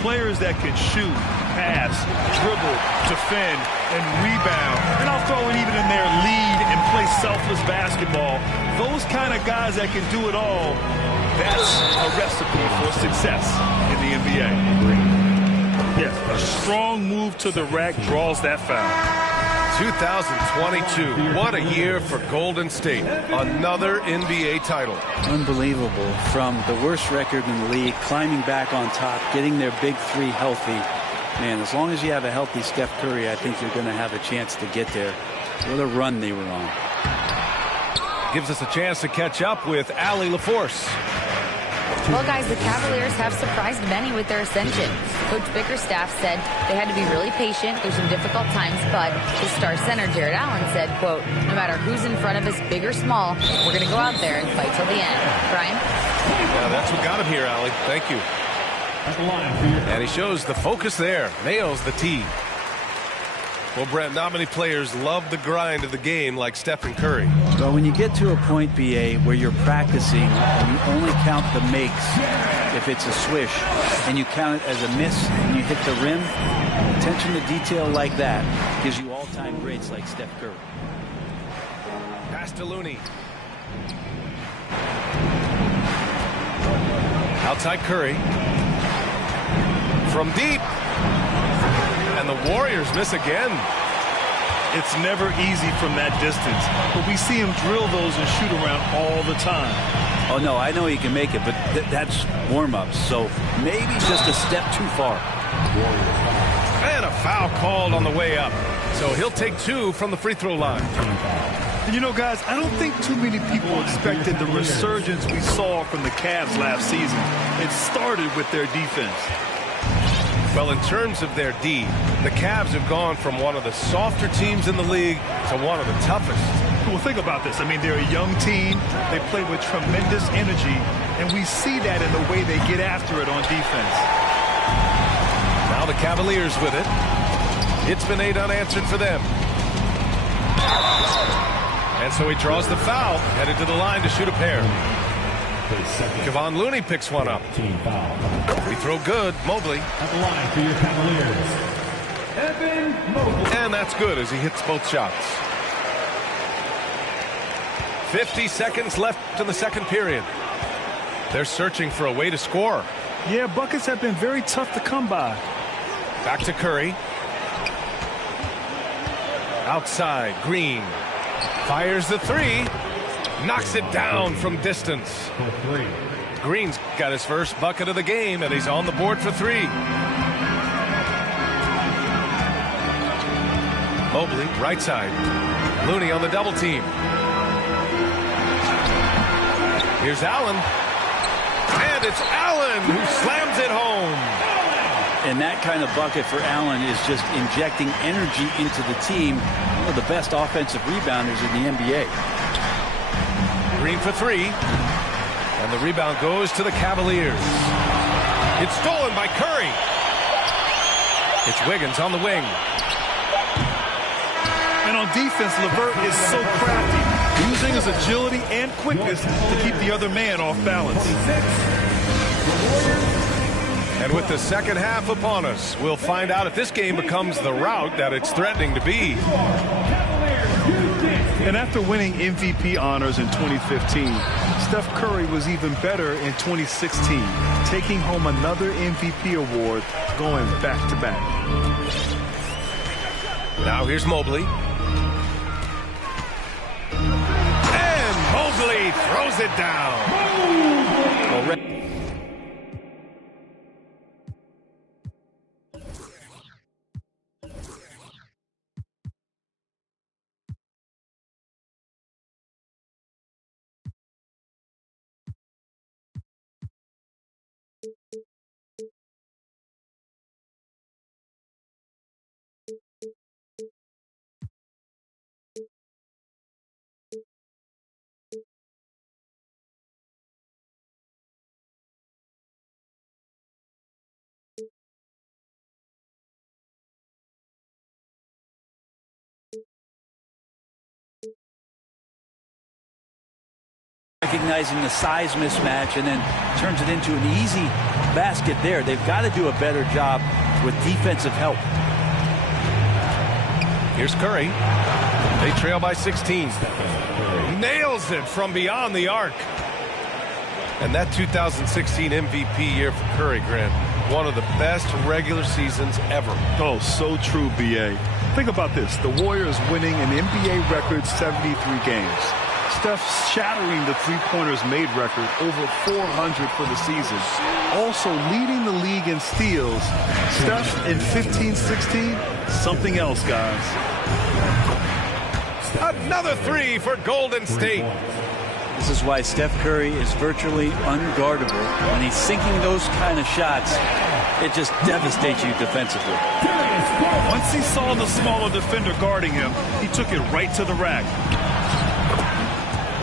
Players that can shoot, pass, dribble, defend, and rebound. And I'll throw in even in their lead and play selfless basketball. Those kind of guys that can do it all, that's a recipe for success in the NBA. Yes, a strong move to the rack draws that foul. 2022. What a year for Golden State. Another NBA title. Unbelievable. From the worst record in the league, climbing back on top, getting their big three healthy. Man, as long as you have a healthy Steph Curry, I think you're going to have a chance to get there. What a run they were on. Gives us a chance to catch up with Allie LaForce. Well, guys, the Cavaliers have surprised many with their ascension. Coach Bickerstaff said they had to be really patient through some difficult times, but his star center, Jared Allen, said, quote, no matter who's in front of us, big or small, we're going to go out there and fight till the end. Brian? Yeah, that's what got him here, Allie. Thank you. And he shows the focus there. Nails the tee. Well, Brent, not many players love the grind of the game like Stephen Curry. Well, when you get to a point, BA, where you're practicing and you only count the makes if it's a swish, and you count it as a miss when you hit the rim, attention to detail like that gives you all-time greats like Steph Curry. Pass to Looney. Outside Curry. From deep. And the Warriors miss again. It's never easy from that distance, but we see him drill those and shoot around all the time. Oh, no, I know he can make it, but that's warm-ups, so maybe just a step too far. And a foul called on the way up. So he'll take 2 from the free throw line. And you know, guys, I don't think too many people expected the resurgence we saw from the Cavs last season. It started with their defense. Well, in terms of their D, the Cavs have gone from one of the softer teams in the league to one of the toughest. Well, think about this. I mean, they're a young team. They play with tremendous energy, and we see that in the way they get after it on defense. Now the Cavaliers with it. It's been 8 unanswered for them. And so he draws the foul, headed to the line to shoot a pair. Kevon Looney picks one up. We throw good. Mobley. At the line for your Cavaliers, Evan Mobley. And that's good as he hits both shots. 50 seconds left in the second period. They're searching for a way to score. Yeah, buckets have been very tough to come by. Back to Curry. Outside, Green fires the three, knocks it down from distance. Green's got his first bucket of the game, and he's on the board for three. Mobley, right side. Looney on the double team. Here's Allen. And it's Allen who slams it home. And that kind of bucket for Allen is just injecting energy into the team. One of the best offensive rebounders in the NBA. Green for three. And the rebound goes to the Cavaliers. It's stolen by Curry. It's Wiggins on the wing. And on defense, LeVert is so crafty, using his agility and quickness to keep the other man off balance. And with the second half upon us, we'll find out if this game becomes the rout that it's threatening to be. And after winning MVP honors in 2015, Steph Curry was even better in 2016, taking home another MVP award, going back-to-back. Now here's Mobley. And Mobley throws it down. Recognizing the size mismatch and then turns it into an easy basket there. They've got to do a better job with defensive help. Here's Curry. They trail by 16. Nails it from beyond the arc. And that 2016 MVP year for Curry, Grant, one of the best regular seasons ever. Oh, so true, B.A. Think about this. The Warriors winning an NBA record 73 games. Steph shattering the three-pointers made record, over 400 for the season. Also leading the league in steals. Steph in 15-16, something else, guys. Another three for Golden State. This is why Steph Curry is virtually unguardable. When he's sinking those kind of shots, it just devastates you defensively. Once he saw the smaller defender guarding him, he took it right to the rack.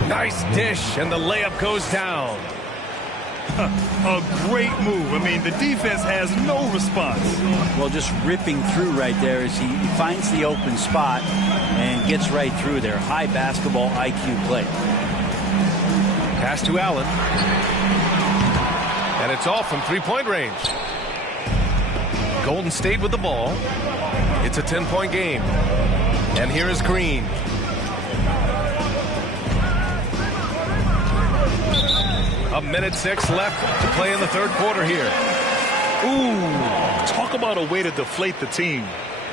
Nice dish, and the layup goes down. A great move. I mean, the defense has no response. Well, just ripping through right there as he finds the open spot and gets right through there. High basketball IQ play. Pass to Allen. And it's off from three-point range. Golden State with the ball. It's a 10-point game. And here is Green. A minute 6 left to play in the third quarter here. Ooh, talk about a way to deflate the team.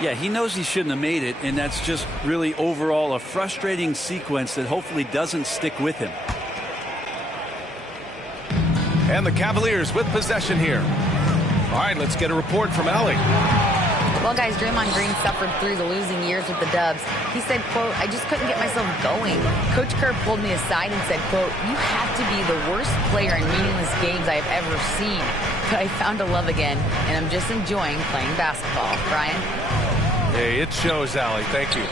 Yeah, he knows he shouldn't have made it, and that's just really overall a frustrating sequence that hopefully doesn't stick with him. And the Cavaliers with possession here. All right, let's get a report from Allie. Well, guys, Draymond Green suffered through the losing years with the Dubs. He said, quote, "I just couldn't get myself going. Coach Kerr pulled me aside and said, quote, you have to be the worst player in meaningless games I have ever seen. But I found a love again, and I'm just enjoying playing basketball." Brian? Hey, it shows, Allie. Thank you.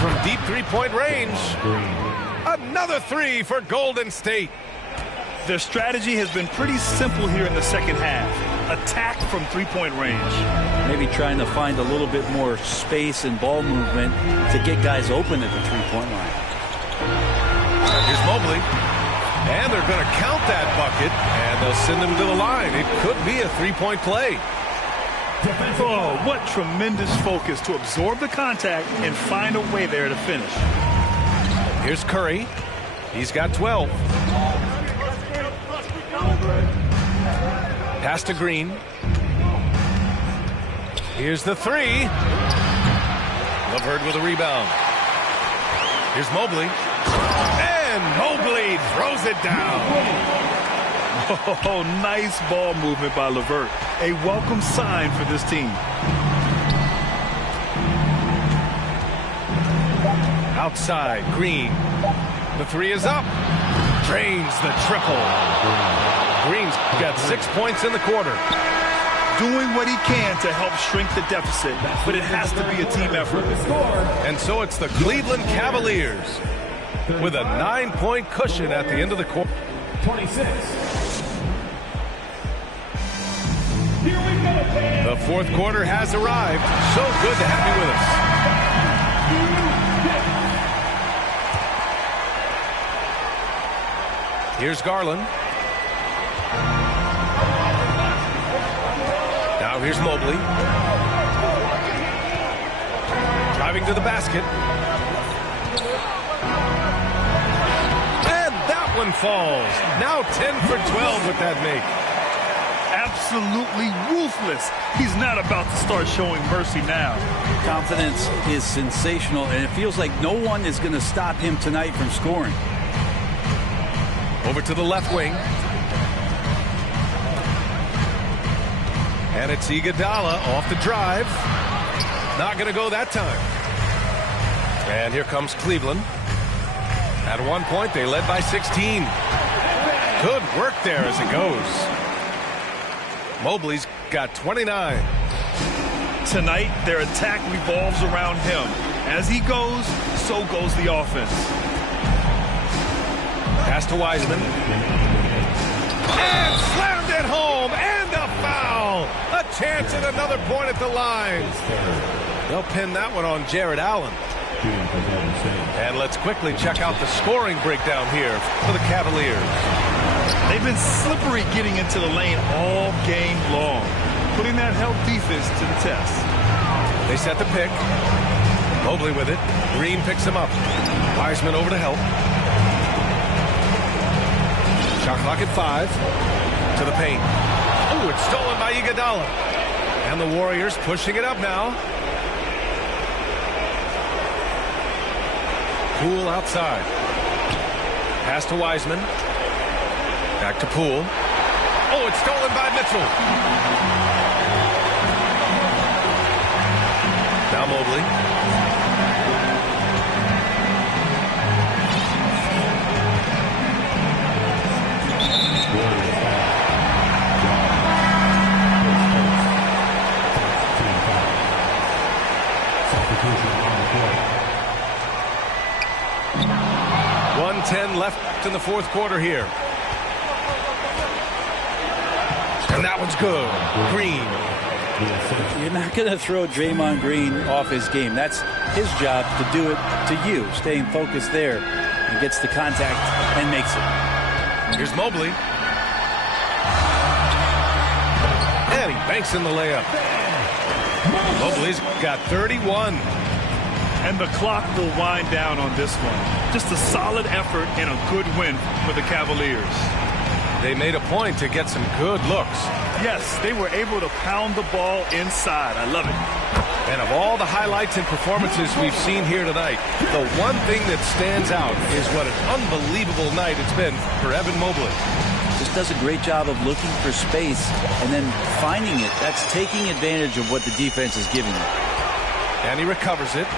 From deep three-point range, another three for Golden State. Their strategy has been pretty simple here in the second half. Attack from three-point range. Maybe trying to find a little bit more space and ball movement to get guys open at the three-point line. Here's Mobley. And they're going to count that bucket, and they'll send him to the line. It could be a three-point play. Oh, what tremendous focus to absorb the contact and find a way there to finish. Here's Curry. He's got 12. Pass to Green. Here's the three. LeVert with a rebound. Here's Mobley. And Mobley throws it down. Oh, nice ball movement by LeVert. A welcome sign for this team. Outside, Green. The three is up. Drains the triple. Green's got 6 points in the quarter. Doing what he can to help shrink the deficit, but it has to be a team effort. And so it's the Cleveland Cavaliers with a 9-point cushion at the end of the quarter. 26. The fourth quarter has arrived. So good to have you with us. Here's Garland. Now here's Mobley. Driving to the basket. And that one falls. Now 10 for 12 with that make. Absolutely ruthless. He's not about to start showing mercy now. Confidence is sensational, and it feels like no one is going to stop him tonight from scoring. Over to the left wing. And it's Iguodala off the drive. Not going to go that time. And here comes Cleveland. At one point, they led by 16. Good work there as it goes. Mobley's got 29. Tonight, their attack revolves around him. As he goes, so goes the offense. Pass to Wiseman. And slammed it home. And a foul. A chance at another point at the line. They'll pin that one on Jared Allen. And let's quickly check out the scoring breakdown here for the Cavaliers. They've been slippery getting into the lane all game long, putting that help defense to the test. They set the pick. Mobley with it. Green picks him up. Wiseman over to help. Shot clock at 5. To the paint. Ooh, it's stolen by Iguodala. And the Warriors pushing it up now. Poole outside. Pass to Wiseman. Back to Poole. Oh, it's stolen by Mitchell. Now Mobley. .110 left in the fourth quarter here. And that one's good. Green. You're not going to throw Draymond Green off his game. That's his job to do it to you. Staying focused there. He gets the contact and makes it. Here's Mobley. And he banks in the layup. Mobley's got 31. And the clock will wind down on this one. Just a solid effort and a good win for the Cavaliers. They made a point to get some good looks. Yes, they were able to pound the ball inside. I love it. And of all the highlights and performances we've seen here tonight, the one thing that stands out is what an unbelievable night it's been for Evan Mobley. Just does a great job of looking for space and then finding it. That's taking advantage of what the defense is giving you. And he recovers it.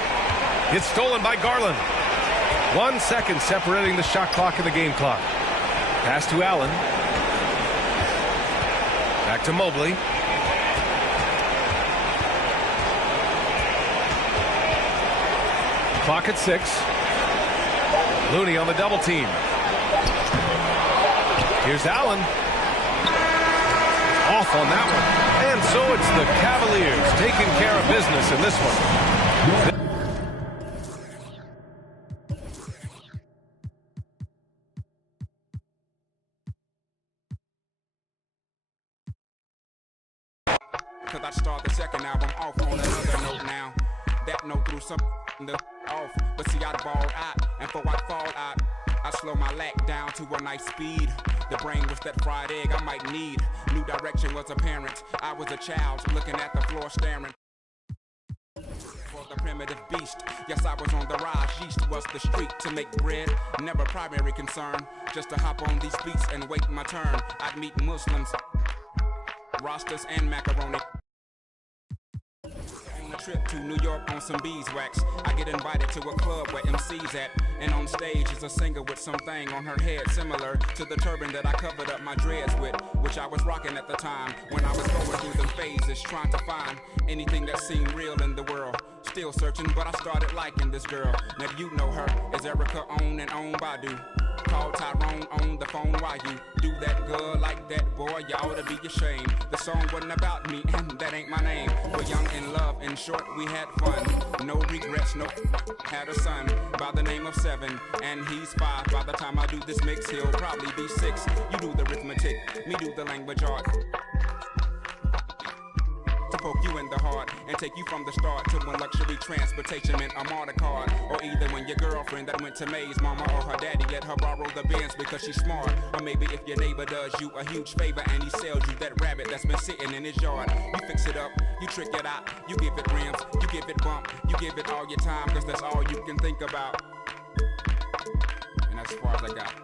It's stolen by Garland. 1 second separating the shot clock and the game clock. Pass to Allen. Back to Mobley. Clock at 6. Looney on the double team. Here's Allen. Off on that one. And so it's the Cavaliers taking care of business in this one. Cause I start the second album off on another note now. That note threw something off. But see, I balled out, and before I fall out, I slow my lack down to a nice speed. The brain was that fried egg I might need. New direction was apparent. I was a child looking at the floor staring. For a primitive beast. Yes, I was on the rise. Yeast was the street to make bread. Never primary concern. Just to hop on these beats and wait my turn. I'd meet Muslims, Rastas, and macaroni. Trip to New York on some beeswax. I get invited to a club where MC's at, and on stage is a singer with something on her head similar to the turban that I covered up my dreads with, which I was rocking at the time when I was going through them phases, trying to find anything that seemed real in the world. Still searching, but I started liking this girl. Now you know her as Erica on and on Badu. Call Tyrone on the phone while you do that good like that, boy, you ought to be ashamed. The song wasn't about me, and that ain't my name. We're young in love, in short, we had fun. No regrets, no. Had a son by the name of 7, and he's 5. By the time I do this mix, he'll probably be 6. You do the arithmetic, me do the language art. To poke you in the heart and take you from the start to when luxury transportation meant a MARTA card. Or either when your girlfriend that went to May's mama or her daddy let her borrow the Benz because she's smart. Or maybe if your neighbor does you a huge favor and he sells you that rabbit that's been sitting in his yard. You fix it up, you trick it out, you give it rims, you give it bump, you give it all your time because that's all you can think about. And that's as far as I got.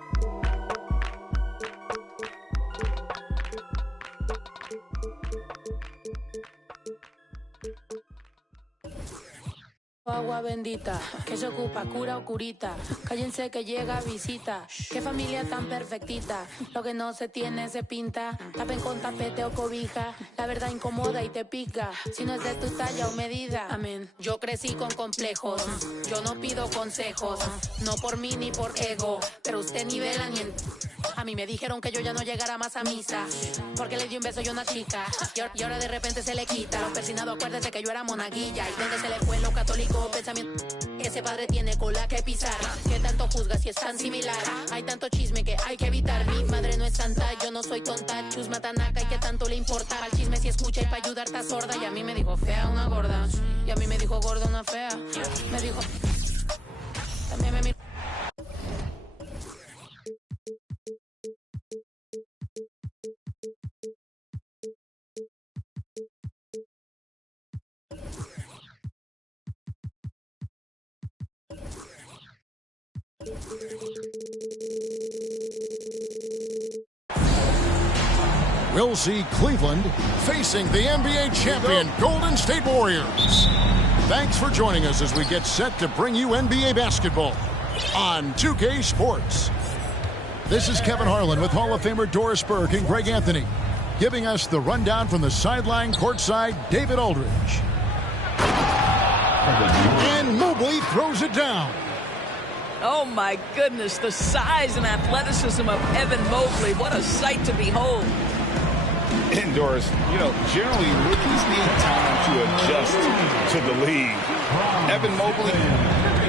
Agua bendita, que se ocupa, cura o curita. Cállense que llega visita. Qué familia tan perfectita. Lo que no se tiene se pinta. Tapen con tapete o cobija. La verdad incomoda y te pica. Si no es de tu talla o medida. Amén. Yo crecí con complejos. Yo no pido consejos. No por mí ni por ego. Pero usted nivela ni en... A mí me dijeron que yo ya no llegara más a misa. Porque le di un beso yo a una chica. Y ahora de repente se le quita. Los persinados, acuérdese que yo era monaguilla. Y donde se le fue lo católico. Pensamiento, ese padre tiene cola que pisar. Que tanto juzga si es tan similar. Hay tanto chisme que hay que evitar. Mi madre no es santa, yo no soy tonta. Chusma tanaca y que tanto le importa. Al chisme si escucha y para ayudar está sorda. Y a mí me dijo fea una gorda. Y a mí me dijo gorda una fea. Me dijo... También me miró. We'll see Cleveland facing the NBA champion Golden State Warriors. Thanks for joining us as we get set to bring you NBA basketball on 2K Sports. This is Kevin Harlan with Hall of Famer Doris Burke and Greg Anthony, giving us the rundown from the sideline courtside, David Aldridge. And Mobley throws it down. Oh, my goodness, the size and athleticism of Evan Mobley. What a sight to behold. And Doris, you know, generally rookies need time to adjust to the league. Evan Mobley,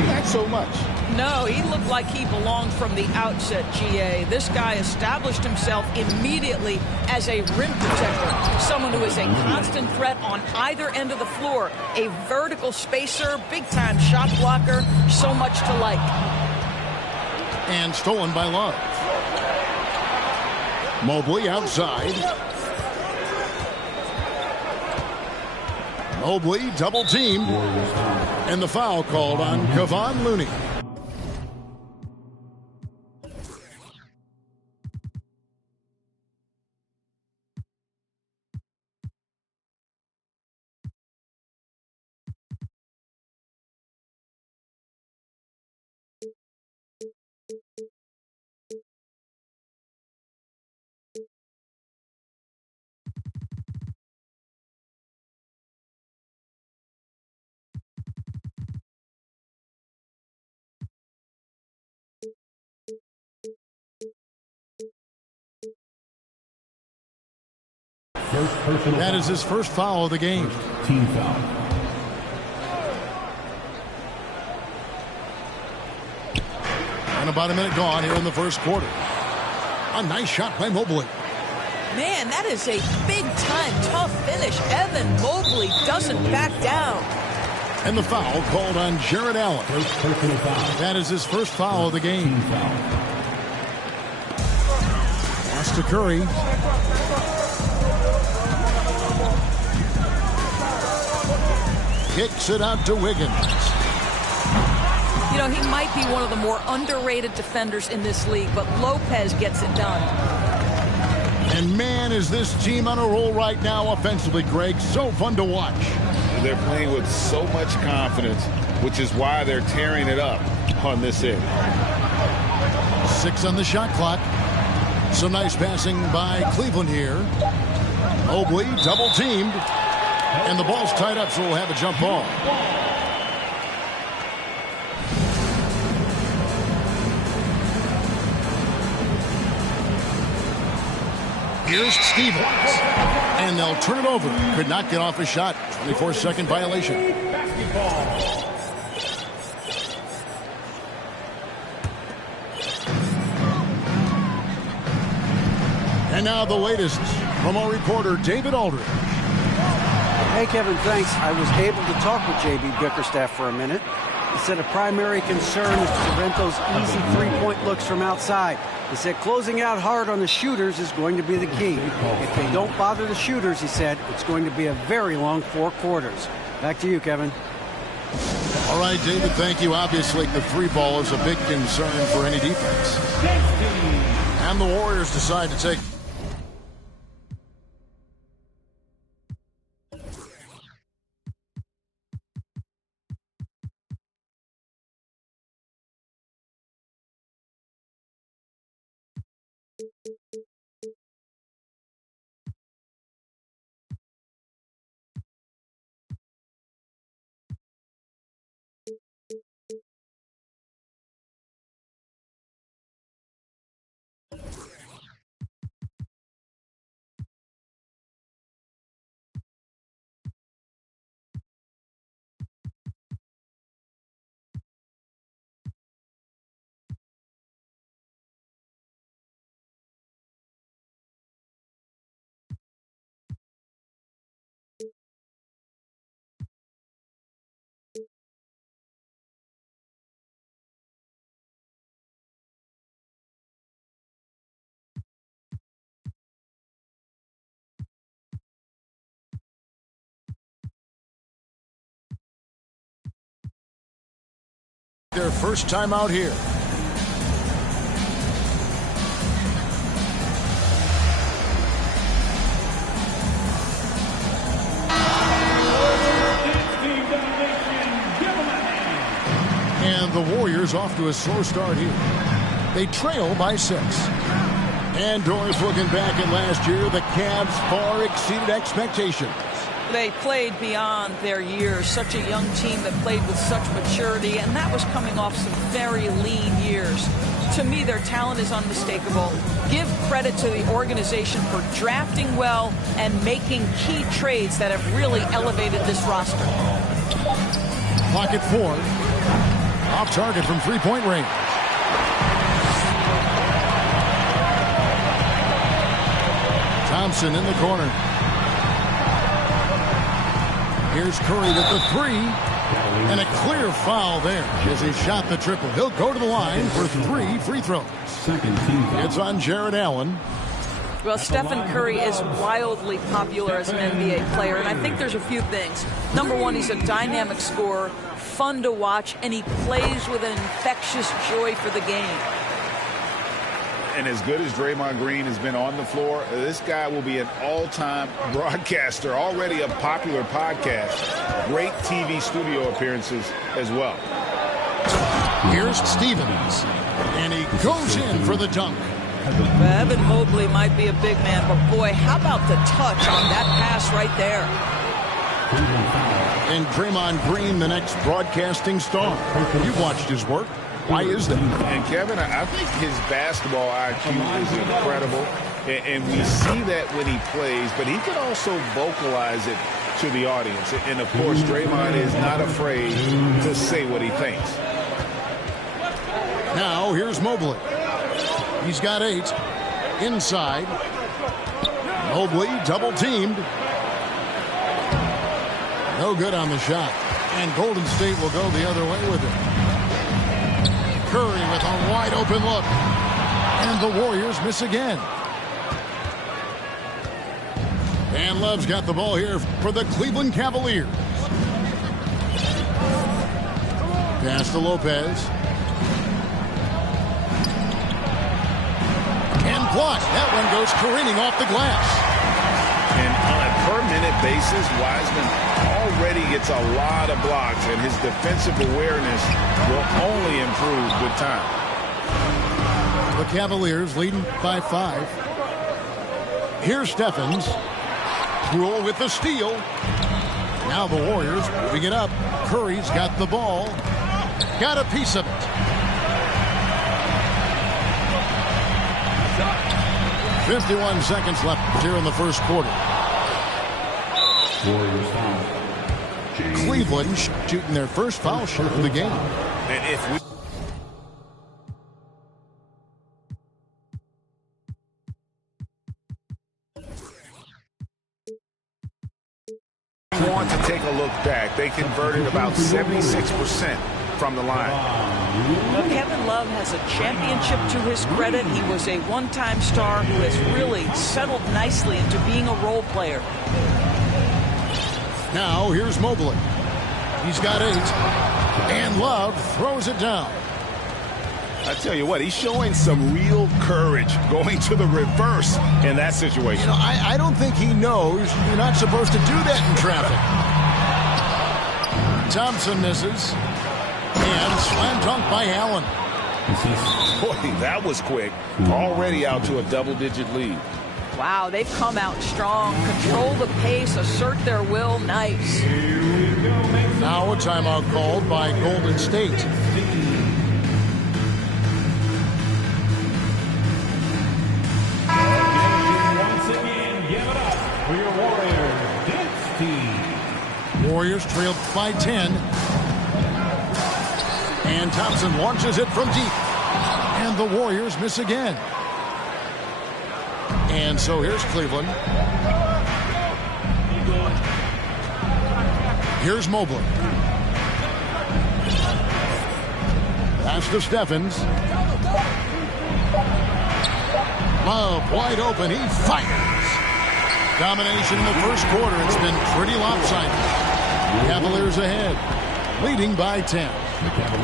not so much. No, he looked like he belonged from the outset, GA. This guy established himself immediately as a rim protector, someone who is a constant threat on either end of the floor, a vertical spacer, big-time shot blocker, so much to like. And stolen by Love. Mobley outside. Mobley double teamed. And the foul called on Kevon Looney. That is his first foul of the game. Team foul. And about a minute gone here in the first quarter. A nice shot by Mobley. Man, that is a big-time tough finish. Evan Mobley doesn't back down. And the foul called on Jared Allen. That is his first foul of the game. Pass to Curry. Kicks it out to Wiggins. You know, he might be one of the more underrated defenders in this league, but Lopez gets it done. And man, is this team on a roll right now offensively, Greg. So fun to watch. They're playing with so much confidence, which is why they're tearing it up on this end. 6 on the shot clock. Some nice passing by Cleveland here. Mobley double teamed. And the ball's tied up, so we'll have a jump ball. Here's Stevens. And they'll turn it over. Could not get off a shot. 24-second violation. And now the latest from our reporter, David Aldridge. Hey, Kevin, thanks. I was able to talk with J.B. Bickerstaff for a minute. He said a primary concern is to prevent those easy three-point looks from outside. He said closing out hard on the shooters is going to be the key. If they don't bother the shooters, he said, it's going to be a very long 4 quarters. Back to you, Kevin. All right, David, thank you. Obviously, the three ball is a big concern for any defense. And the Warriors decide to take... Their first time out here. And the Warriors off to a slow start here. They trail by 6. And Doris looking back at last year, the Cavs far exceeded expectations. They played beyond their years. Such a young team that played with such maturity, and that was coming off some very lean years. To me, their talent is unmistakable. Give credit to the organization for drafting well and making key trades that have really elevated this roster. Clock at 4. Off target from three-point range. Thompson in the corner. Here's Curry with the 3. And a clear foul there as he shot the triple. He'll go to the line for 3 free throws. It's on Jared Allen. Well, Stephen Curry is wildly popular as an NBA player, and I think there's a few things. Number one, he's a dynamic scorer, fun to watch, and he plays with an infectious joy for the game. And as good as Draymond Green has been on the floor, this guy will be an all-time broadcaster, already a popular podcast. Great TV studio appearances as well. Here's Stevens, and he goes in for the dunk. Evan Mobley might be a big man, but boy, how about the touch on that pass right there? And Draymond Green, the next broadcasting star. You've watched his work. Why is that? And Kevin, I think his basketball IQ is incredible, and we see that when he plays, but he can also vocalize it to the audience. And of course, Draymond is not afraid to say what he thinks. Now, here's Mobley. He's got 8. Inside. Mobley double-teamed. No good on the shot. And Golden State will go the other way with it. Curry with a wide-open look. And the Warriors miss again. And Love's got the ball here for the Cleveland Cavaliers. Pass to Lopez. And blocked. That one goes careening off the glass. And on a per-minute basis, Wiseman already gets a lot of blocks, and his defensive awareness will only improve with time. The Cavaliers leading by 5. Here's Stephens. Rule with the steal. Now the Warriors moving it up. Curry's got the ball. Got a piece of it. 51 seconds left here in the first quarter. Warriors foul. Cleveland shooting their first foul shot of the game. And if we want to take a look back, they converted about 76% from the line. Well, Kevin Love has a championship to his credit. He was a one-time star who has really settled nicely into being a role player. Now here's Mobley. He's got 8. And Love throws it down. I tell you what, he's showing some real courage going to the reverse in that situation. You know, I don't think he knows you're not supposed to do that in traffic. Thompson misses. And slam dunk by Allen. Boy, that was quick. Already out to a double-digit lead. Wow, they've come out strong. Control the pace, assert their will. Nice. Now a timeout called by Golden State. Once again, give it up for your Warriors dance team. Warriors trailed by 10. And Thompson launches it from deep. And the Warriors miss again. And so here's Cleveland. Here's Mobley. Pass to Stephens. Love wide open. He fires. Domination in the first quarter. It's been pretty lopsided. Cavaliers ahead, leading by 10.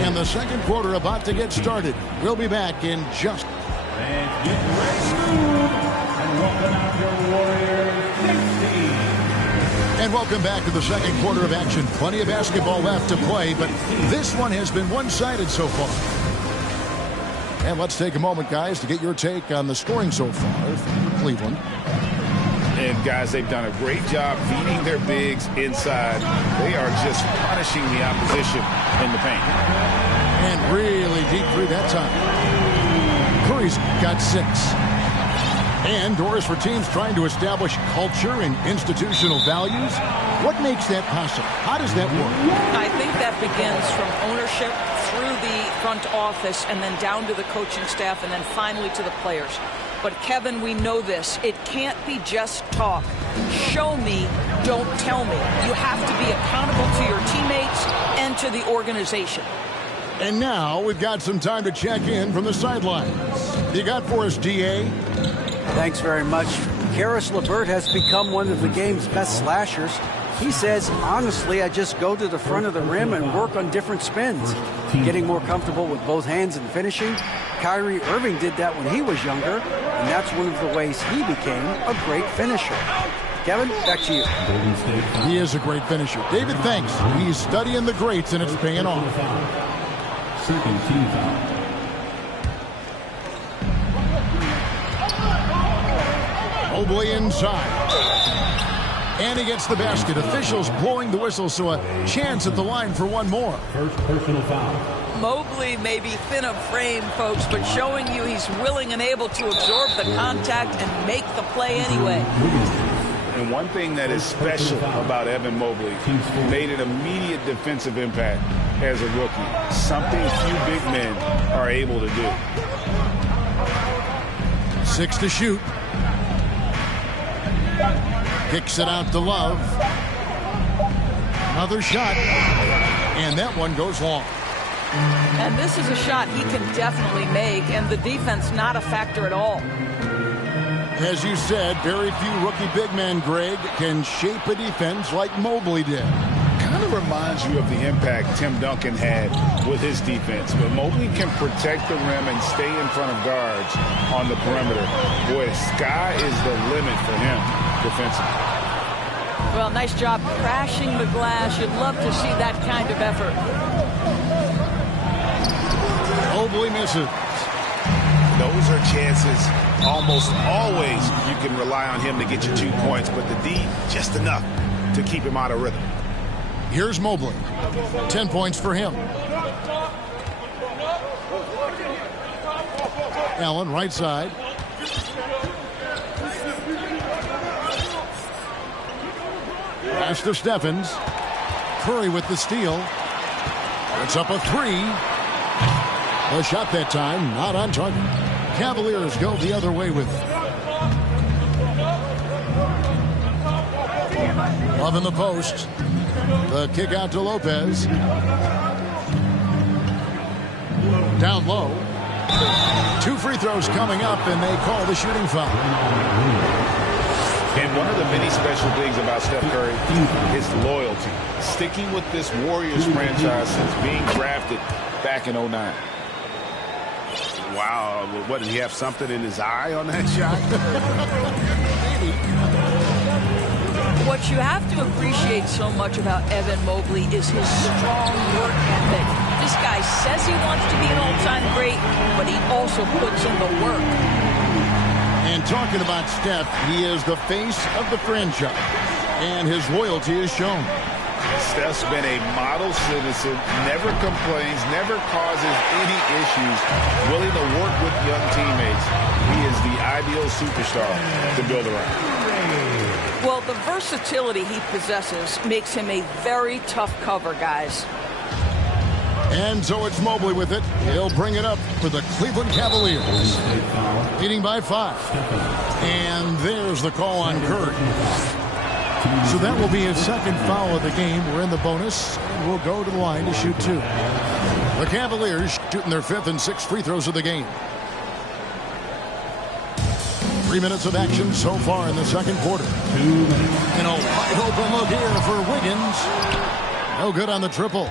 And the second quarter about to get started. We'll be back in just. And get ready to move. And welcome out your Warriors 16. And welcome back to the second quarter of action. Plenty of basketball left to play, but this one has been one-sided so far. And let's take a moment, guys, to get your take on the scoring so far for Cleveland. And, guys, they've done a great job feeding their bigs inside. They are just punishing the opposition in the paint. And really deep through that time. Curry's got 6. And, Doris, for teams trying to establish culture and institutional values, what makes that possible? How does that work? I think that begins from ownership through the front office and then down to the coaching staff and then finally to the players. But, Kevin, we know this. It can't be just talk. Show me, don't tell me. You have to be accountable to your teammates and to the organization. And now we've got some time to check in from the sidelines. You got for us, DA? Thanks very much. Karis LeVert has become one of the game's best slashers. He says, honestly, I just go to the front of the rim and work on different spins. Getting more comfortable with both hands and finishing. Kyrie Irving did that when he was younger, and that's one of the ways he became a great finisher. Kevin, back to you. He is a great finisher. David, thanks. He's studying the greats, and it's paying off. Second team foul. Mobley inside. And he gets the basket. Officials blowing the whistle, so a chance at the line for one more. First personal foul. Mobley may be thin of frame, folks, but showing you he's willing and able to absorb the contact and make the play anyway. And one thing that is special about Evan Mobley, made an immediate defensive impact as a rookie. Something few big men are able to do. 6 to shoot. Kicks it out to Love. Another shot. And that one goes long. And this is a shot he can definitely make, and the defense not a factor at all. As you said, very few rookie big men, Greg, can shape a defense like Mobley did. kind of reminds you of the impact Tim Duncan had with his defense. But Mobley can protect the rim and stay in front of guards on the perimeter. Boy, sky is the limit for him defensively. Well, nice job crashing the glass. You'd love to see that kind of effort. Mobley misses. Those are chances almost always you can rely on him to get you 2 points, but the D, just enough to keep him out of rhythm. Here's Mobley. 10 points for him. Allen, right side. Pass to Stephens. Curry with the steal. It's up a 3. A shot that time, not on target. Cavaliers go the other way with it. Love in the post. The kick out to Lopez. Down low. 2 free throws coming up, and they call the shooting foul. And one of the many special things about Steph Curry, his loyalty. Sticking with this Warriors franchise since being drafted back in 2009. Wow, what, did he have something in his eye on that shot? What you have to appreciate so much about Evan Mobley is his strong work ethic. This guy says he wants to be an all-time great, but he also puts in the work. And talking about Steph, he is the face of the franchise, and his loyalty is shown. Steph's been a model citizen, never complains, never causes any issues, willing to work with young teammates. He is the ideal superstar to build around. Well, the versatility he possesses makes him a very tough cover, guys. And so it's Mobley with it. He'll bring it up for the Cleveland Cavaliers. Leading by 5. And there's the call on Curry. So that will be his second foul of the game. We're in the bonus, and we'll go to the line to shoot 2. The Cavaliers shooting their 5th and 6th free throws of the game. 3 minutes of action so far in the second quarter. And a wide open look here for Wiggins. No good on the triple.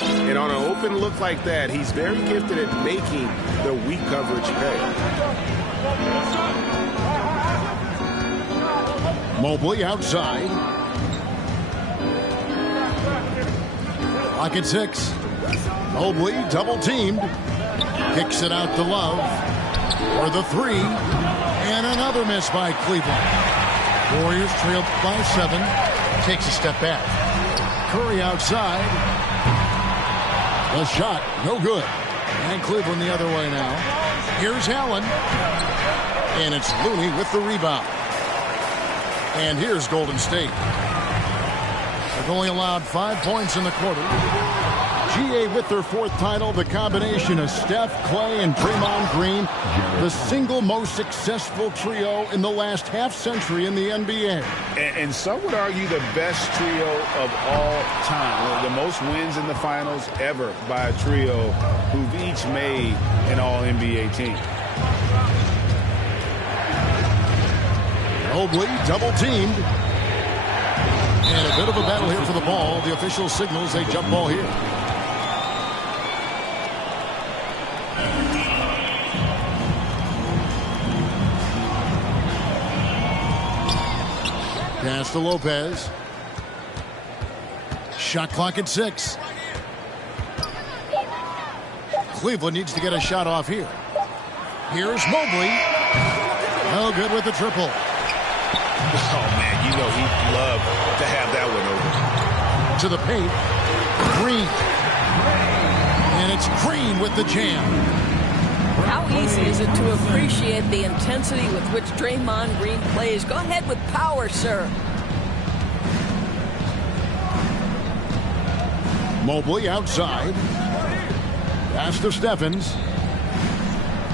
And on an open look like that, he's very gifted at making the weak coverage pay. Mobley outside. Clock at 6. Mobley double teamed. Kicks it out to Love for the 3. And another miss by Cleveland. Warriors trail by 7. Takes a step back. Curry outside. The shot, no good. And Cleveland the other way now. Here's Allen. And it's Looney with the rebound. And here's Golden State. They've only allowed 5 points in the quarter. GA with their 4th title, the combination of Steph, Clay, and Draymond Green, the single most successful trio in the last half-century in the NBA. And some would argue the best trio of all time. The most wins in the finals ever by a trio who've each made an All-NBA team. Mobley double-teamed. And a bit of a battle here for the ball. The official signals a jump ball here. Pass to Lopez. Shot clock at 6. Cleveland needs to get a shot off here. Here's Mobley. No good with the triple. Oh, man, you know he'd love to have that one over. To the paint. Green. And it's Green with the jam. How easy is it to appreciate the intensity with which Draymond Green plays? Go ahead with power, sir. Mobley outside. Pass to Stephens.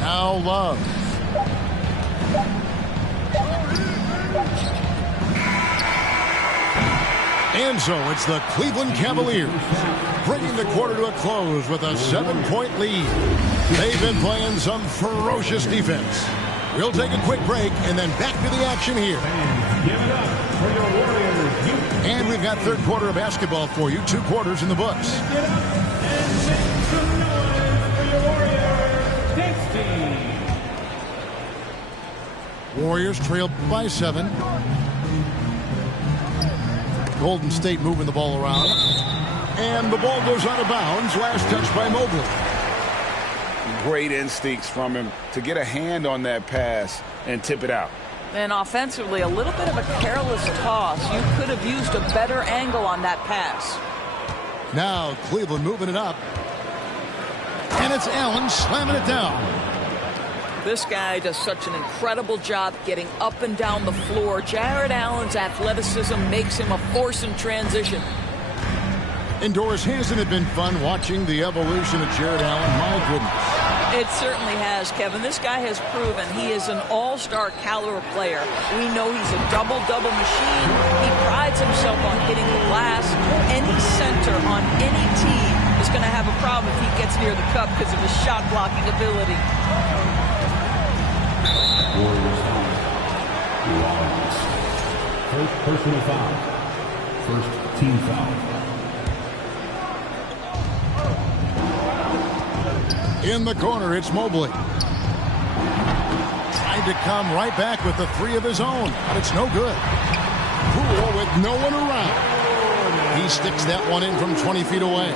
Now Love. And so it's the Cleveland Cavaliers bringing the quarter to a close with a 7-point lead. They've been playing some ferocious defense. We'll take a quick break and then back to the action here. Give it up for your Warriors. And we've got third quarter of basketball for you. 2 quarters in the books. Warriors trail by 7. Golden State moving the ball around. And the ball goes out of bounds. Last touch by Mobley. Great instincts from him to get a hand on that pass and tip it out. And offensively, a little bit of a careless toss. You could have used a better angle on that pass. Now Cleveland moving it up. And it's Allen slamming it down. This guy does such an incredible job getting up and down the floor. Jared Allen's athleticism makes him a force in transition. Indoors, hasn't it been fun watching the evolution of Jared Allen? My goodness. It certainly has, Kevin. This guy has proven he is an all-star caliber player. We know he's a double-double machine. He prides himself on hitting the glass. Any center on any team is going to have a problem if he gets near the cup because of his shot-blocking ability. Warriors foul. Rollins. First personal foul. First team foul. In the corner, it's Mobley. Tried to come right back with the 3 of his own, but it's no good. Poole with no one around. He sticks that one in from 20 feet away.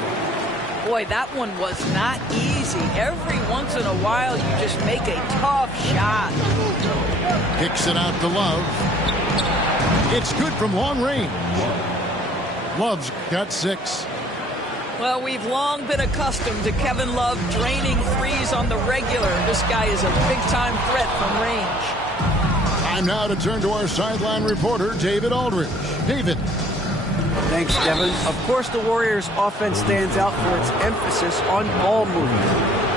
Boy, that one was not easy. Every once in a while, you just make a tough shot. Kicks it out to Love. It's good from long range. Love's got 6. Well, we've long been accustomed to Kevin Love draining threes on the regular. This guy is a big-time threat from range. Time now to turn to our sideline reporter, David Aldridge. David. Thanks, Kevin. Of course, the Warriors' offense stands out for its emphasis on ball movement.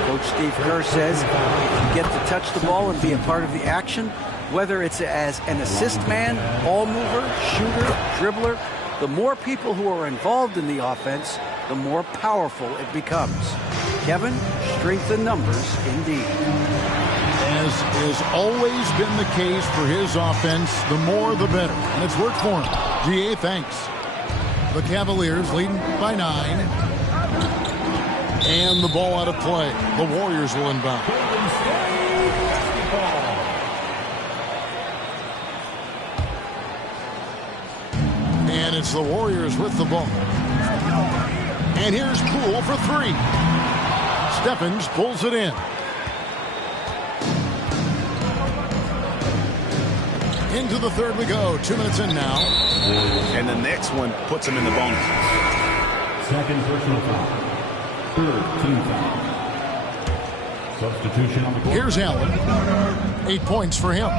Coach Steve Kerr says if you get to touch the ball and be a part of the action, whether it's as an assist man, ball mover, shooter, dribbler, the more people who are involved in the offense, the more powerful it becomes. Kevin, strength in numbers indeed. As has always been the case for his offense, the more the better. And it's worked for him. GA, thanks. The Cavaliers leading by 9. And the ball out of play. The Warriors will inbound. And it's the Warriors with the ball. And here's Poole for 3. Stephens pulls it in. Into the third we go. 2 minutes in now. And the next one puts him in the bonus. Second personal foul. Third team foul. Substitution on the court. Here's Allen. 8 points for him.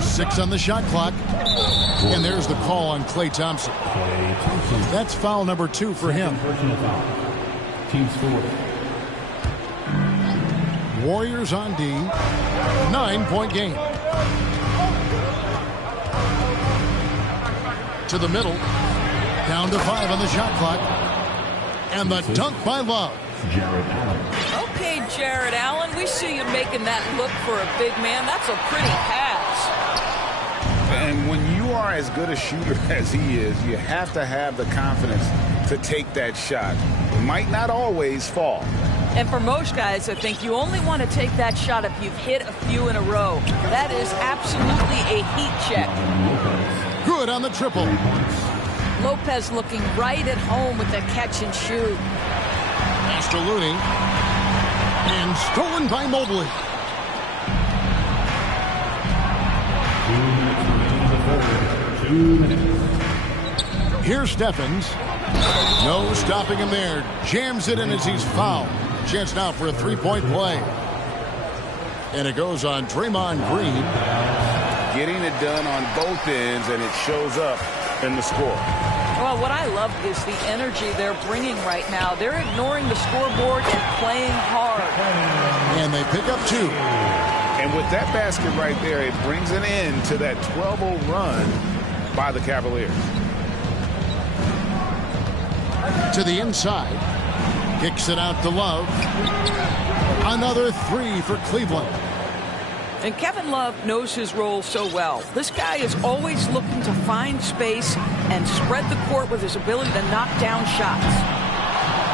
Six on the shot clock. And there's the call on Klay Thompson. That's foul number 2 for him. Personal foul. Team's fourth. Warriors on D. 9-point game. To the middle. Down to 5 on the shot clock. And the dunk by Love. Jared Allen. Okay, Jared Allen, we see you making that look for a big man. That's a pretty pass. And when you are as good a shooter as he is, you have to have the confidence to take that shot. It might not always fall. And for most guys, I think you only want to take that shot if you've hit a few in a row. That is absolutely a heat check. Good on the triple. Lopez looking right at home with the catch and shoot. Master Looney. And stolen by Mobley. 2 minutes. Here's Stephens. No stopping him there. Jams it in as he's fouled. Chance now for a 3-point play. And it goes on Draymond Green. Getting it done on both ends, and it shows up in the score. Well, what I love is the energy they're bringing right now. They're ignoring the scoreboard and playing hard. And they pick up 2. And with that basket right there, it brings an end to that 12-0 run by the Cavaliers. To the inside. Kicks it out to Love. Another 3 for Cleveland. And Kevin Love knows his role so well. This guy is always looking to find space and spread the court with his ability to knock down shots.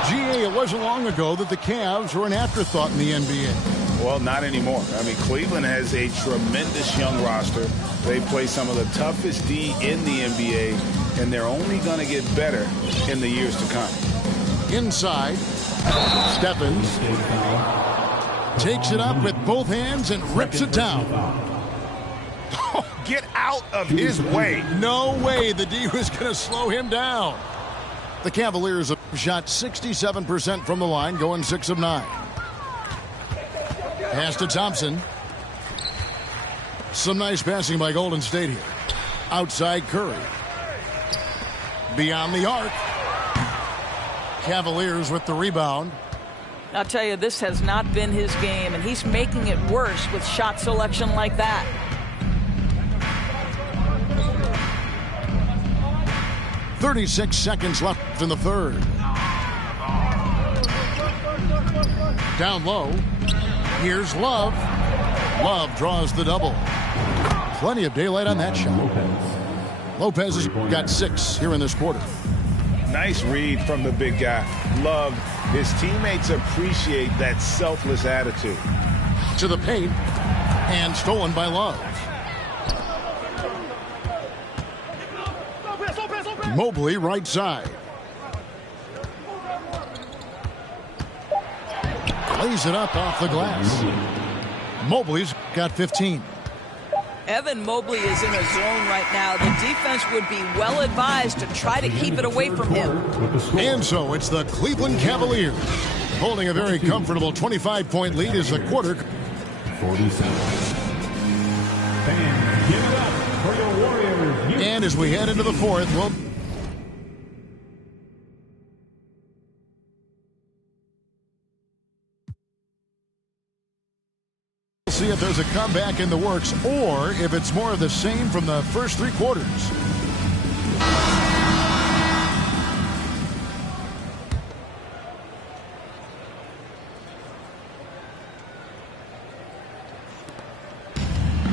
GA, it wasn't long ago that the Cavs were an afterthought in the NBA. Well, not anymore. I mean, Cleveland has a tremendous young roster. They play some of the toughest D in the NBA, and they're only going to get better in the years to come. Inside, Stephens takes it up with both hands and rips it down. Oh, get out of his way. No way the D was going to slow him down. The Cavaliers have shot 67% from the line, going 6 of 9. Pass to Thompson. Some nice passing by Golden State here. Outside Curry. Beyond the arc. Cavaliers with the rebound. I'll tell you, this has not been his game, and he's making it worse with shot selection like that. .36 seconds left in the third. Down low. Here's Love. Love draws the double. Plenty of daylight on that shot. Lopez has got 6 here in this quarter. Nice read from the big guy. Love. His teammates appreciate that selfless attitude. To the paint. And stolen by Love. Mobley right side. Lays it up off the glass. Mobley's got 15. Evan Mobley is in a zone right now. The defense would be well advised to try to keep it away from him. And so it's the Cleveland Cavaliers holding a very comfortable 25-point lead as the quarter. 47. And give it up for your Warriors. And as we head into the fourth, we'll see if there's a comeback in the works or if it's more of the same from the first 3 quarters.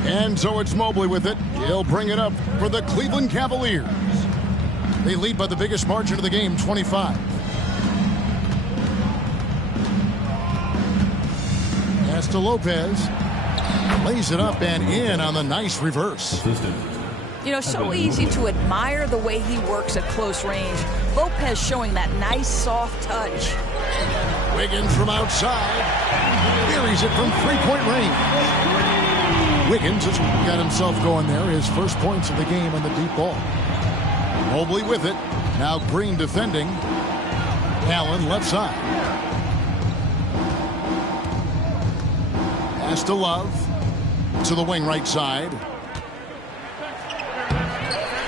And so it's Mobley with it. He'll bring it up for the Cleveland Cavaliers. They lead by the biggest margin of the game, 25. Pass to Lopez. Lays it up and in on the nice reverse. You know, so easy to admire the way he works at close range. Lopez showing that nice soft touch. Wiggins from outside. Buries it from 3-point range. Wiggins has got himself going there. His first points of the game on the deep ball. Mobley with it. Now Green defending. Allen left side. Pass to Love. To the wing right side.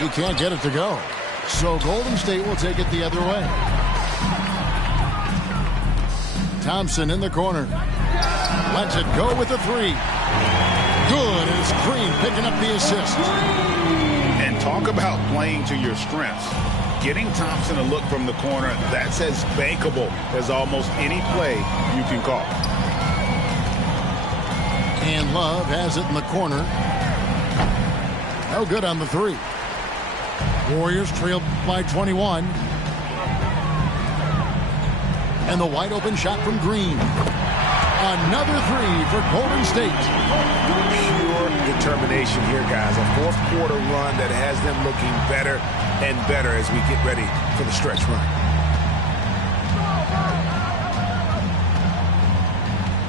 He can't get it to go. So Golden State will take it the other way. Thompson in the corner. Lets it go with the 3. Good as Green picking up the assist. And talk about playing to your strengths. Getting Thompson a look from the corner, that's as bankable as almost any play you can call. And Love has it in the corner. No good on the 3. Warriors trailed by 21. And the wide open shot from Green. Another 3 for Golden State. Pure determination here, guys. A fourth quarter run that has them looking better and better as we get ready for the stretch run.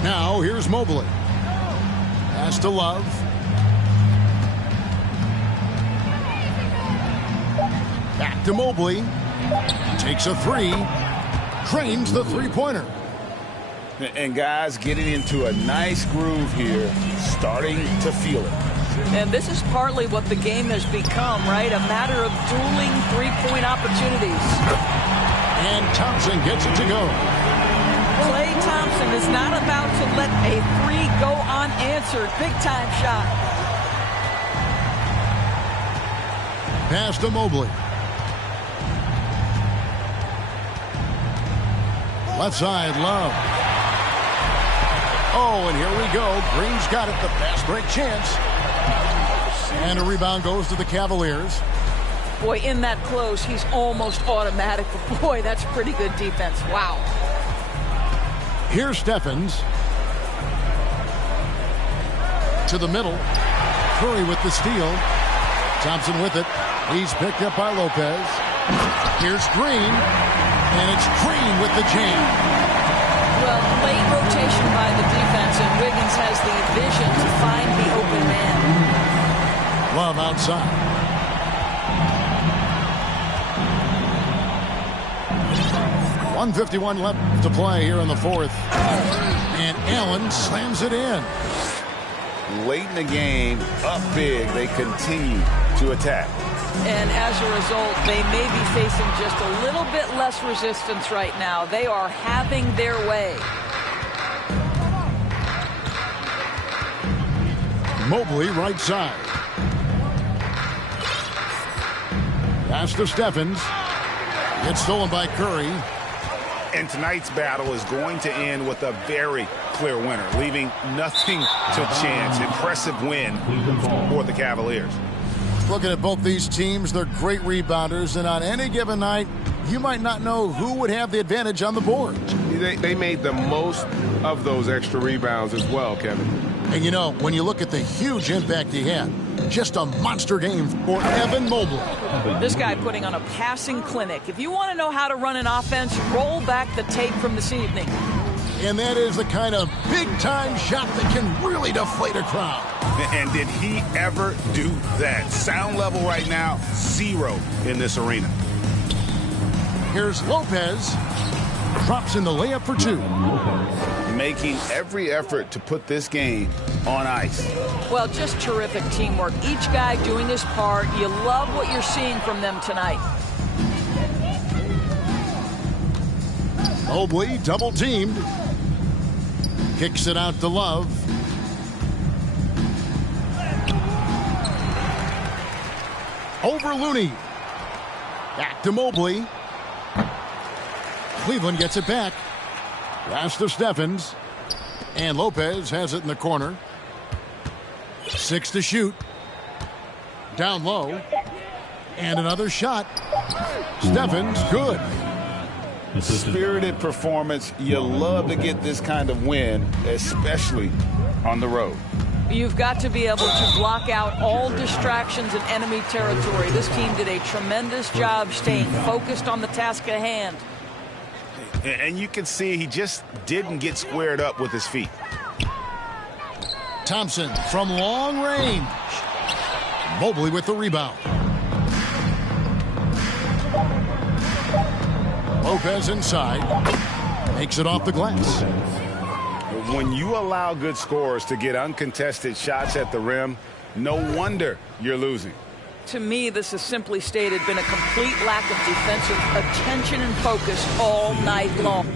Now here's Mobley. Pass to Love. Back to Mobley. Takes a 3. Drains the 3-pointer. And guys getting into a nice groove here, starting to feel it. And this is partly what the game has become, right? A matter of dueling 3-point opportunities. And Thompson gets it to go. Klay Thompson is not about to let a 3 go unanswered. Big-time shot. Pass to Mobley. Left side, Love. Oh, and here we go. Green's got it. The fast break chance. And a rebound goes to the Cavaliers. Boy, in that close, he's almost automatic. But boy, that's pretty good defense. Wow. Here's Stephens. To the middle. Curry with the steal. Thompson with it. He's picked up by Lopez. Here's Green. And it's Green with the jam. Well, late rotation by the defense, and Wiggins has the vision to find the open man. Love outside. .151 left to play here in the fourth. And Allen slams it in. Late in the game, up big, they continue to attack. And as a result, they may be facing just a little bit less resistance right now. They are having their way. Mobley right side. Pass to Stephens. It's stolen by Curry. And tonight's battle is going to end with a very clear winner, leaving nothing to chance. Impressive win for the Cavaliers. Looking at both these teams, they're great rebounders, and on any given night, you might not know who would have the advantage on the board. They made the most of those extra rebounds as well, Kevin. And you know, when you look at the huge impact he had, just a monster game for Evan Mobley. This guy putting on a passing clinic. If you want to know how to run an offense, roll back the tape from this evening. And that is the kind of big-time shot that can really deflate a crowd. And did he ever do that? Sound level right now, 0 in this arena. Here's Lopez. Drops in the layup for 2. Making every effort to put this game on ice. Well, just terrific teamwork. Each guy doing his part. You love what you're seeing from them tonight. Mobley double-teamed. Kicks it out to Love. Over Looney. Back to Mobley. Cleveland gets it back. Pass to Stephens. And Lopez has it in the corner. 6 to shoot. Down low. And another shot. Stephens, good. Spirited performance. You love to get this kind of win, especially on the road. You've got to be able to block out all distractions in enemy territory. This team did a tremendous job staying focused on the task at hand. And you can see he just didn't get squared up with his feet. Thompson from long range. Mobley with the rebound. Lopez inside. Makes it off the glass. When you allow good scorers to get uncontested shots at the rim, no wonder you're losing. To me, this has simply stated been a complete lack of defensive attention and focus all night long.